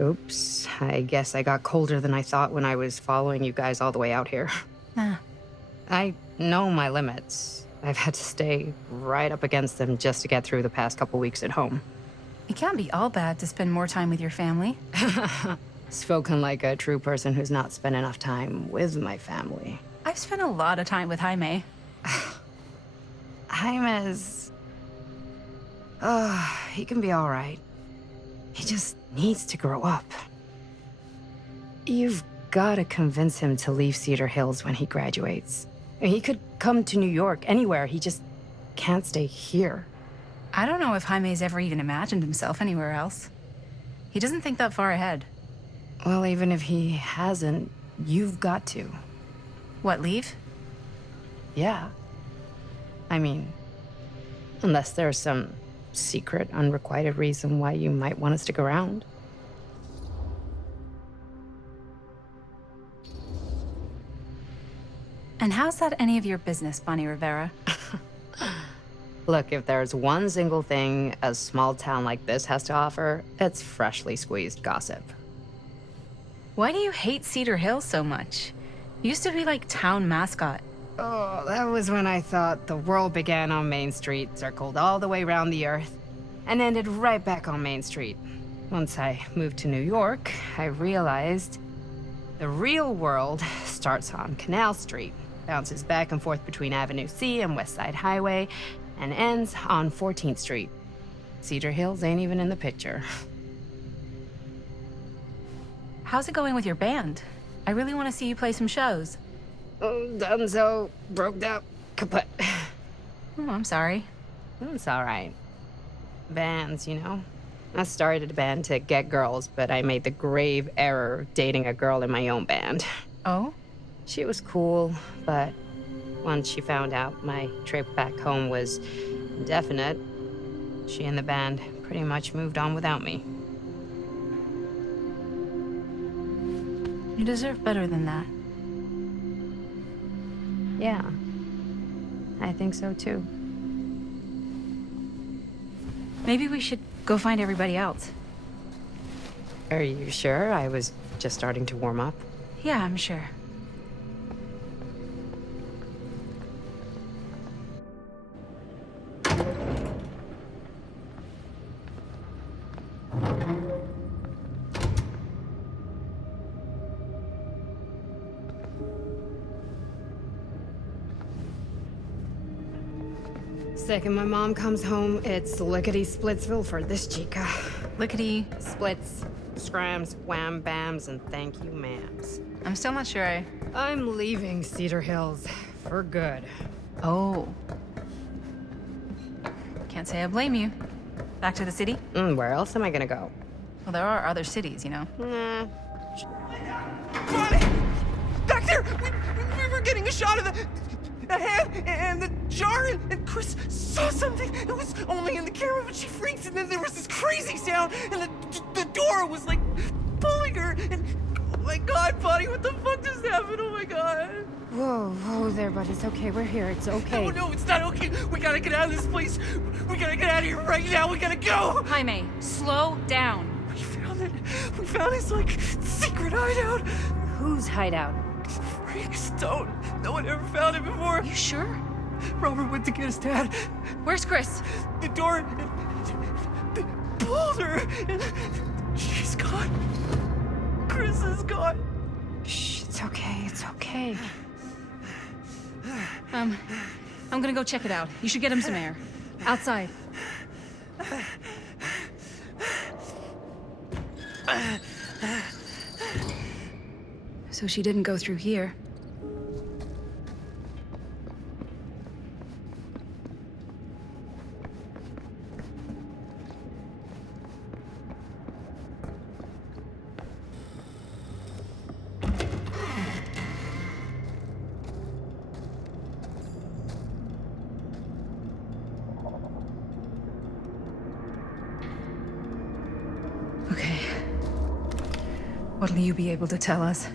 Oops. I guess I got colder than I thought when I was following you guys all the way out here. Nah. I know my limits. I've had to stay right up against them just to get through the past couple weeks at home. It can't be all bad to spend more time with your family. Spoken like a true person who's not spent enough time with my family. I've spent a lot of time with Jaime. Jaime's... he can be all right. He just needs to grow up. You've got to convince him to leave Cedar Hills when he graduates. He could come to New York, anywhere. He just can't stay here. I don't know if Jaime's ever even imagined himself anywhere else. He doesn't think that far ahead. Well, even if he hasn't, you've got to. What, leave? Yeah. I mean, unless there's some secret, unrequited reason why you might want to stick around. And how's that any of your business, Bonnie Rivera? Look, if there's one single thing a small town like this has to offer, it's freshly squeezed gossip. Why do you hate Cedar Hills so much? You used to be like town mascot. Oh, that was when I thought the world began on Main Street, circled all the way around the earth, and ended right back on Main Street. Once I moved to New York, I realized the real world starts on Canal Street, bounces back and forth between Avenue C and West Side Highway, and ends on 14th Street. Cedar Hills ain't even in the picture. How's it going with your band? I really want to see you play some shows. Oh, done so, broke up, kaput. Oh, I'm sorry. It's all right. Bands, you know? I started a band to get girls, but I made the grave error of dating a girl in my own band. Oh? She was cool, but once she found out my trip back home was indefinite, she and the band pretty much moved on without me. You deserve better than that. Yeah, I think so too. Maybe we should go find everybody else. Are you sure? I was just starting to warm up. Yeah, I'm sure. Second my mom comes home, it's lickety-splitsville for this chica. Lickety... Splits, scrams, wham bams, and thank you ma'ams. I'm still not sure I'm leaving Cedar Hills for good. Oh. Can't say I blame you. Back to the city? Where else am I gonna go? Well, there are other cities, you know. Nah. Bonnie! Back there! We were getting a shot of the hand and the jar, and Chris saw something. It was only in the camera, but she freaks, and then there was this crazy sound, and the door was like pulling her, and oh my god, Bonnie, what the fuck just happened? Oh my god. Whoa there, buddy. It's okay. We're here. It's okay. No, it's not okay. We gotta get out of this place. We gotta get out of here right now. We gotta go. Jaime, slow down. We found it. We found his, like, secret hideout. Whose hideout? Freaks don't. No one ever found it before. You sure? Robert went to get his dad. Where's Chris? The door. They pulled her. And she's gone. Chris is gone. Shh, it's okay. It's okay. I'm gonna go check it out. You should get him some air. Outside. So she didn't go through here. Okay. What'll you be able to tell us?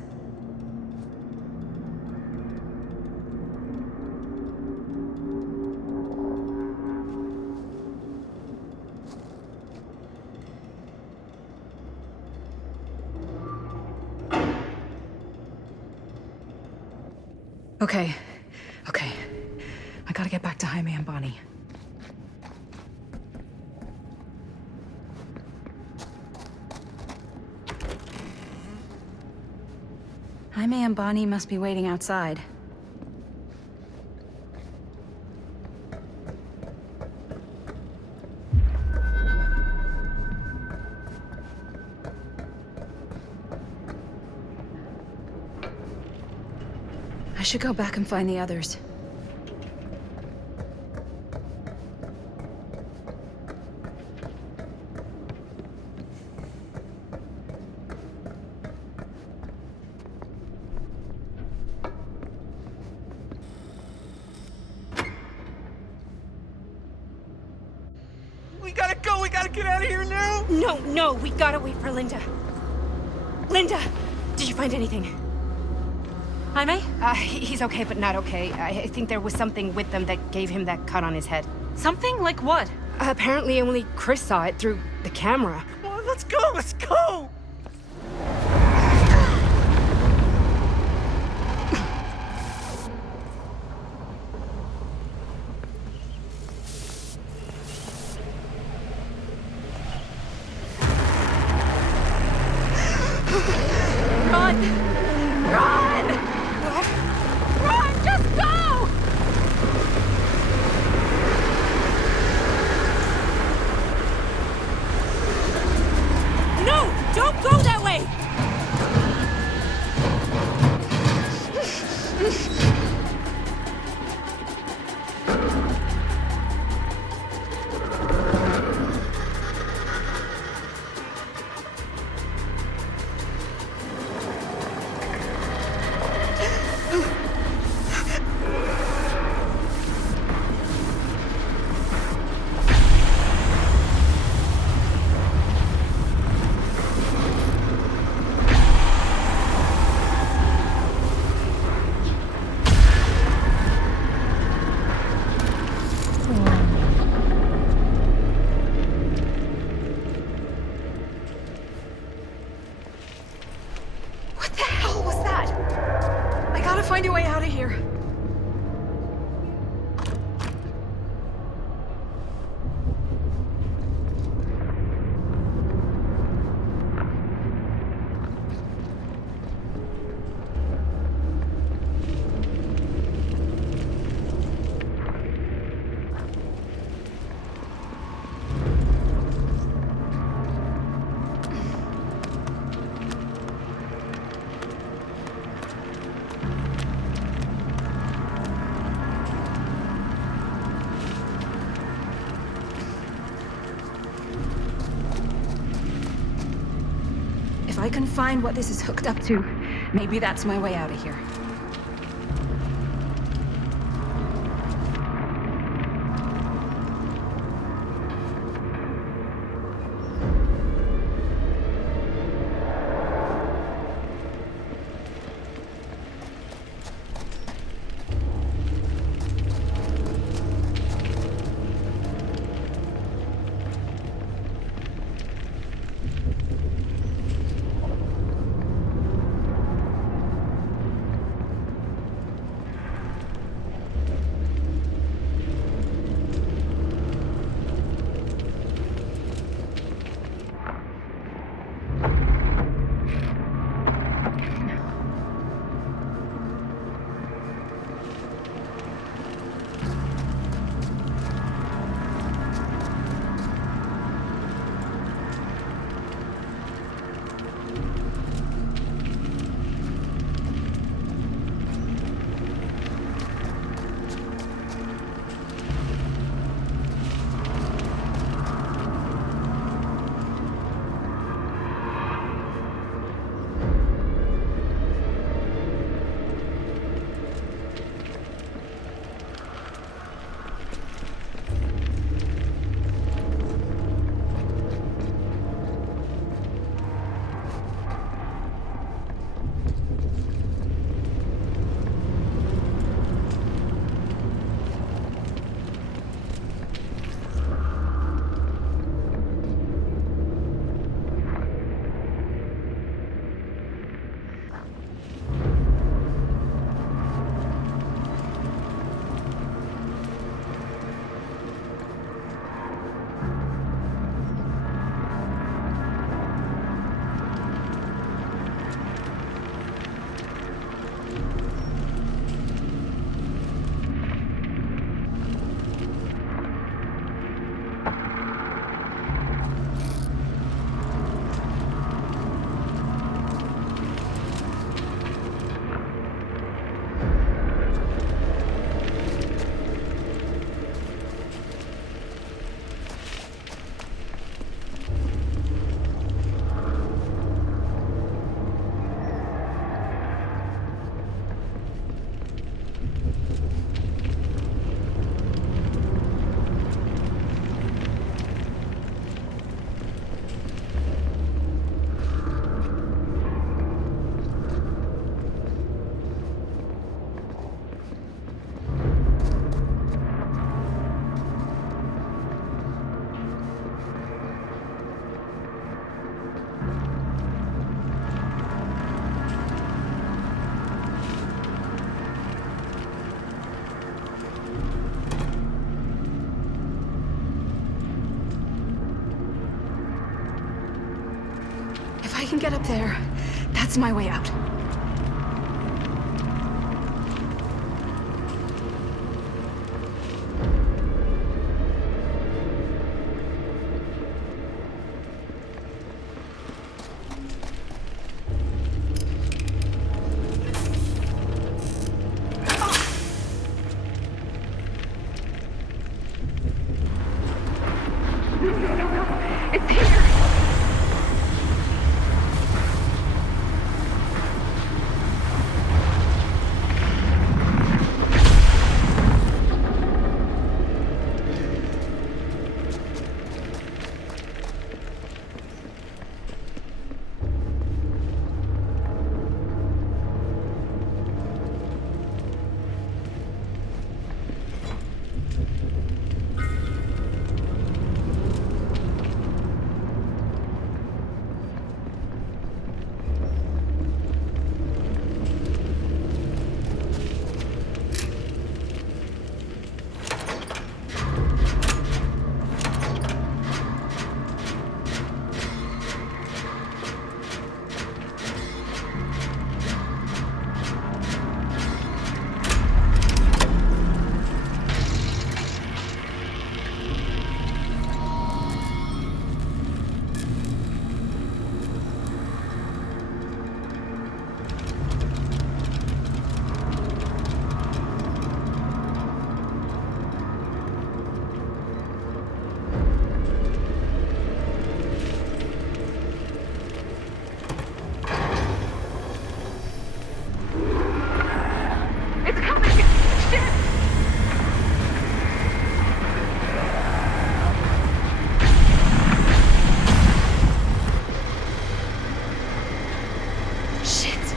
Okay. Okay. I gotta get back to Jaime and Bonnie. Jaime and Bonnie must be waiting outside. I should go back and find the others. We gotta go! We gotta get out of here now! No, we gotta wait for Linda. Linda, did you find anything? Jaime? He's okay, but not okay. I think there was something with them that gave him that cut on his head. Something? Like what? Apparently only Chris saw it through the camera. Come on, let's go! Let's go! Run! Run! What? Run! Just go! No! Don't go that way! What the hell was that? I gotta find a way out of here. If I can find what this is hooked up to, maybe that's my way out of here. can get up there, that's my way out. It's here! It's coming! Shit! Shit!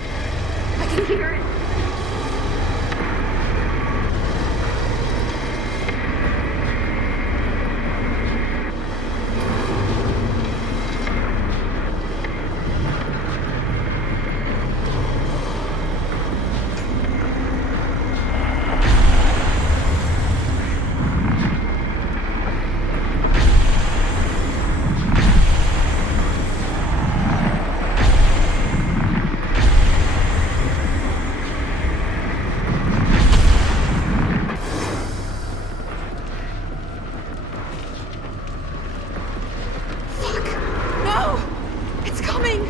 I can hear it! No! It's coming!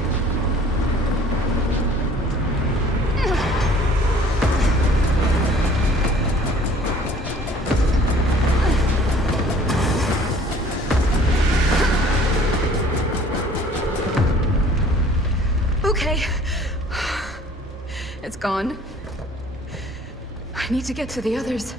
Okay. It's gone. I need to get to the others.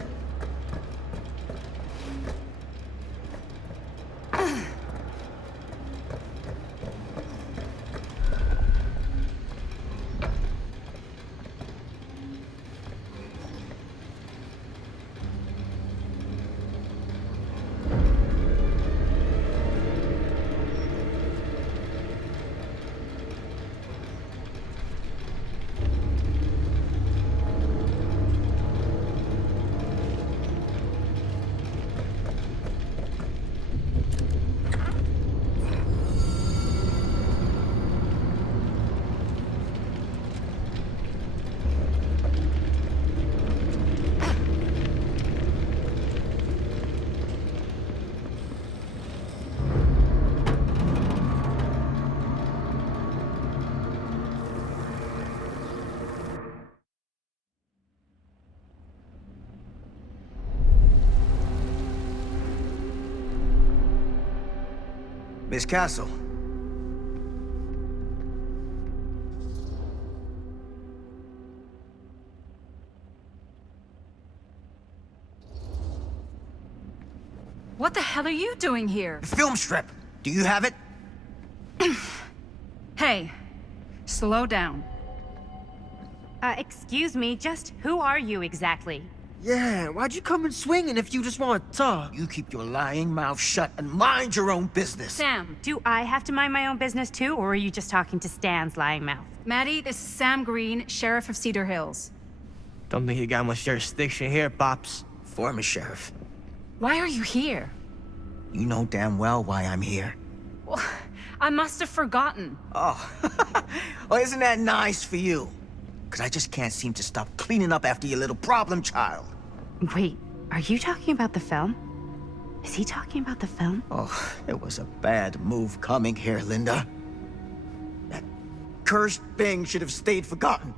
Miss Castle. What the hell are you doing here? The film strip. Do you have it? Hey, slow down. Excuse me, just who are you exactly? Yeah, why'd you come in swinging if you just want to talk? You keep your lying mouth shut and mind your own business. Sam. Do I have to mind my own business too, or are you just talking to Stan's lying mouth? Maddie, this is Sam Green, Sheriff of Cedar Hills. Don't think you got much jurisdiction here, Pops. Former sheriff. Why are you here? You know damn well why I'm here. Well, I must have forgotten. Oh, well, isn't that nice for you? Because I just can't seem to stop cleaning up after your little problem child. Wait, are you talking about the film? Is he talking about the film? Oh, it was a bad move coming here, Linda. That cursed thing should have stayed forgotten.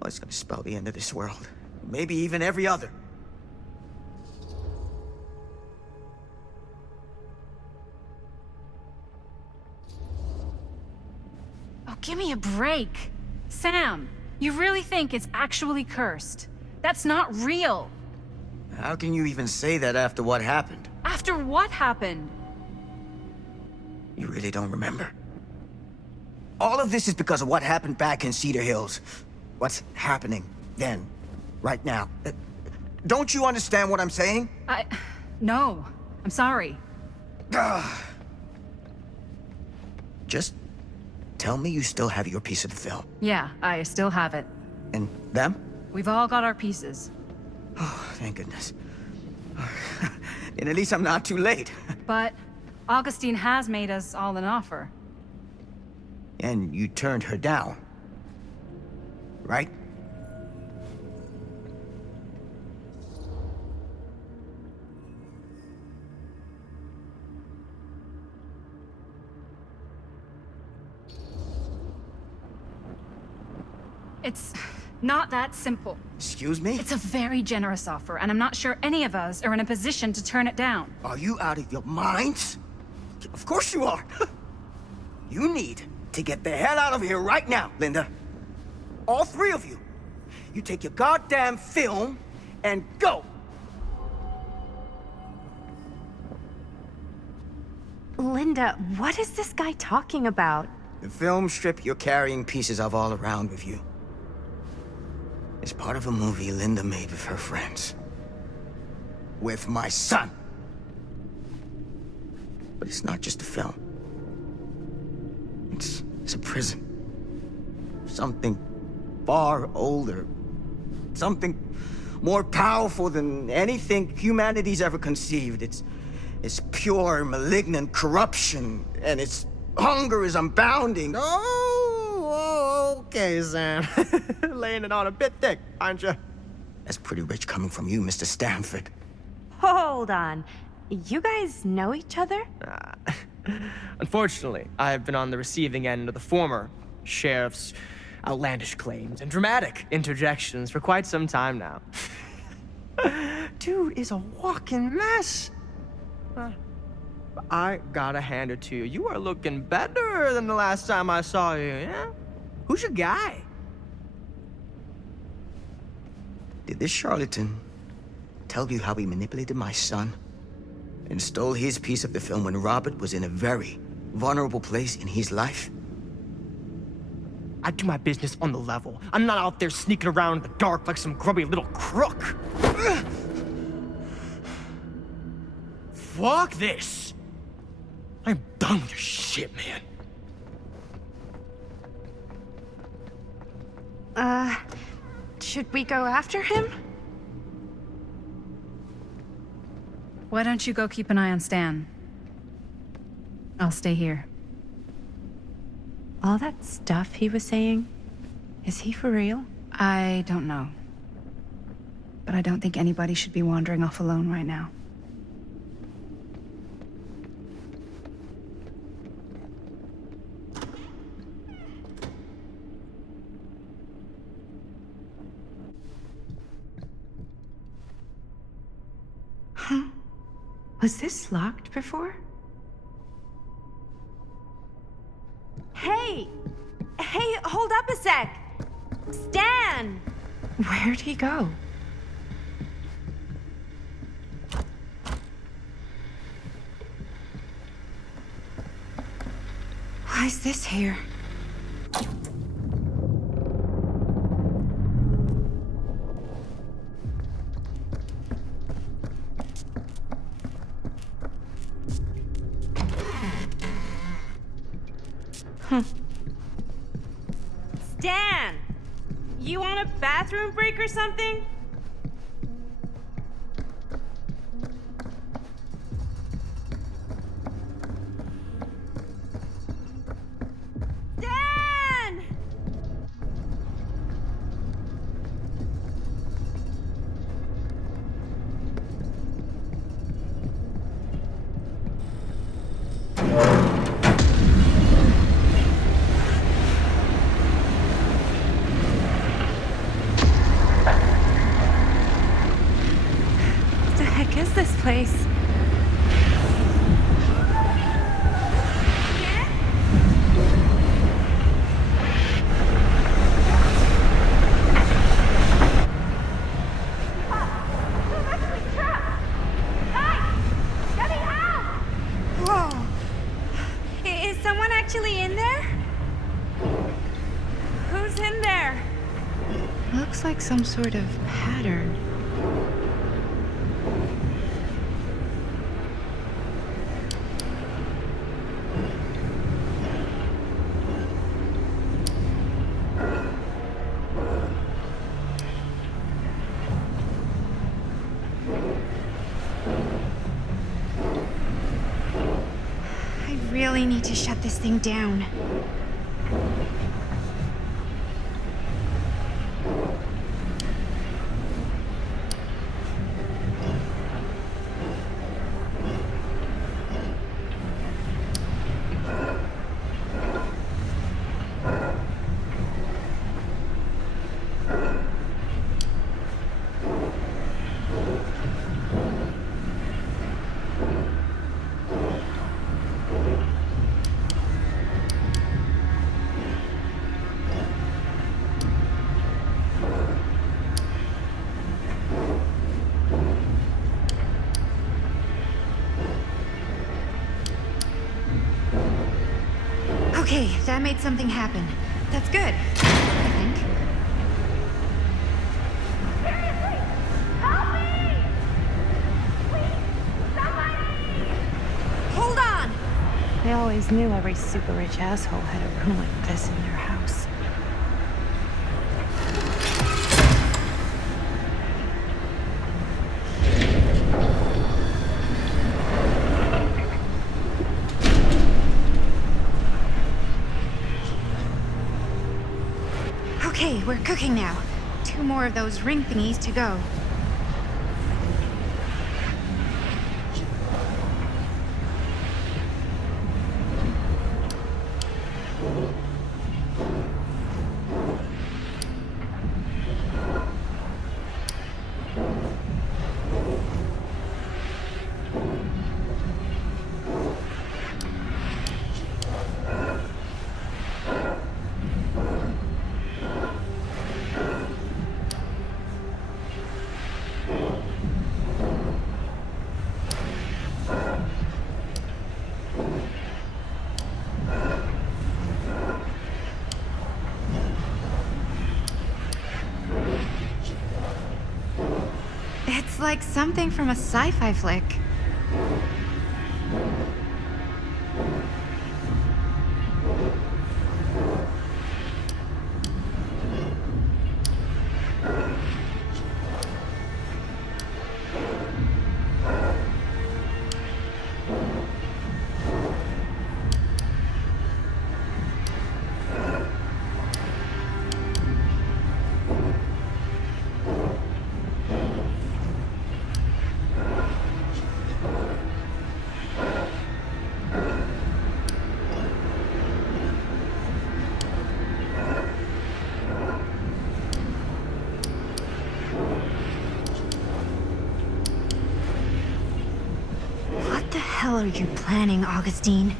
Oh, it's gonna spell the end of this world. Maybe even every other. Oh, give me a break. Sam, you really think it's actually cursed? That's not real. How can you even say that after what happened? After what happened? You really don't remember? All of this is because of what happened back in Cedar Hills. What's happening then, right now. Don't you understand what I'm saying? No. I'm sorry. Just tell me you still have your piece of the film. Yeah, I still have it. And them? We've all got our pieces. Oh, thank goodness. And at least I'm not too late. But Augustine has made us all an offer. And you turned her down, right? It's not that simple. Excuse me? It's a very generous offer, and I'm not sure any of us are in a position to turn it down. Are you out of your minds? Of course you are. You need to get the hell out of here right now, Linda. All three of you. You take your goddamn film and go. Linda, what is this guy talking about? The film strip you're carrying pieces of all around with you. It's part of a movie Linda made with her friends. With my son. But it's not just a film. It's a prison. Something far older. Something more powerful than anything humanity's ever conceived. It's pure, malignant corruption, and its hunger is unbounding. Oh, okay, Sam. Laying it on a bit thick, aren't you? That's pretty rich coming from you, Mr. Stanford. Hold on. You guys know each other? Unfortunately, I've been on the receiving end of the former sheriff's outlandish claims and dramatic interjections for quite some time now. Dude is a walking mess. I gotta hand it to you. You are looking better than the last time I saw you, yeah? Who's your guy? Did this charlatan tell you how he manipulated my son and stole his piece of the film when Robert was in a very vulnerable place in his life? I do my business on the level. I'm not out there sneaking around in the dark like some grubby little crook. Fuck this. I'm done with your shit, man. Should we go after him? Why don't you go keep an eye on Stan? I'll stay here. All that stuff he was saying, is he for real? I don't know. But I don't think anybody should be wandering off alone right now. Huh? Was this locked before? Hey! Hey, hold up a sec! Stan! Where'd he go? Why is this here? Stan! You want a bathroom break or something? place. Whoa. Is someone actually in there? Who's in there? Looks like some sort of pattern. I really need to shut this thing down. Okay, that made something happen. That's good, I think. Hold on! I always knew every super rich asshole had a room like this in their house. Okay, we're cooking now. 2 more of those ring thingies to go. It's like something from a sci-fi flick. What the hell are you planning, Augustine?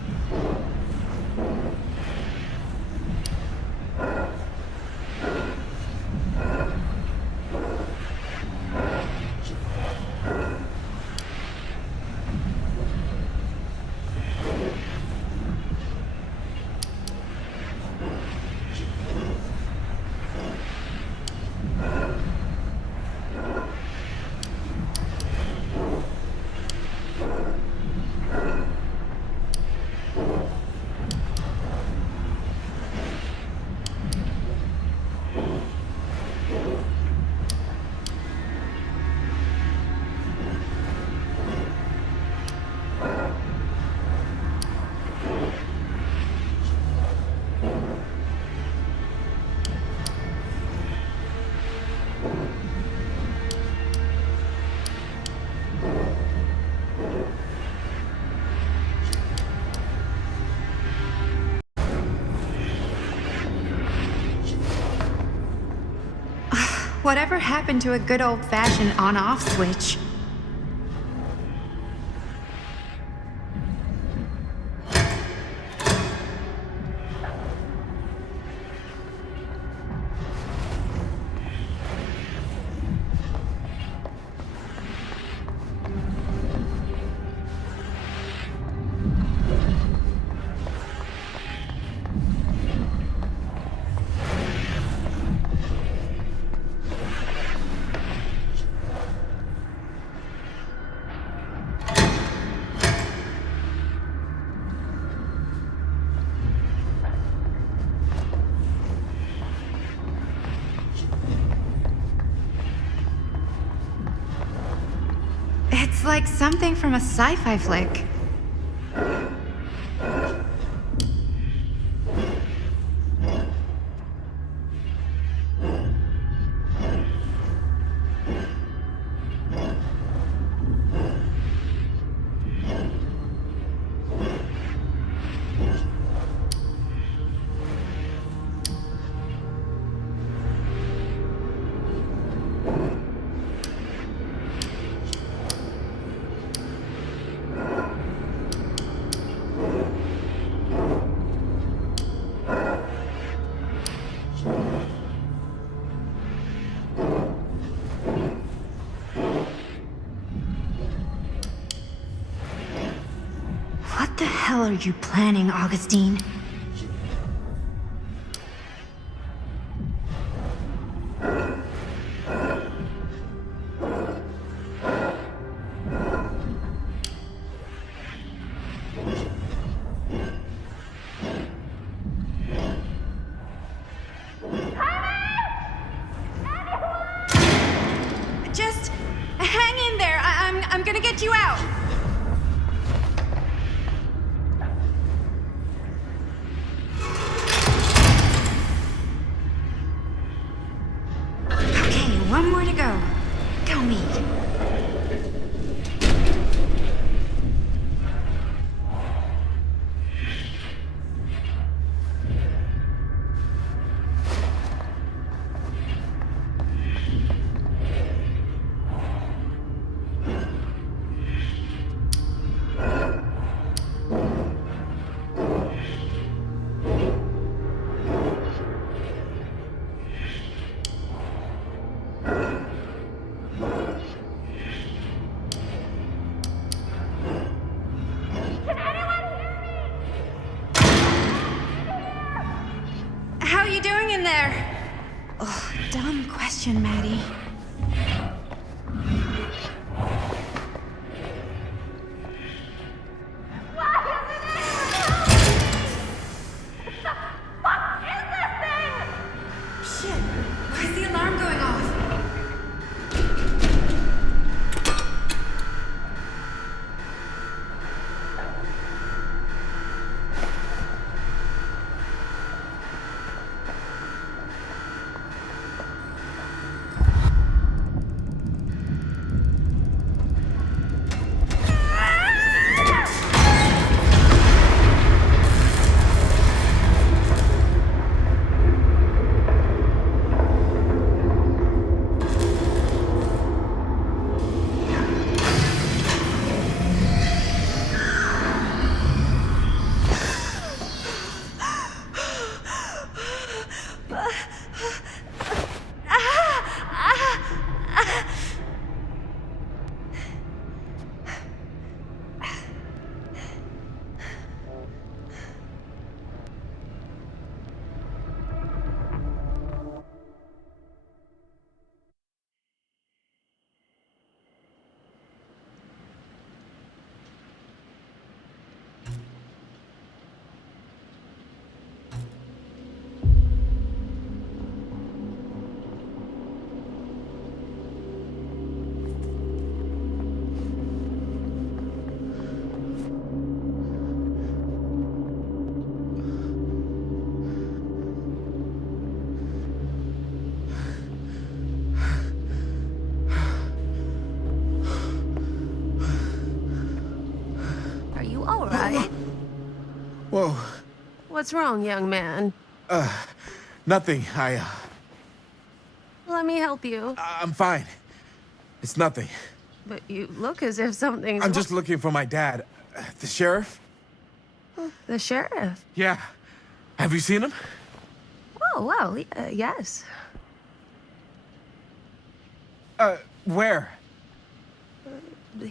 Whatever happened to a good old-fashioned on-off switch? It's like something from a sci-fi flick. What the hell are you planning, Augustine? Just hang in there. I'm gonna get you out. Okay, one more to go. Go me. How are you doing in there? Oh, dumb question, Maddie. Shit, why is the alarm going off? Are you all right? Whoa. What's wrong, young man? Nothing. Let me help you. I'm fine. It's nothing. But you look as if something's I'm just looking for my dad. The sheriff? The sheriff? Yeah. Have you seen him? Oh, well, yes. Where?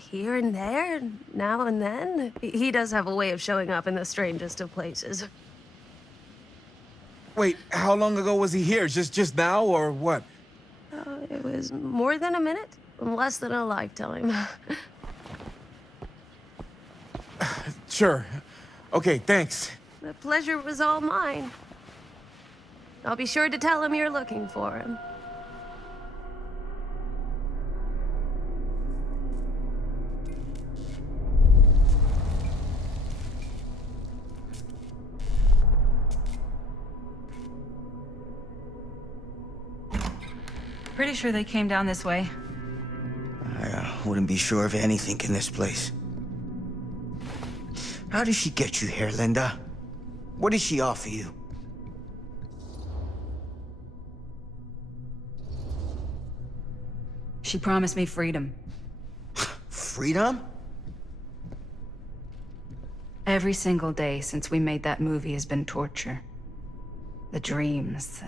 Here and there, now and then. He does have a way of showing up in the strangest of places. Wait, how long ago was he here? Just now, or what? It was more than a minute, less than a lifetime. Sure. Okay, thanks. The pleasure was all mine. I'll be sure to tell him you're looking for him. pretty sure they came down this way. I wouldn't be sure of anything in this place. How did she get you here, Linda? What did she offer you? She promised me freedom. Freedom? Every single day since we made that movie has been torture. The dreams,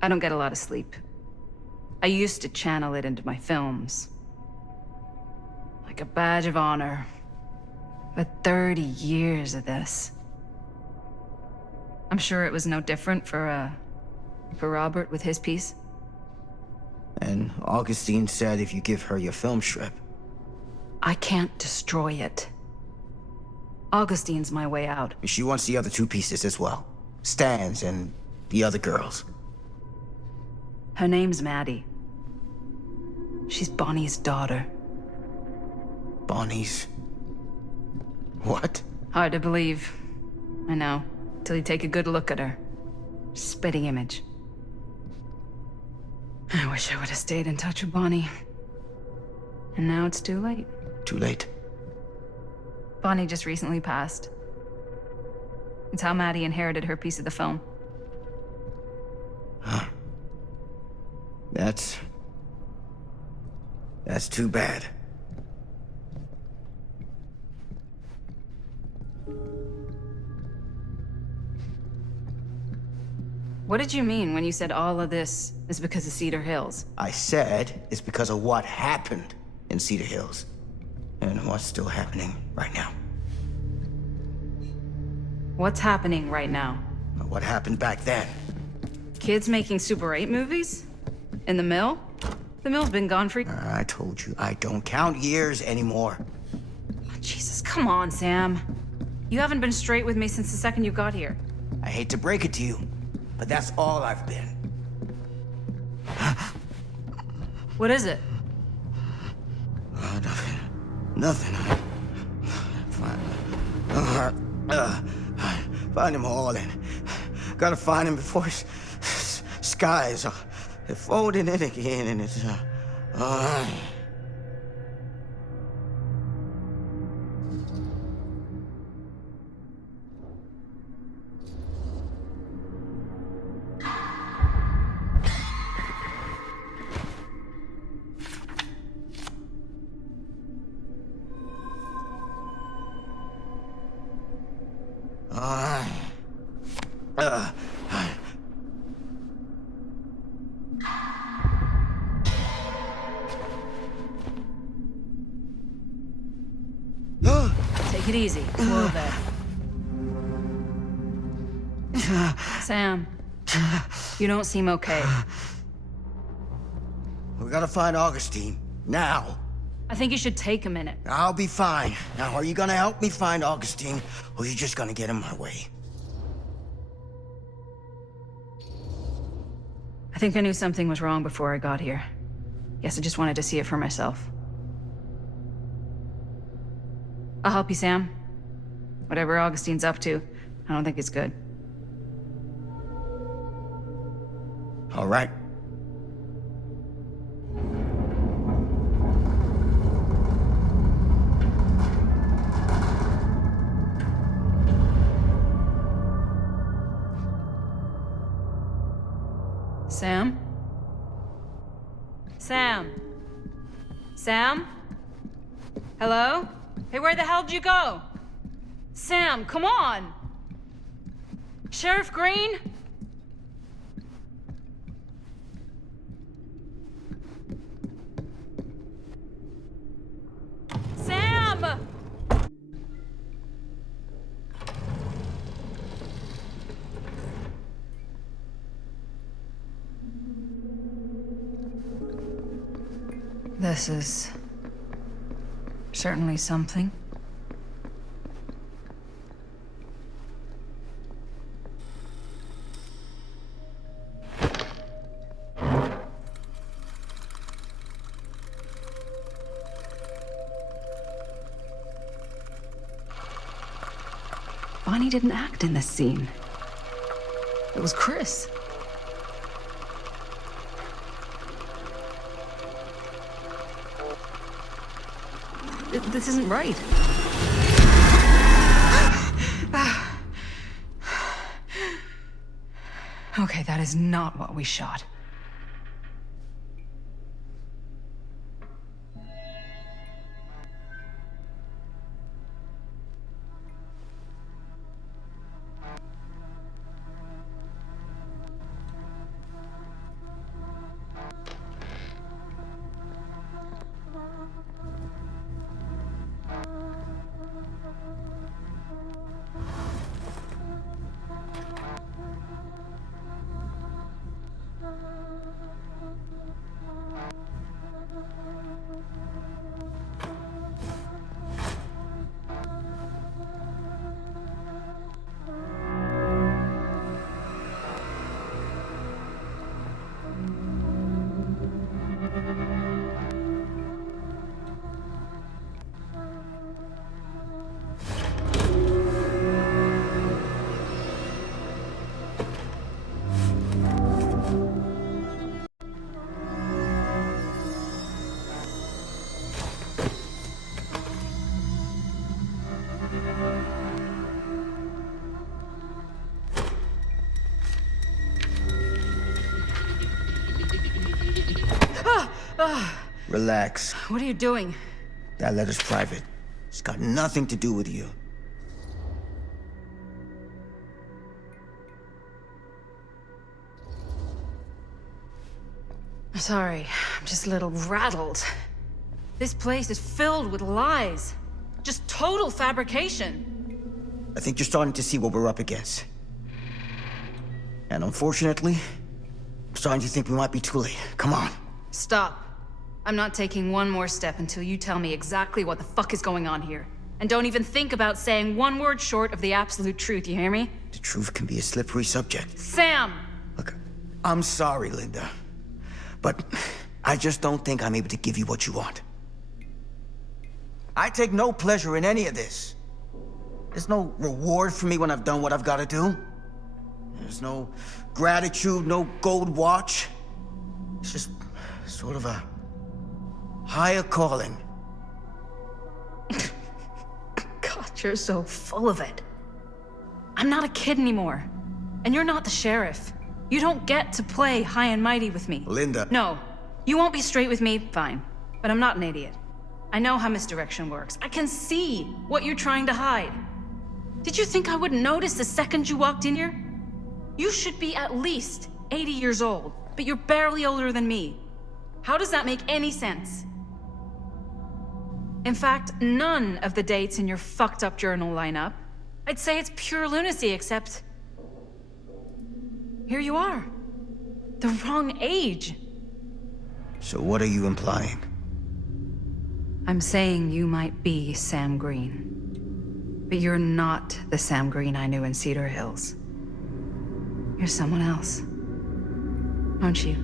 I don't get a lot of sleep. I used to channel it into my films. Like a badge of honor. But 30 years of this. I'm sure it was no different for Robert with his piece. And Augustine said if you give her your film strip. I can't destroy it. Augustine's my way out. She wants the other two pieces as well. Stan's and the other girls. Her name's Maddie. She's Bonnie's daughter. Bonnie's... what? Hard to believe. I know. Till you take a good look at her. Spitting image. I wish I would have stayed in touch with Bonnie. And now it's too late. Too late. Bonnie just recently passed. It's how Maddie inherited her piece of the film. Huh. That's too bad. What did you mean when you said all of this is because of Cedar Hills? I said it's because of what happened in Cedar Hills. And what's still happening right now. What's happening right now? What happened back then? Kids making Super 8 movies? In the mill? The mill's been gone for... I told you, I don't count years anymore. Oh, Jesus, come on, Sam. You haven't been straight with me since the second you got here. I hate to break it to you, but that's all I've been. What is it? Nothing. Nothing. Find him all and gotta find him before his skies are folding in again and it's Take it easy. Whoa there. Sam, you don't seem okay. We gotta find Augustine. Now. I think you should take a minute. I'll be fine. Now, are you gonna help me find Augustine, or are you just gonna get in my way? I think I knew something was wrong before I got here. Guess I just wanted to see it for myself. I'll help you, Sam. Whatever Augustine's up to, I don't think it's good. All right. Sam? Sam? Sam? Hello? Hey, where the hell did you go? Sam, come on! Sheriff Green? Sam! This is certainly something. Bonnie didn't act in this scene. It was Chris. This isn't right. Okay, that is not what we shot. Relax. What are you doing? That letter's private. It's got nothing to do with you. Sorry, I'm just a little rattled. This place is filled with lies. Just total fabrication. I think you're starting to see what we're up against. And unfortunately, I'm starting to think we might be too late. Come on. Stop. I'm not taking one more step until you tell me exactly what the fuck is going on here. And don't even think about saying one word short of the absolute truth, you hear me? The truth can be a slippery subject. Sam! Look, I'm sorry, Linda. But I just don't think I'm able to give you what you want. I take no pleasure in any of this. There's no reward for me when I've done what I've got to do. There's no gratitude, no gold watch. It's just sort of a higher calling. God, you're so full of it. I'm not a kid anymore. And you're not the sheriff. You don't get to play high and mighty with me. Linda. No. You won't be straight with me, fine. But I'm not an idiot. I know how misdirection works. I can see what you're trying to hide. Did you think I wouldn't notice the second you walked in here? You should be at least 80 years old, but you're barely older than me. How does that make any sense? In fact, none of the dates in your fucked up journal line up. I'd say it's pure lunacy, except here you are. The wrong age. So what are you implying? I'm saying you might be Sam Green. But you're not the Sam Green I knew in Cedar Hills. You're someone else. Aren't you?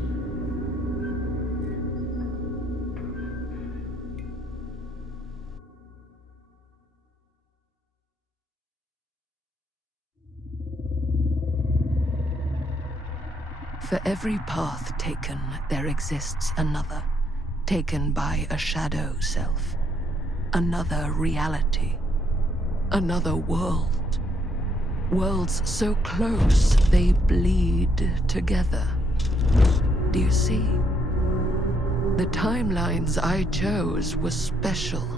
For every path taken, there exists another, taken by a shadow self. Another reality. Another world. Worlds so close, they bleed together. Do you see? The timelines I chose were special.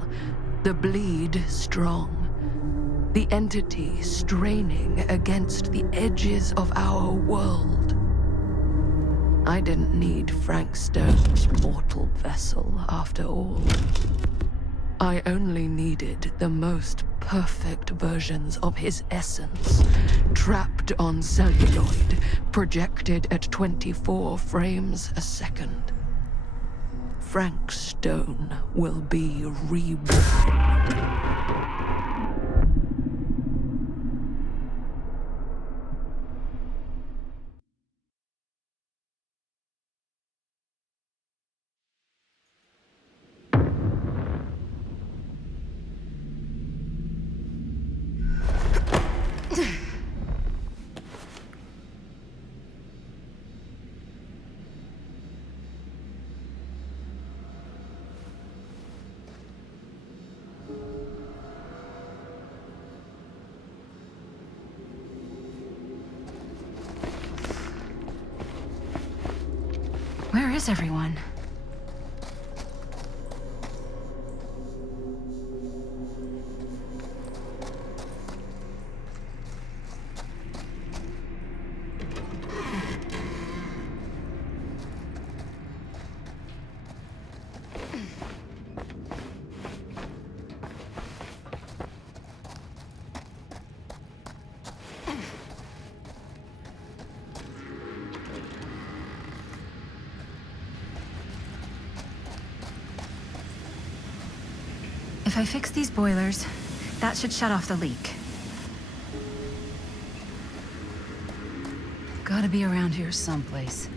The bleed strong. The entity straining against the edges of our world. I didn't need Frank Stone's mortal vessel, after all. I only needed the most perfect versions of his essence, trapped on celluloid, projected at 24 frames a second. Frank Stone will be reborn. is everyone? If I fix these boilers, that should shut off the leak. Gotta be around here someplace.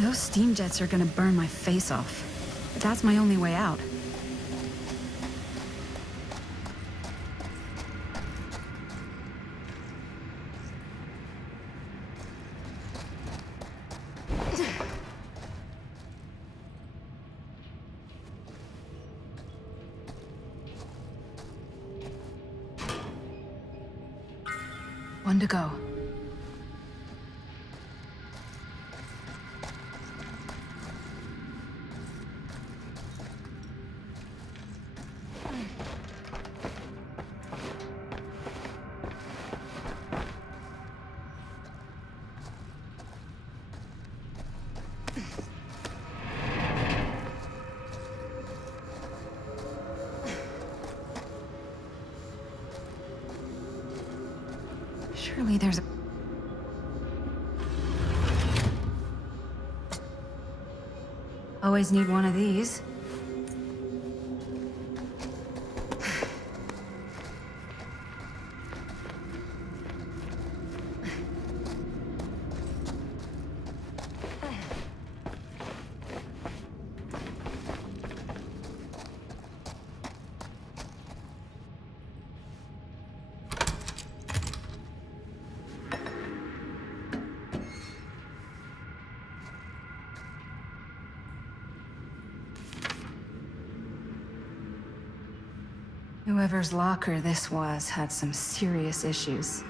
Those steam jets are gonna burn my face off. But that's my only way out. One to go. Surely there's a... Always need one of these. Whoever's locker this was had some serious issues.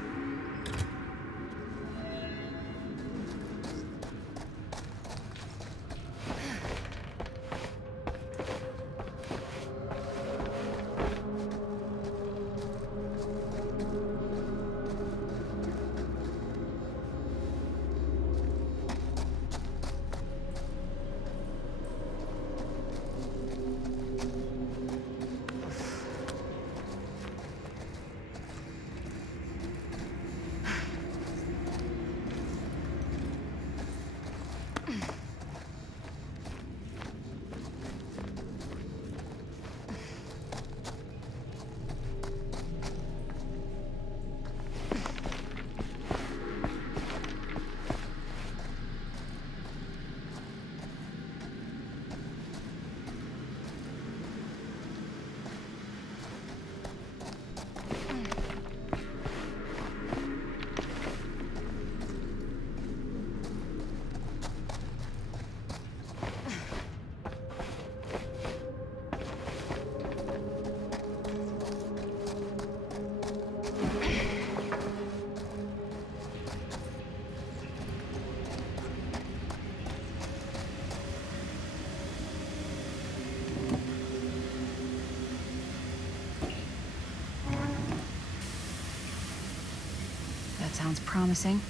Sounds promising.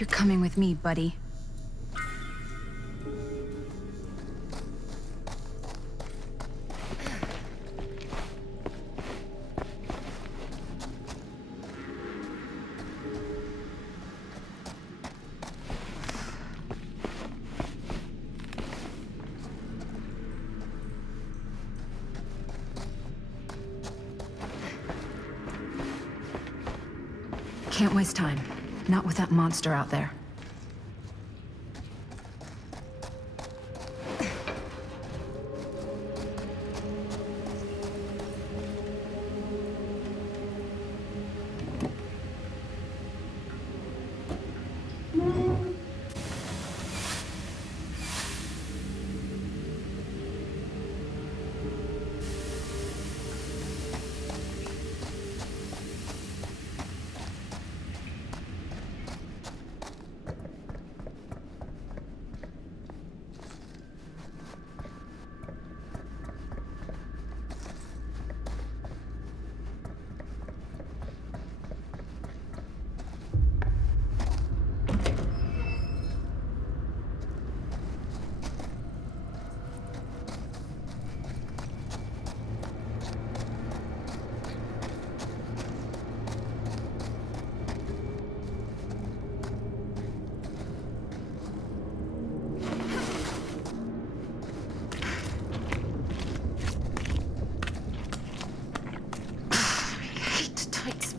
You're coming with me, buddy. Can't waste time. Not with that monster out there.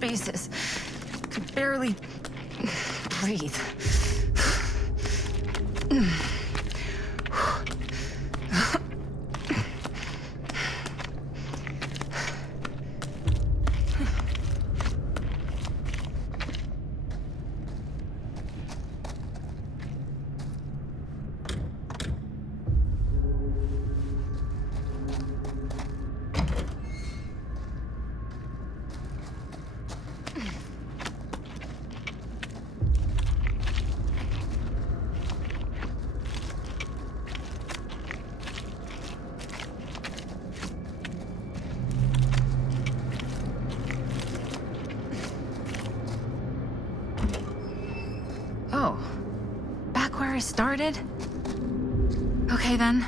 Spaces. Could barely breathe. Oh, back where I started? Okay then.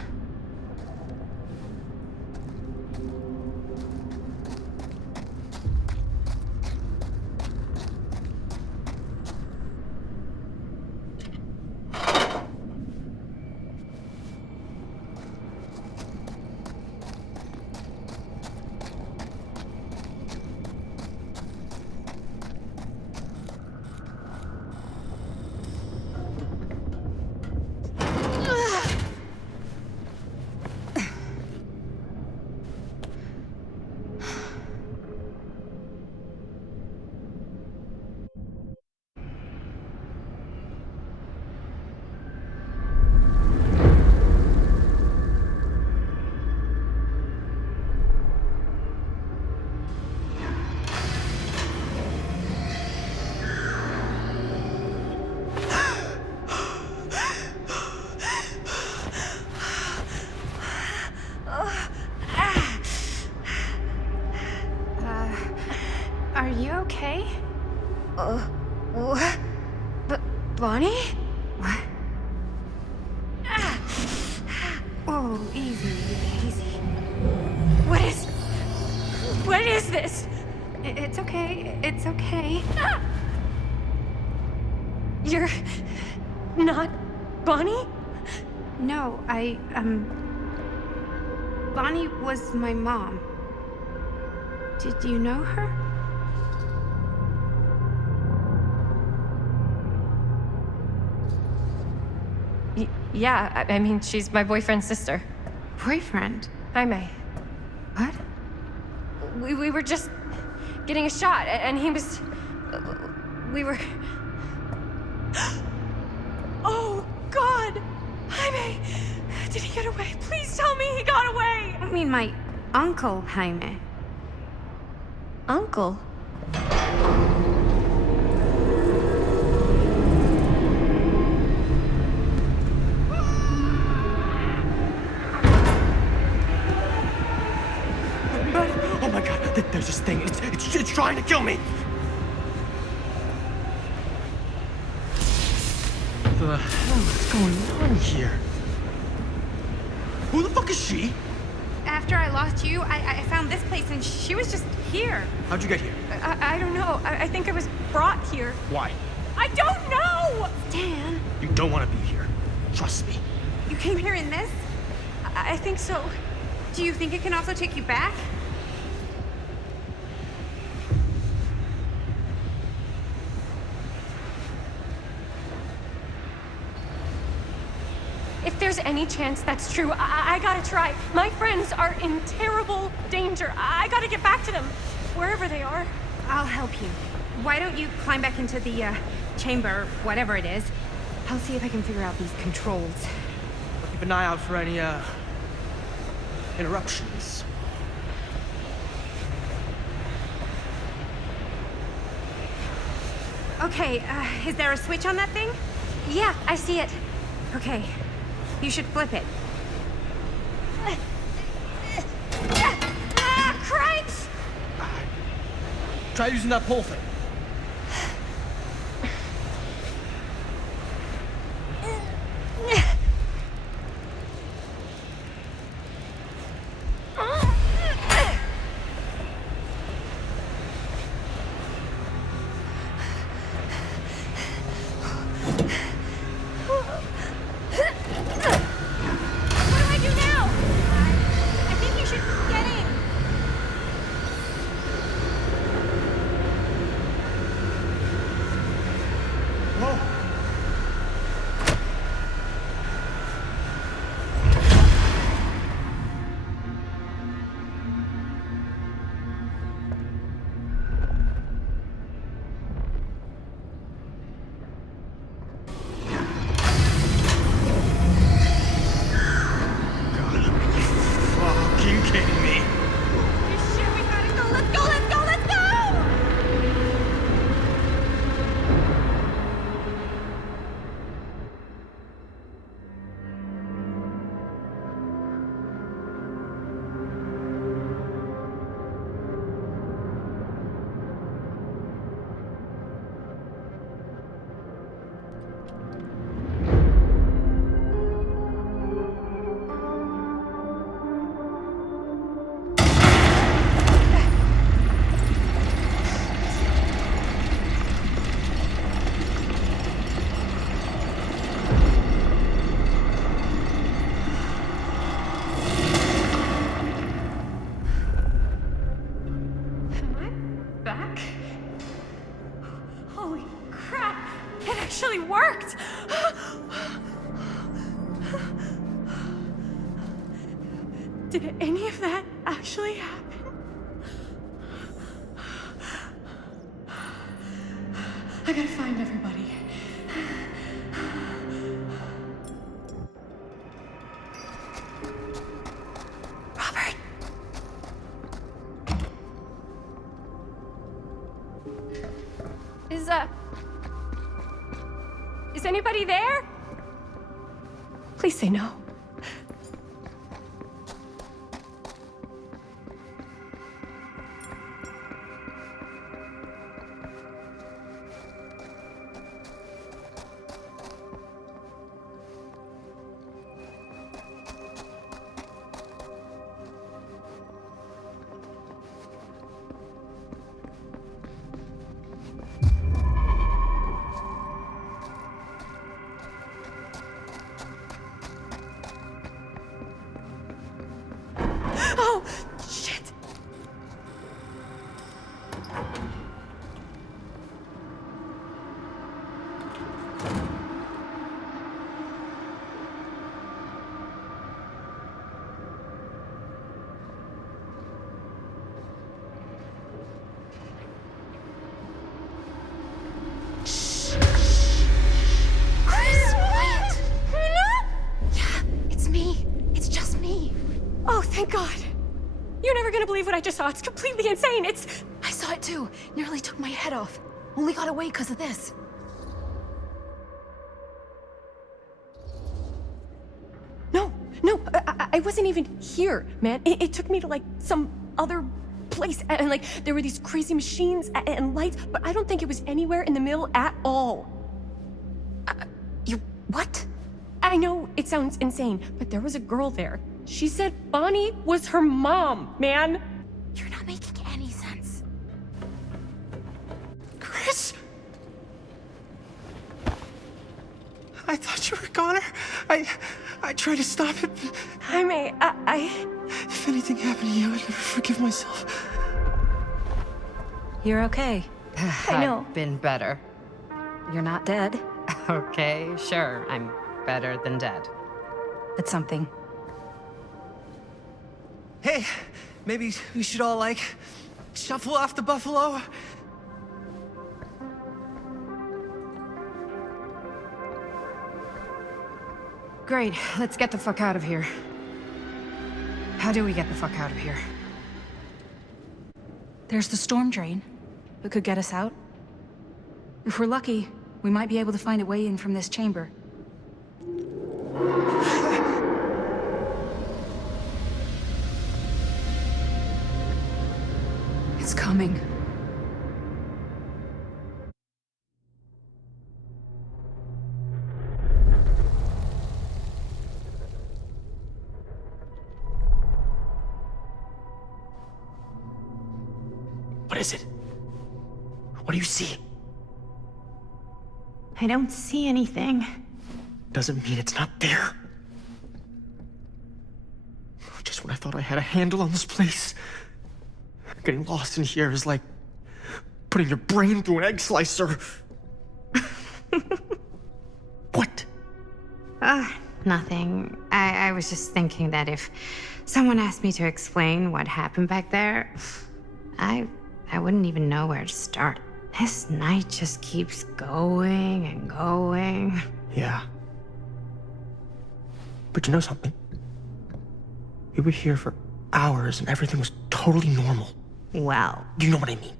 Are you okay? What? Bonnie? What? Oh, easy, easy. What is this? It's okay, it's okay. You're not Bonnie? No, Bonnie was my mom. Did you know her? Yeah, I mean, she's my boyfriend's sister. Boyfriend? Jaime. What? We were just getting a shot, and he was... We were... Oh, God! Jaime! Did he get away? Please tell me he got away! I mean, my uncle, Jaime. Uncle? Oh my God, there's this thing. It's trying to kill me. the hell is going on here? Who the fuck is she? After I lost you, I found this place and she was just here. How'd you get here? I don't know. I think I was brought here. Why? I don't know! Dan, You don't want to be here. Trust me. you came here in this? I think so. Do you think it can also take you back? If there's any chance that's true, I gotta try. My friends are in terrible danger. I gotta get back to them, wherever they are. I'll help you. Why don't you climb back into the chamber, whatever it is? I'll see if I can figure out these controls. I'll keep an eye out for any, interruptions. Okay, is there a switch on that thing? Yeah, I see it. Okay, you should flip it. Cripes! Try using that pole thing. Back? Holy crap! It actually worked! Did any of that actually happen? I gotta find everybody. Robert! Is anybody there? Please say no. Oh, shit! Chris, quiet! Yeah, it's me. It's just me. Oh, thank God. You're never gonna believe what I just saw. It's completely insane. I saw it too. Nearly took my head off. Only got away because of this. No, I wasn't even here, man. It took me to like some other place, and like there were these crazy machines and lights, but I don't think it was anywhere in the middle at all. You What? I know it sounds insane, but there was a girl there. She said Bonnie was her mom, man. You're not making any sense. Chris? I thought you were Connor. I tried to stop it, but... Jaime, If anything happened to you, I'd never forgive myself. You're okay. I know. I've been better. You're not dead. Okay, sure. I'm better than dead. It's something. Hey, maybe we should all, like, shuffle off the buffalo? Great, let's get the fuck out of here. How do we get the fuck out of here? There's the storm drain that could get us out. If we're lucky, we might be able to find a way in from this chamber. It's coming. What is it? What do you see? I don't see anything. Doesn't mean it's not there. Just when I thought I had a handle on this place. Getting lost in here is like putting your brain through an egg slicer. What? Nothing. I was just thinking that if someone asked me to explain what happened back there, I wouldn't even know where to start. This night just keeps going and going. Yeah. But you know something? We were here for hours and everything was totally normal. Well, You know what I mean?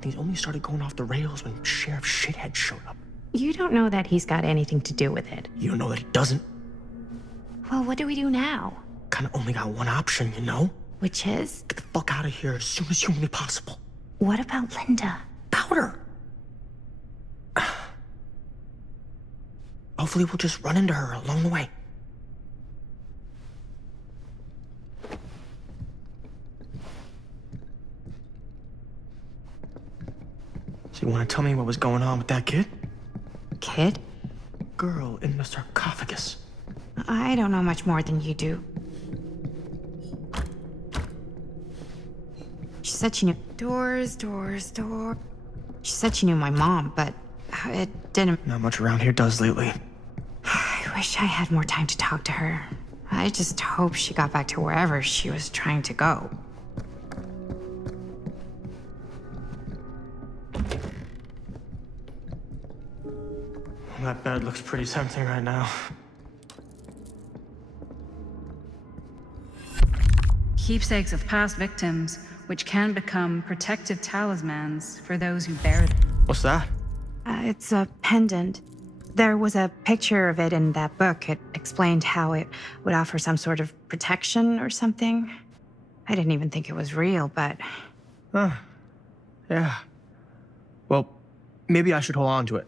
Things only started going off the rails when Sheriff Shithead showed up. you don't know that he's got anything to do with it. You don't know that he doesn't. Well, what do we do now? Kinda only got one option, you know? Which is? Get the fuck out of here as soon as humanly possible. What about Linda? Powder! Hopefully we'll just run into her along the way. So you want to tell me what was going on with that kid? Kid? Girl in the sarcophagus. I don't know much more than you do. She said she knew doors. She said she knew my mom, but it didn't. Not much around here does lately. I wish I had more time to talk to her. I just hope she got back to wherever she was trying to go. That bed looks pretty tempting right now. Keepsakes of past victims, which can become protective talismans for those who bear them. What's that? It's a pendant. There was a picture of it in that book. It explained how it would offer some sort of protection or something. I didn't even think it was real, but... Yeah. Well, maybe I should hold on to it.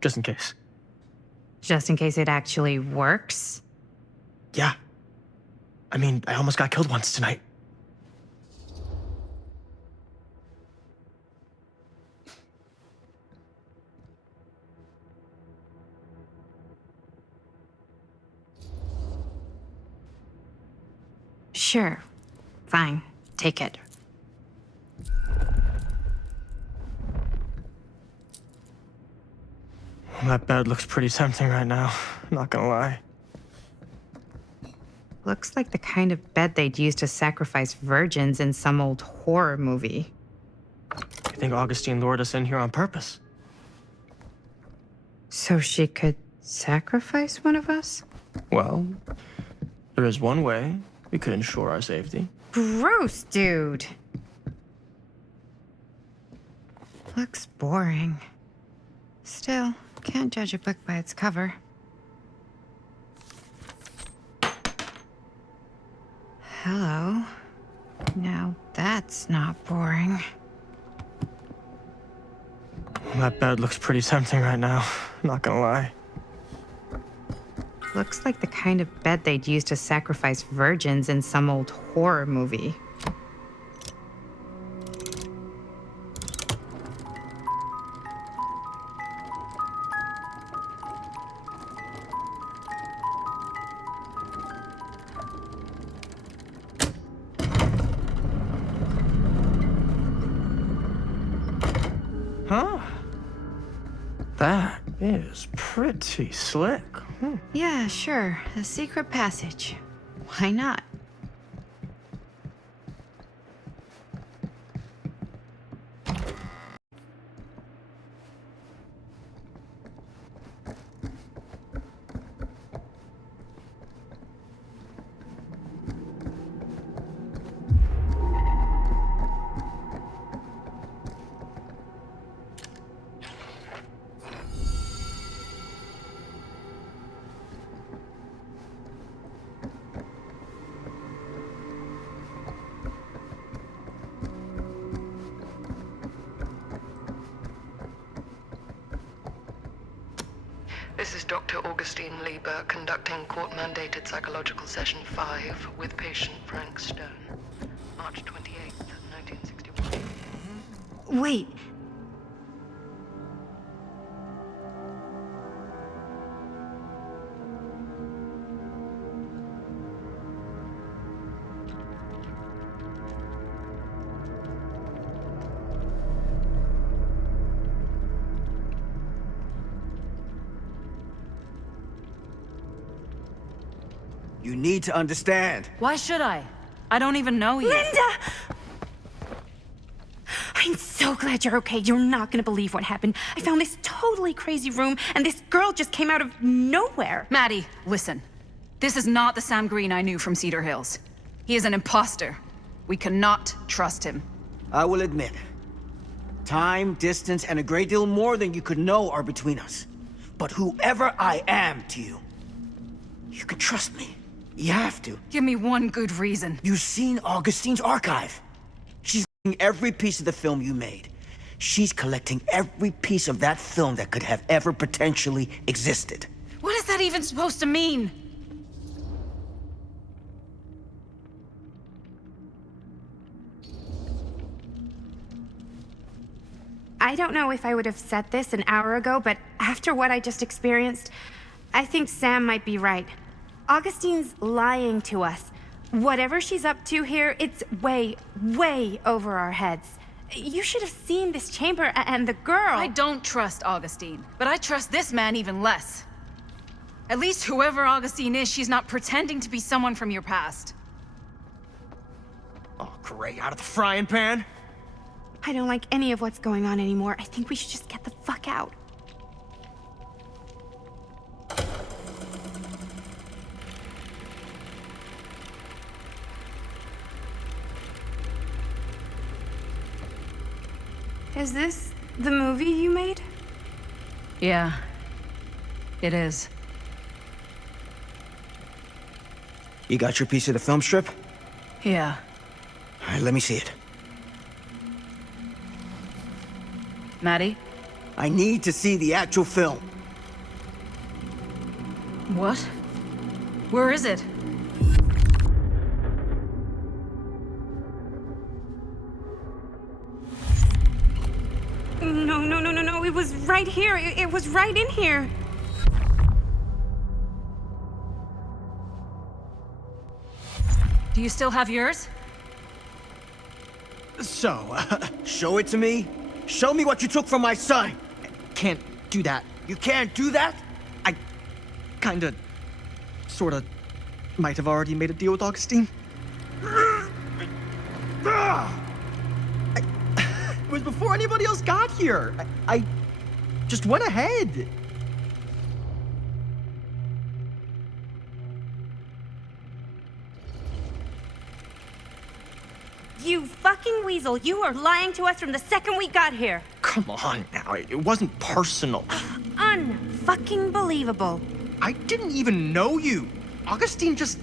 Just in case. Just in case it actually works? Yeah. I mean, I almost got killed once tonight. Sure. Fine. Take it. That bed looks pretty tempting right now. Not gonna lie. Looks like the kind of bed they'd use to sacrifice virgins in some old horror movie. I think Augustine lured us in here on purpose. So she could sacrifice one of us? Well, there is one way we could ensure our safety. Gross, dude. Looks boring. Still, can't judge a book by its cover. Hello. Now that's not boring. That bed looks pretty tempting right now, not gonna lie. Looks like the kind of bed they'd use to sacrifice virgins in some old horror movie. Huh? That is pretty slick. Yeah, sure. A secret passage. Why not? This is Dr. Augustine Lieber conducting court-mandated psychological session 5 with patient Frank Stone. March 28th, 1961. Wait. You need to understand. Why should I? I don't even know you. Linda! I'm so glad you're okay. You're not gonna believe what happened. I found this totally crazy room, and this girl just came out of nowhere. Maddie, listen. This is not the Sam Green I knew from Cedar Hills. He is an imposter. We cannot trust him. I will admit, time, distance, and a great deal more than you could know are between us. But whoever I am to you, you can trust me. You have to. Give me one good reason. You've seen Augustine's archive. She's getting every piece of the film you made. She's collecting every piece of that film that could have ever potentially existed. What is that even supposed to mean? I don't know if I would have said this an hour ago, but after what I just experienced, I think Sam might be right. Augustine's lying to us. Whatever she's up to here, it's way, way over our heads. You should have seen this chamber and the girl. I don't trust Augustine, but I trust this man even less. At least whoever Augustine is, she's not pretending to be someone from your past. Oh, great. Out of the frying pan? I don't like any of what's going on anymore. I think we should just get the fuck out. Is this the movie you made? Yeah, it is. You got your piece of the film strip? Yeah. All right, let me see it. Maddie? I need to see the actual film. What? Where is it? No. It was right here. It was right in here. Do you still have yours? So, show it to me. Show me what you took from my son. Can't do that. You can't do that? I kinda, sorta, might have already made a deal with Augustine. It was before anybody else got here. I just went ahead. You fucking weasel. You are lying to us from the second we got here. Come on now, it wasn't personal. Unfucking believable. I didn't even know you. Augustine just,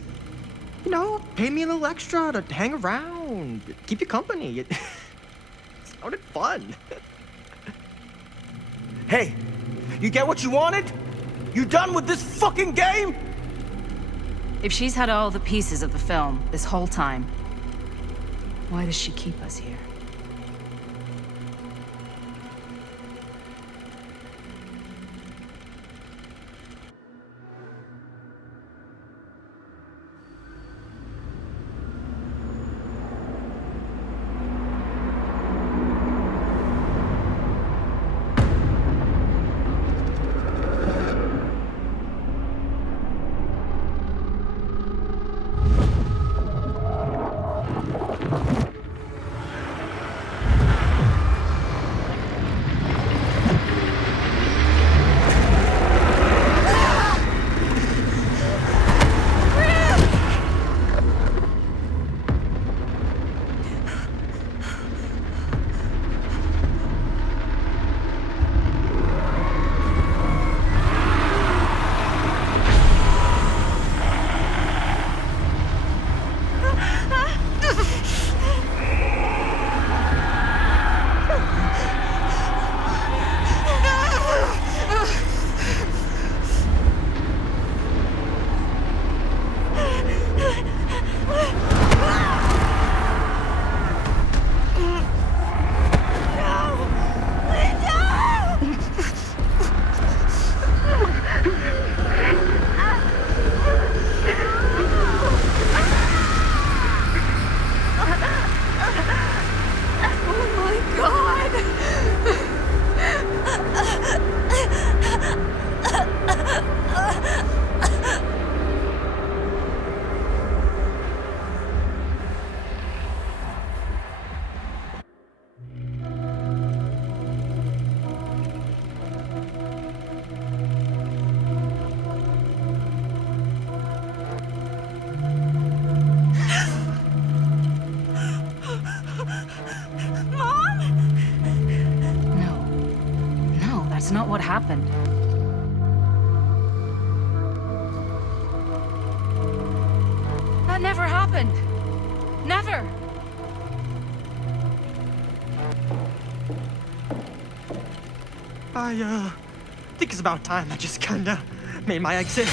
you know, paid me a little extra to hang around, keep you company. It sounded fun. Hey, you get what you wanted? You done with this fucking game? If she's had all the pieces of the film this whole time, why does she keep us here? That's not what happened. That never happened. Never. I think it's about time I just kinda made my exit.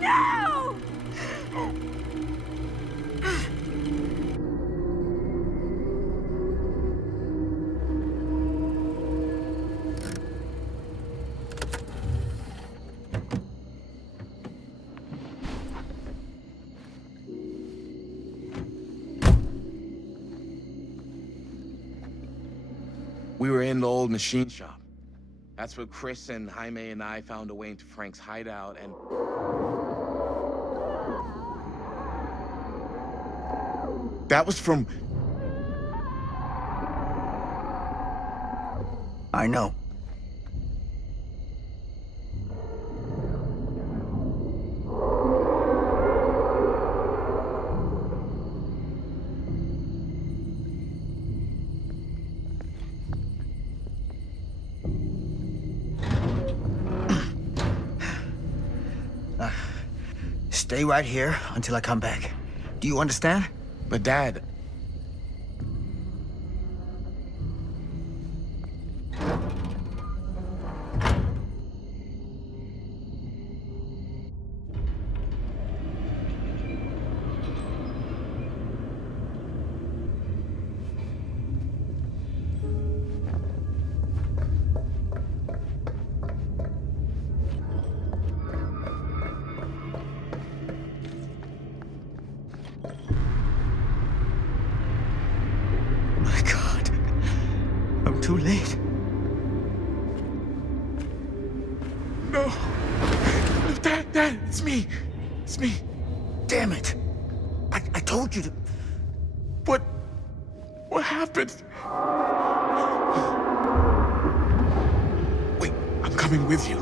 No! We were in the old machine shop. That's where Chris and Jaime and I found a way into Frank's hideout and... That was from... I know. Stay right here until I come back. Do you understand? But Dad... Too late. No. No, Dad, it's me. It's me. Damn it. I told you to... What happened? Wait, I'm coming with you.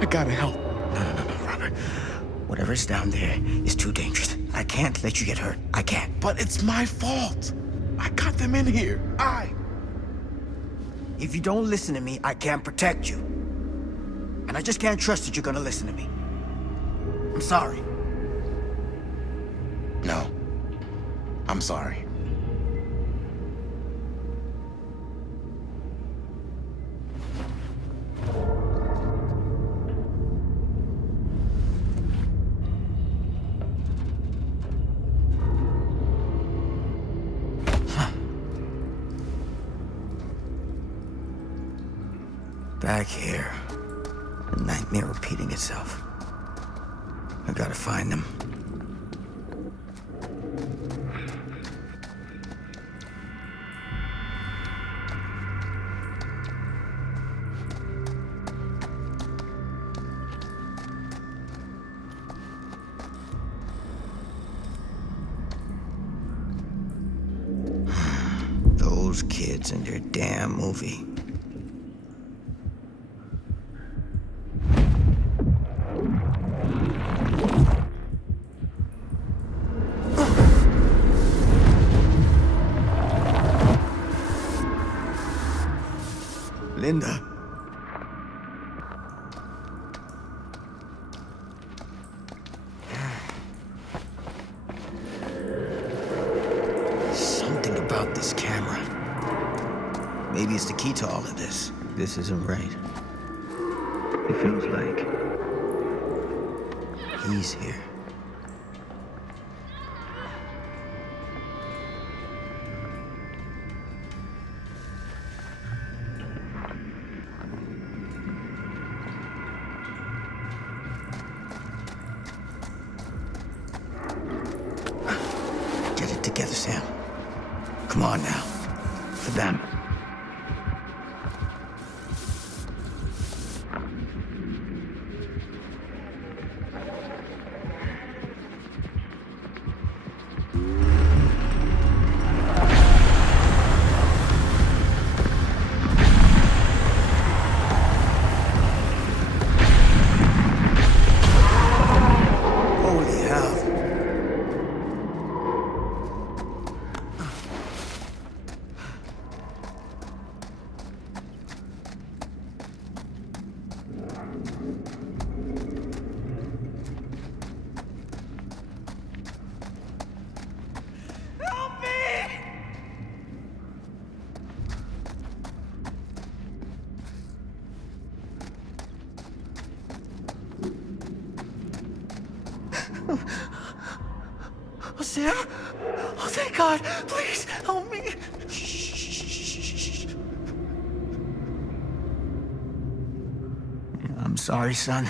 I gotta help. No, Robert. Whatever's down there is too dangerous. I can't let you get hurt. I can't. But it's my fault. I got them in here. If you don't listen to me, I can't protect you. And I just can't trust that you're gonna listen to me. I'm sorry. No. I'm sorry. Back here. A nightmare repeating itself. I gotta find them. Those kids and their damn movie. Linda. Something about this camera. Maybe it's the key to all of this. This isn't right. It feels like he's here. Get it together, Sam. Come on now. For them. Holy hell. Oh, Sam? Oh, thank God. Please, help me. I'm sorry, son.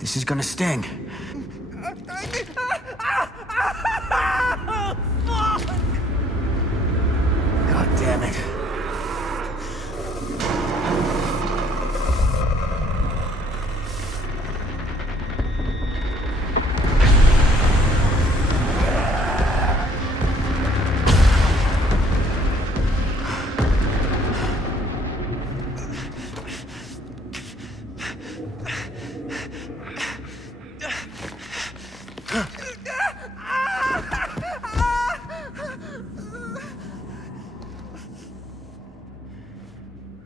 This is gonna sting. God damn it.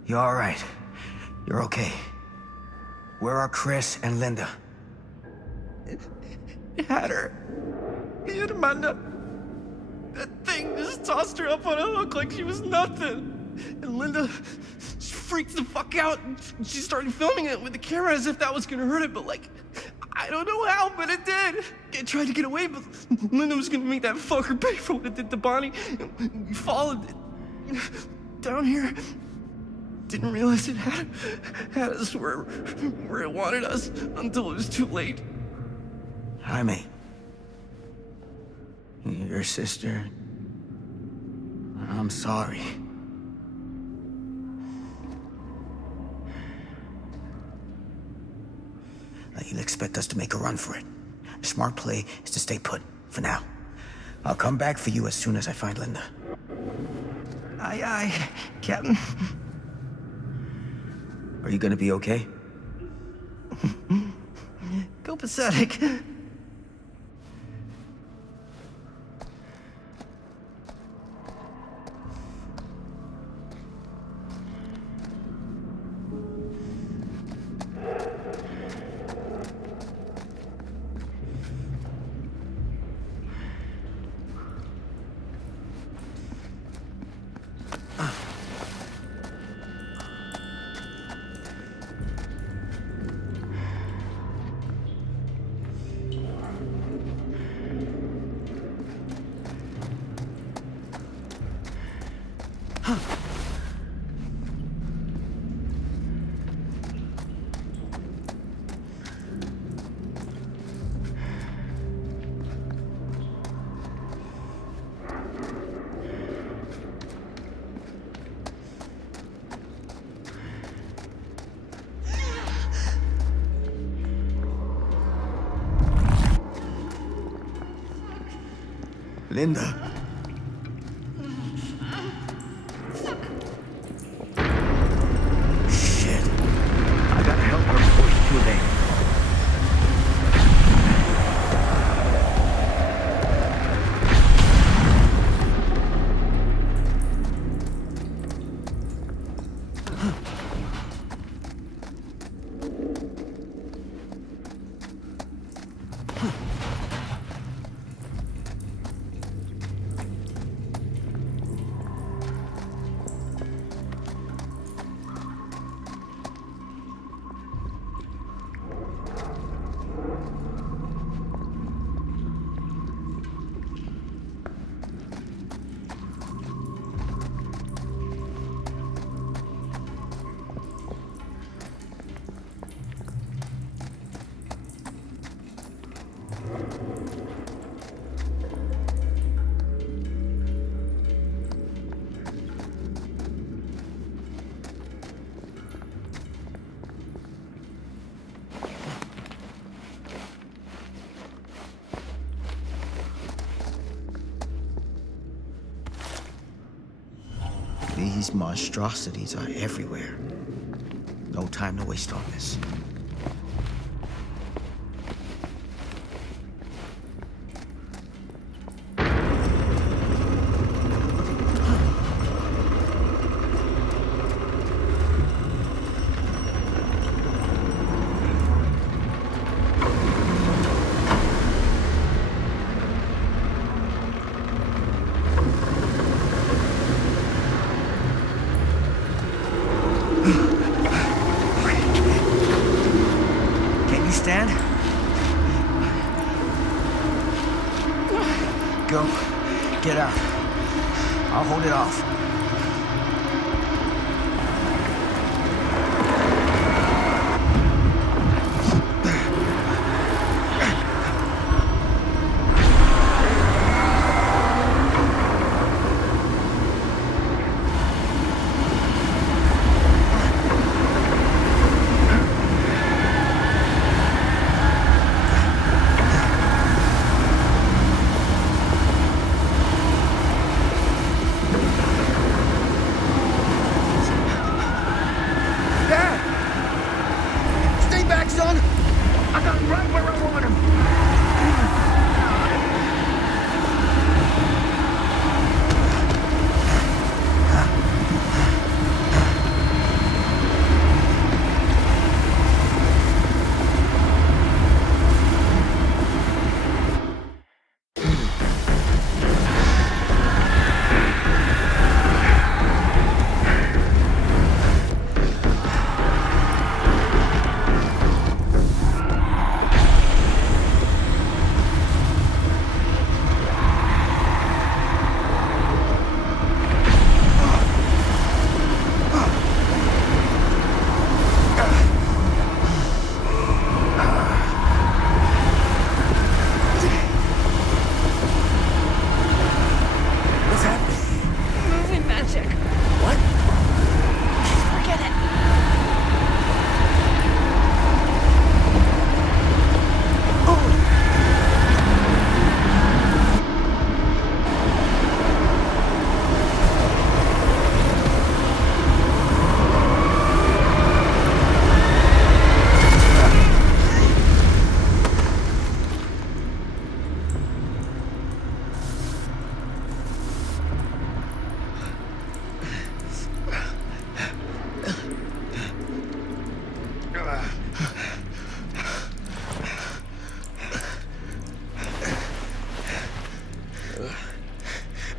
You're all right. You're okay. Where are Chris and Linda? He had her. He had Amanda. That thing just tossed her up on a hook like she was nothing. And Linda freaked the fuck out. She started filming it with the camera as if that was gonna hurt it, but like, I don't know how, but it did. It tried to get away, but Linda was gonna make that fucker pay for what it did to Bonnie. We followed it down here. Didn't realize it had us where it wanted us until it was too late. Jaime. Your sister. I'm sorry. Now, you'll expect us to make a run for it. The smart play is to stay put, for now. I'll come back for you as soon as I find Linda. Aye, aye, Captain. Are you gonna be okay? Go pathetic. Linda. Shit. I gotta help her before it's too late. These monstrosities are everywhere. No time to waste on this. Stand. Go. Get out. I'll hold it off.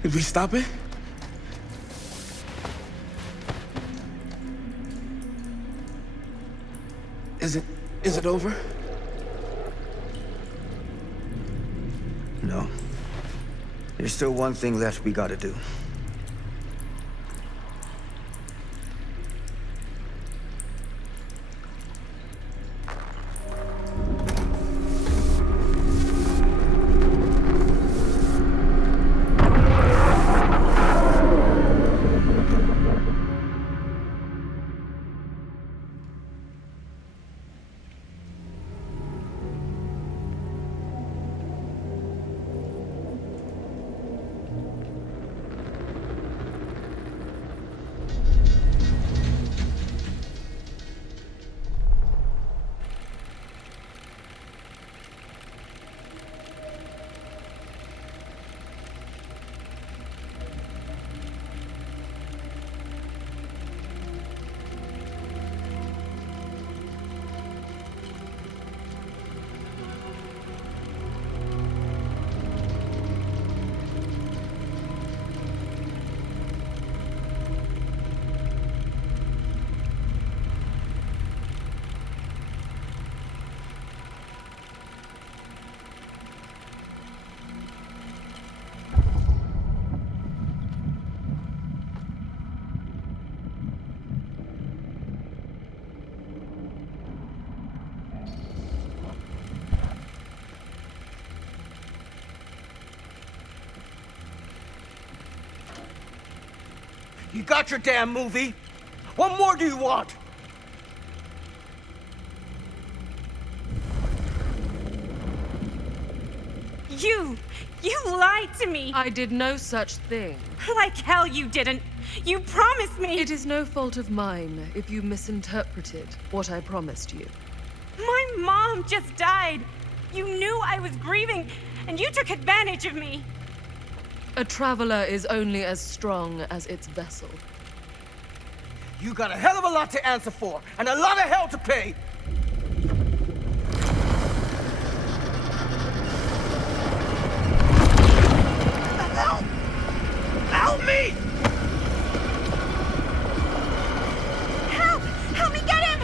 Did we stop it? Is it over? No. There's still one thing left we gotta do. You got your damn movie. What more do you want? You lied to me. I did no such thing. Like hell you didn't. You promised me. It is no fault of mine if you misinterpreted what I promised you. My mom just died. You knew I was grieving, and you took advantage of me. A traveler is only as strong as its vessel. You got a hell of a lot to answer for, and a lot of hell to pay. Help! Help me! Help! Help me get him!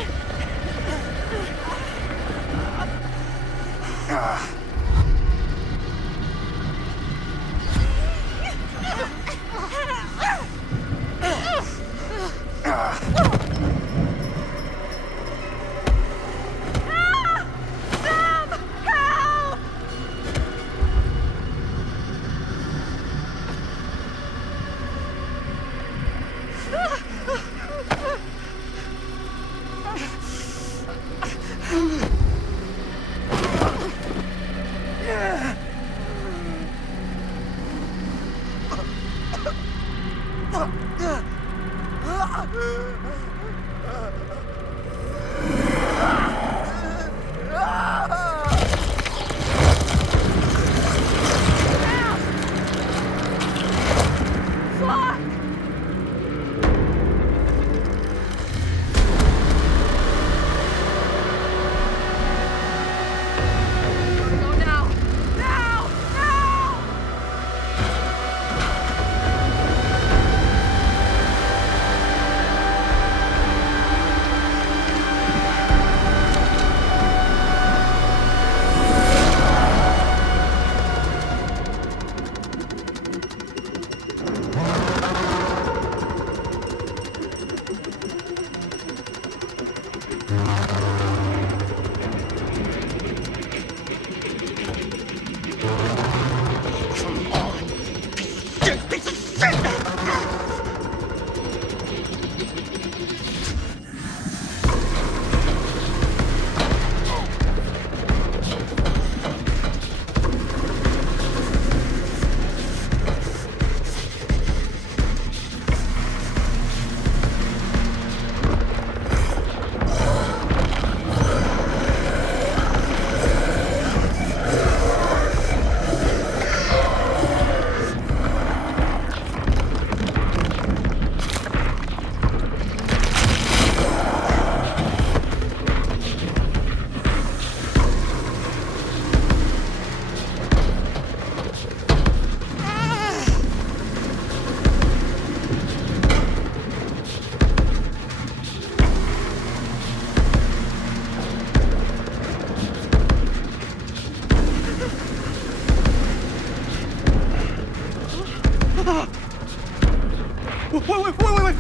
Wait.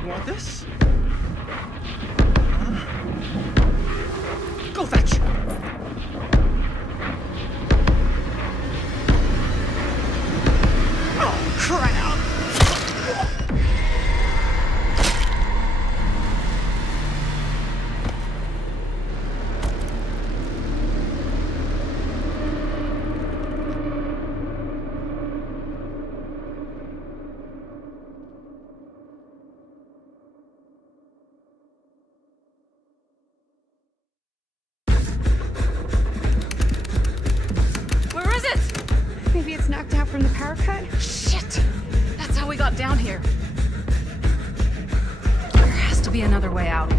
You want this? Go fetch. Oh, crap! Where is it? Maybe it's knocked out from the power cut? Shit! That's how we got down here. There has to be another way out.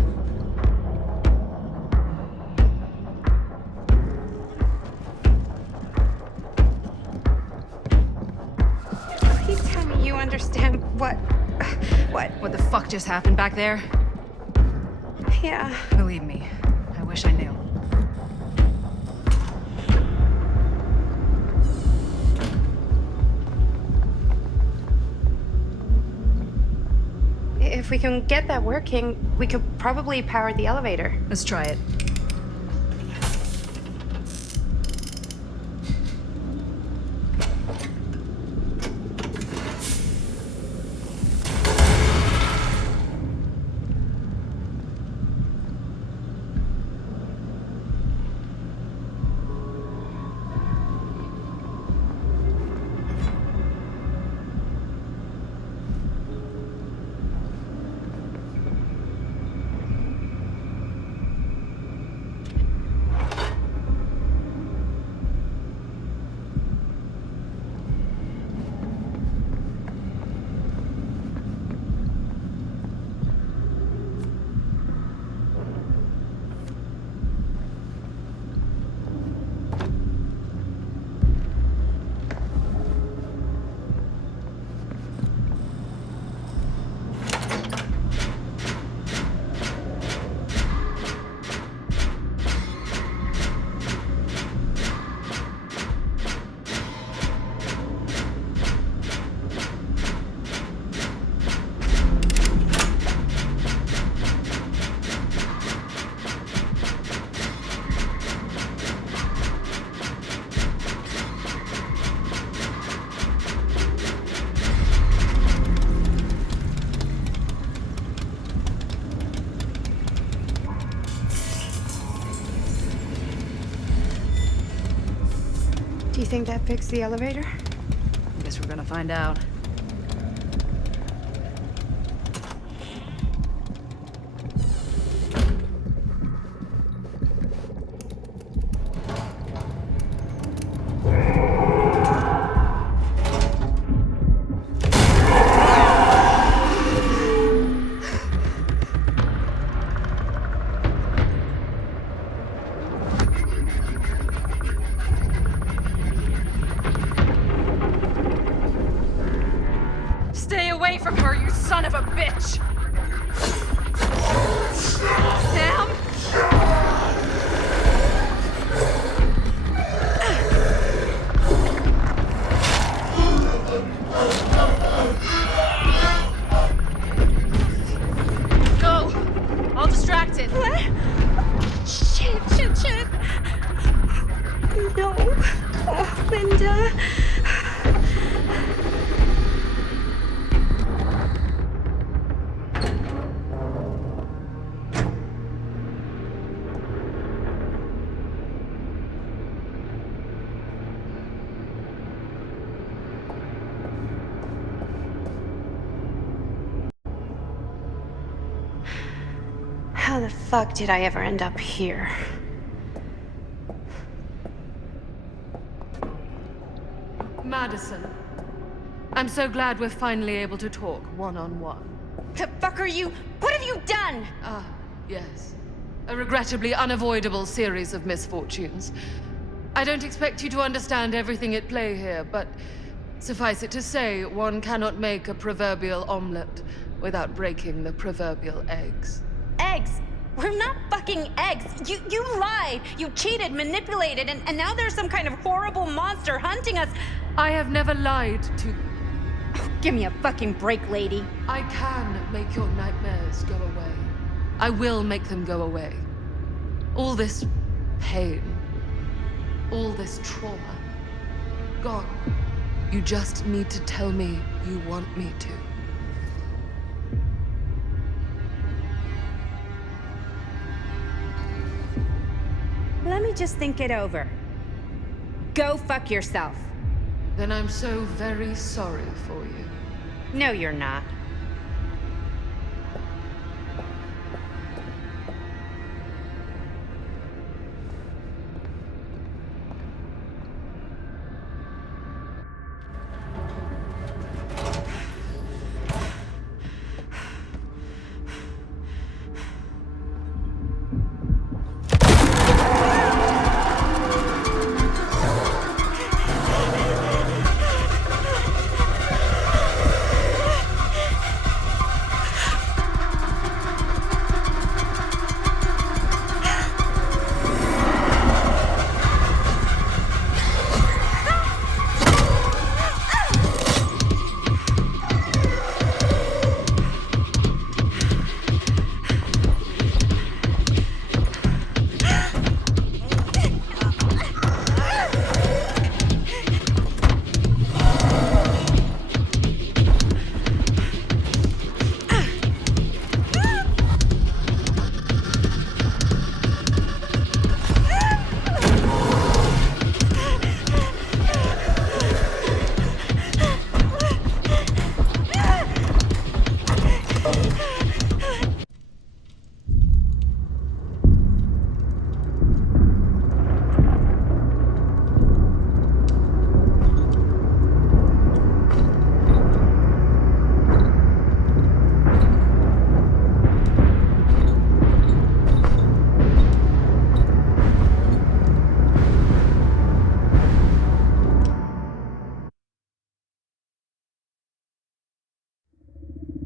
Please tell me you understand what? What the fuck just happened back there? Yeah. Believe me, I wish I knew. If we can get that working, we could probably power the elevator. Let's try it. Do you think that fixed the elevator? I guess we're gonna find out. Stay away from her, you son of a bitch! Sam? Go! I'll distract it. What? Shit. No. Oh, Linda. How the fuck did I ever end up here? Madison. I'm so glad we're finally able to talk one-on-one. The fuck are you? What have you done? Ah, yes. A regrettably unavoidable series of misfortunes. I don't expect you to understand everything at play here, but suffice it to say, one cannot make a proverbial omelet without breaking the proverbial eggs. Eggs? We're not fucking eggs. You lied. You cheated, manipulated, and now there's some kind of horrible monster hunting us. I have never lied to you. Oh, give me a fucking break, lady. I can make your nightmares go away. I will make them go away. All this pain, all this trauma, gone. You just need to tell me you want me to. Let me just think it over. Go fuck yourself. Then I'm so very sorry for you. No, you're not.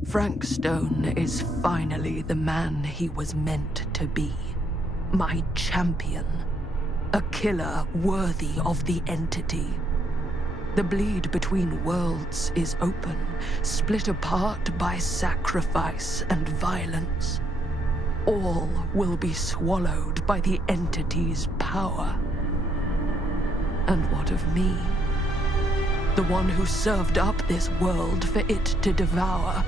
Frank Stone is finally the man he was meant to be. My champion. A killer worthy of the entity. The bleed between worlds is open, split apart by sacrifice and violence. All will be swallowed by the entity's power. And what of me? The one who served up this world for it to devour.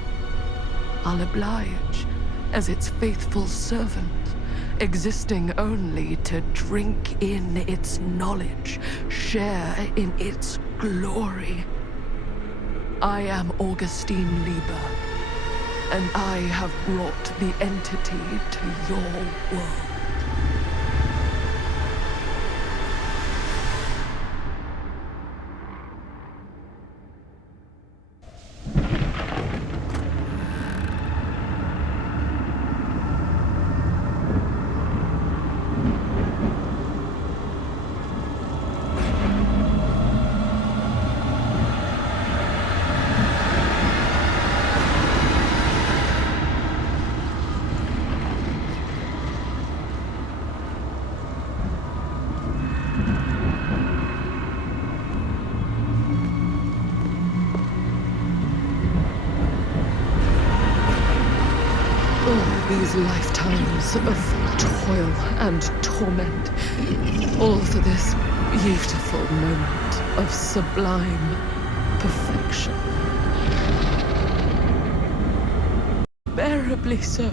I'll oblige as its faithful servant existing only to drink in its knowledge, share in its glory. I am Augustine Lieber, and I have brought the entity to your world. These lifetimes of toil and torment, all for this beautiful moment of sublime perfection. Bearably so.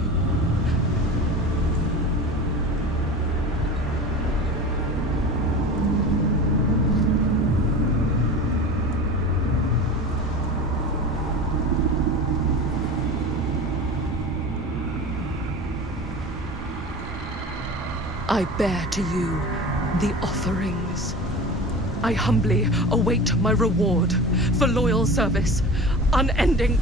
I bear to you the offerings. I humbly await my reward for loyal service, unending.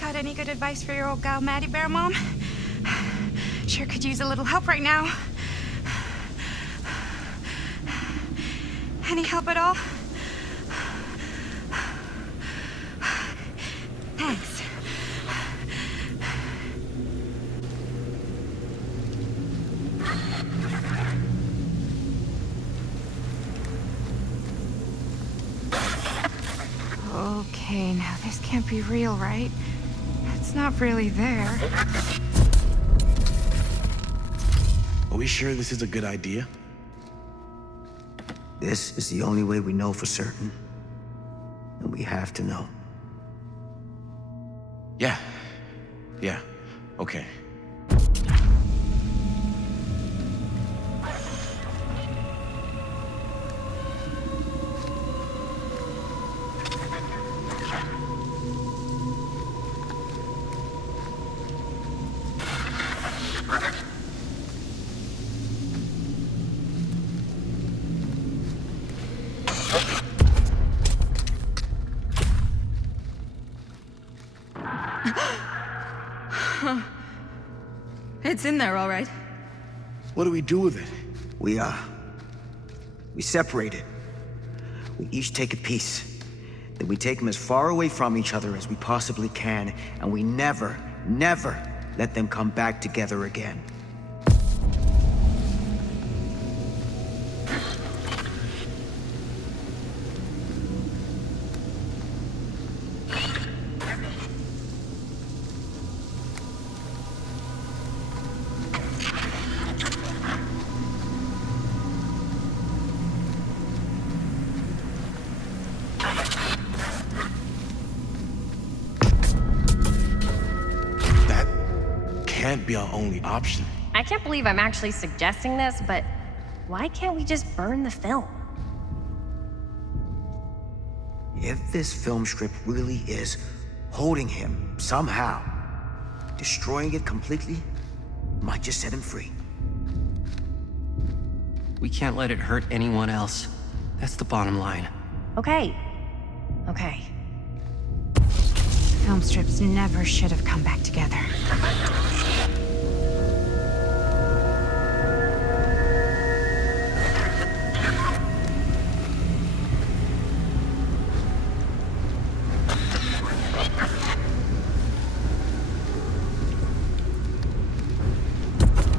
Got any good advice for your old gal Maddie Bear, Mom? Sure could use a little help right now. Any help at all? Thanks. Okay, now this can't be real, right? It's not really there. Are we sure this is a good idea? This is the only way we know for certain. And we have to know. Yeah. Yeah. Okay. It's in there, all right. What do we do with it? We separate it. We each take a piece. Then we take them as far away from each other as we possibly can, and we never, never let them come back together again. Can't be our only option. I can't believe I'm actually suggesting this, but why can't we just burn the film? If this film strip really is holding him somehow, destroying it completely might just set him free. We can't let it hurt anyone else. That's the bottom line. Okay. Okay. Film strips never should have come back together.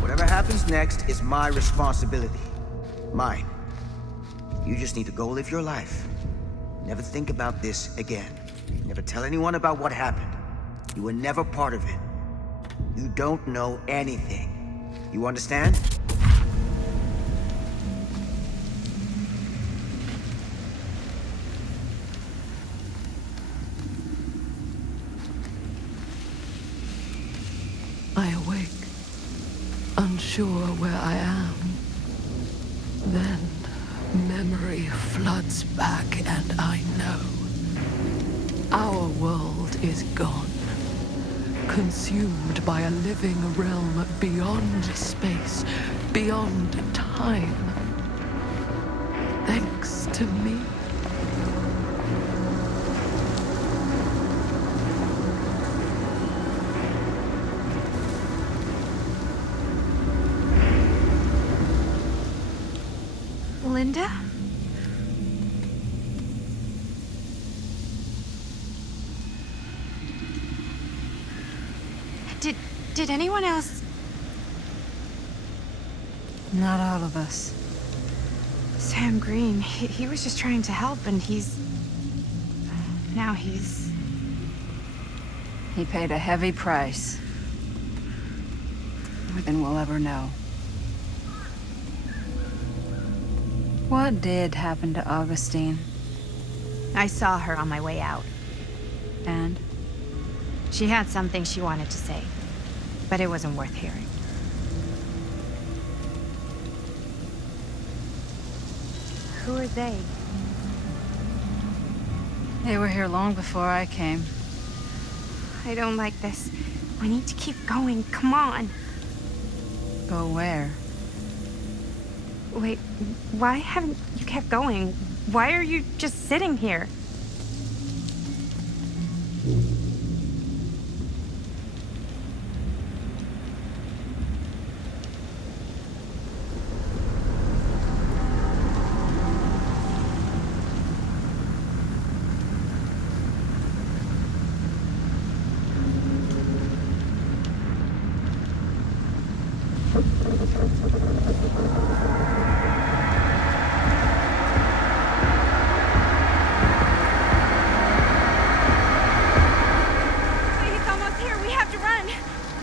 Whatever happens next is my responsibility. Mine. You just need to go live your life. Never think about this again. Never tell anyone about what happened. You were never part of it. You don't know anything. You understand? I awake, unsure where I am. Then memory floods back and I know. Our world is gone, consumed by a living realm beyond space, beyond time. Thanks to me. Linda? Did anyone else? Not all of us. Sam Green, he was just trying to help, and now he's... He paid a heavy price. More than we'll ever know. What did happen to Augustine? I saw her on my way out. And? She had something she wanted to say, but it wasn't worth hearing. Who are they? They were here long before I came. I don't like this. We need to keep going. Come on. Go where? Wait, why haven't you kept going? Why are you just sitting here?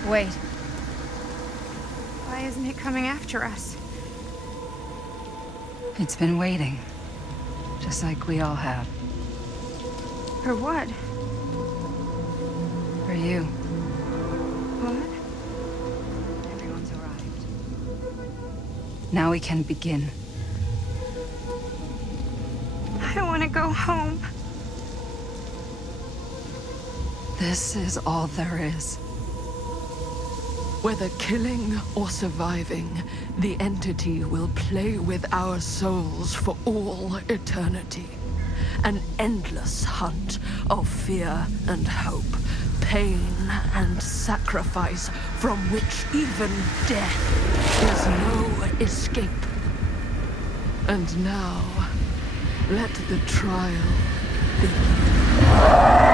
Wait. Why isn't it coming after us? It's been waiting. Just like we all have. For what? For you. What? Everyone's arrived. Now we can begin. I want to go home. This is all there is. Whether killing or surviving, the entity will play with our souls for all eternity. An endless hunt of fear and hope, pain and sacrifice from which even death is no escape. And now, let the trial begin.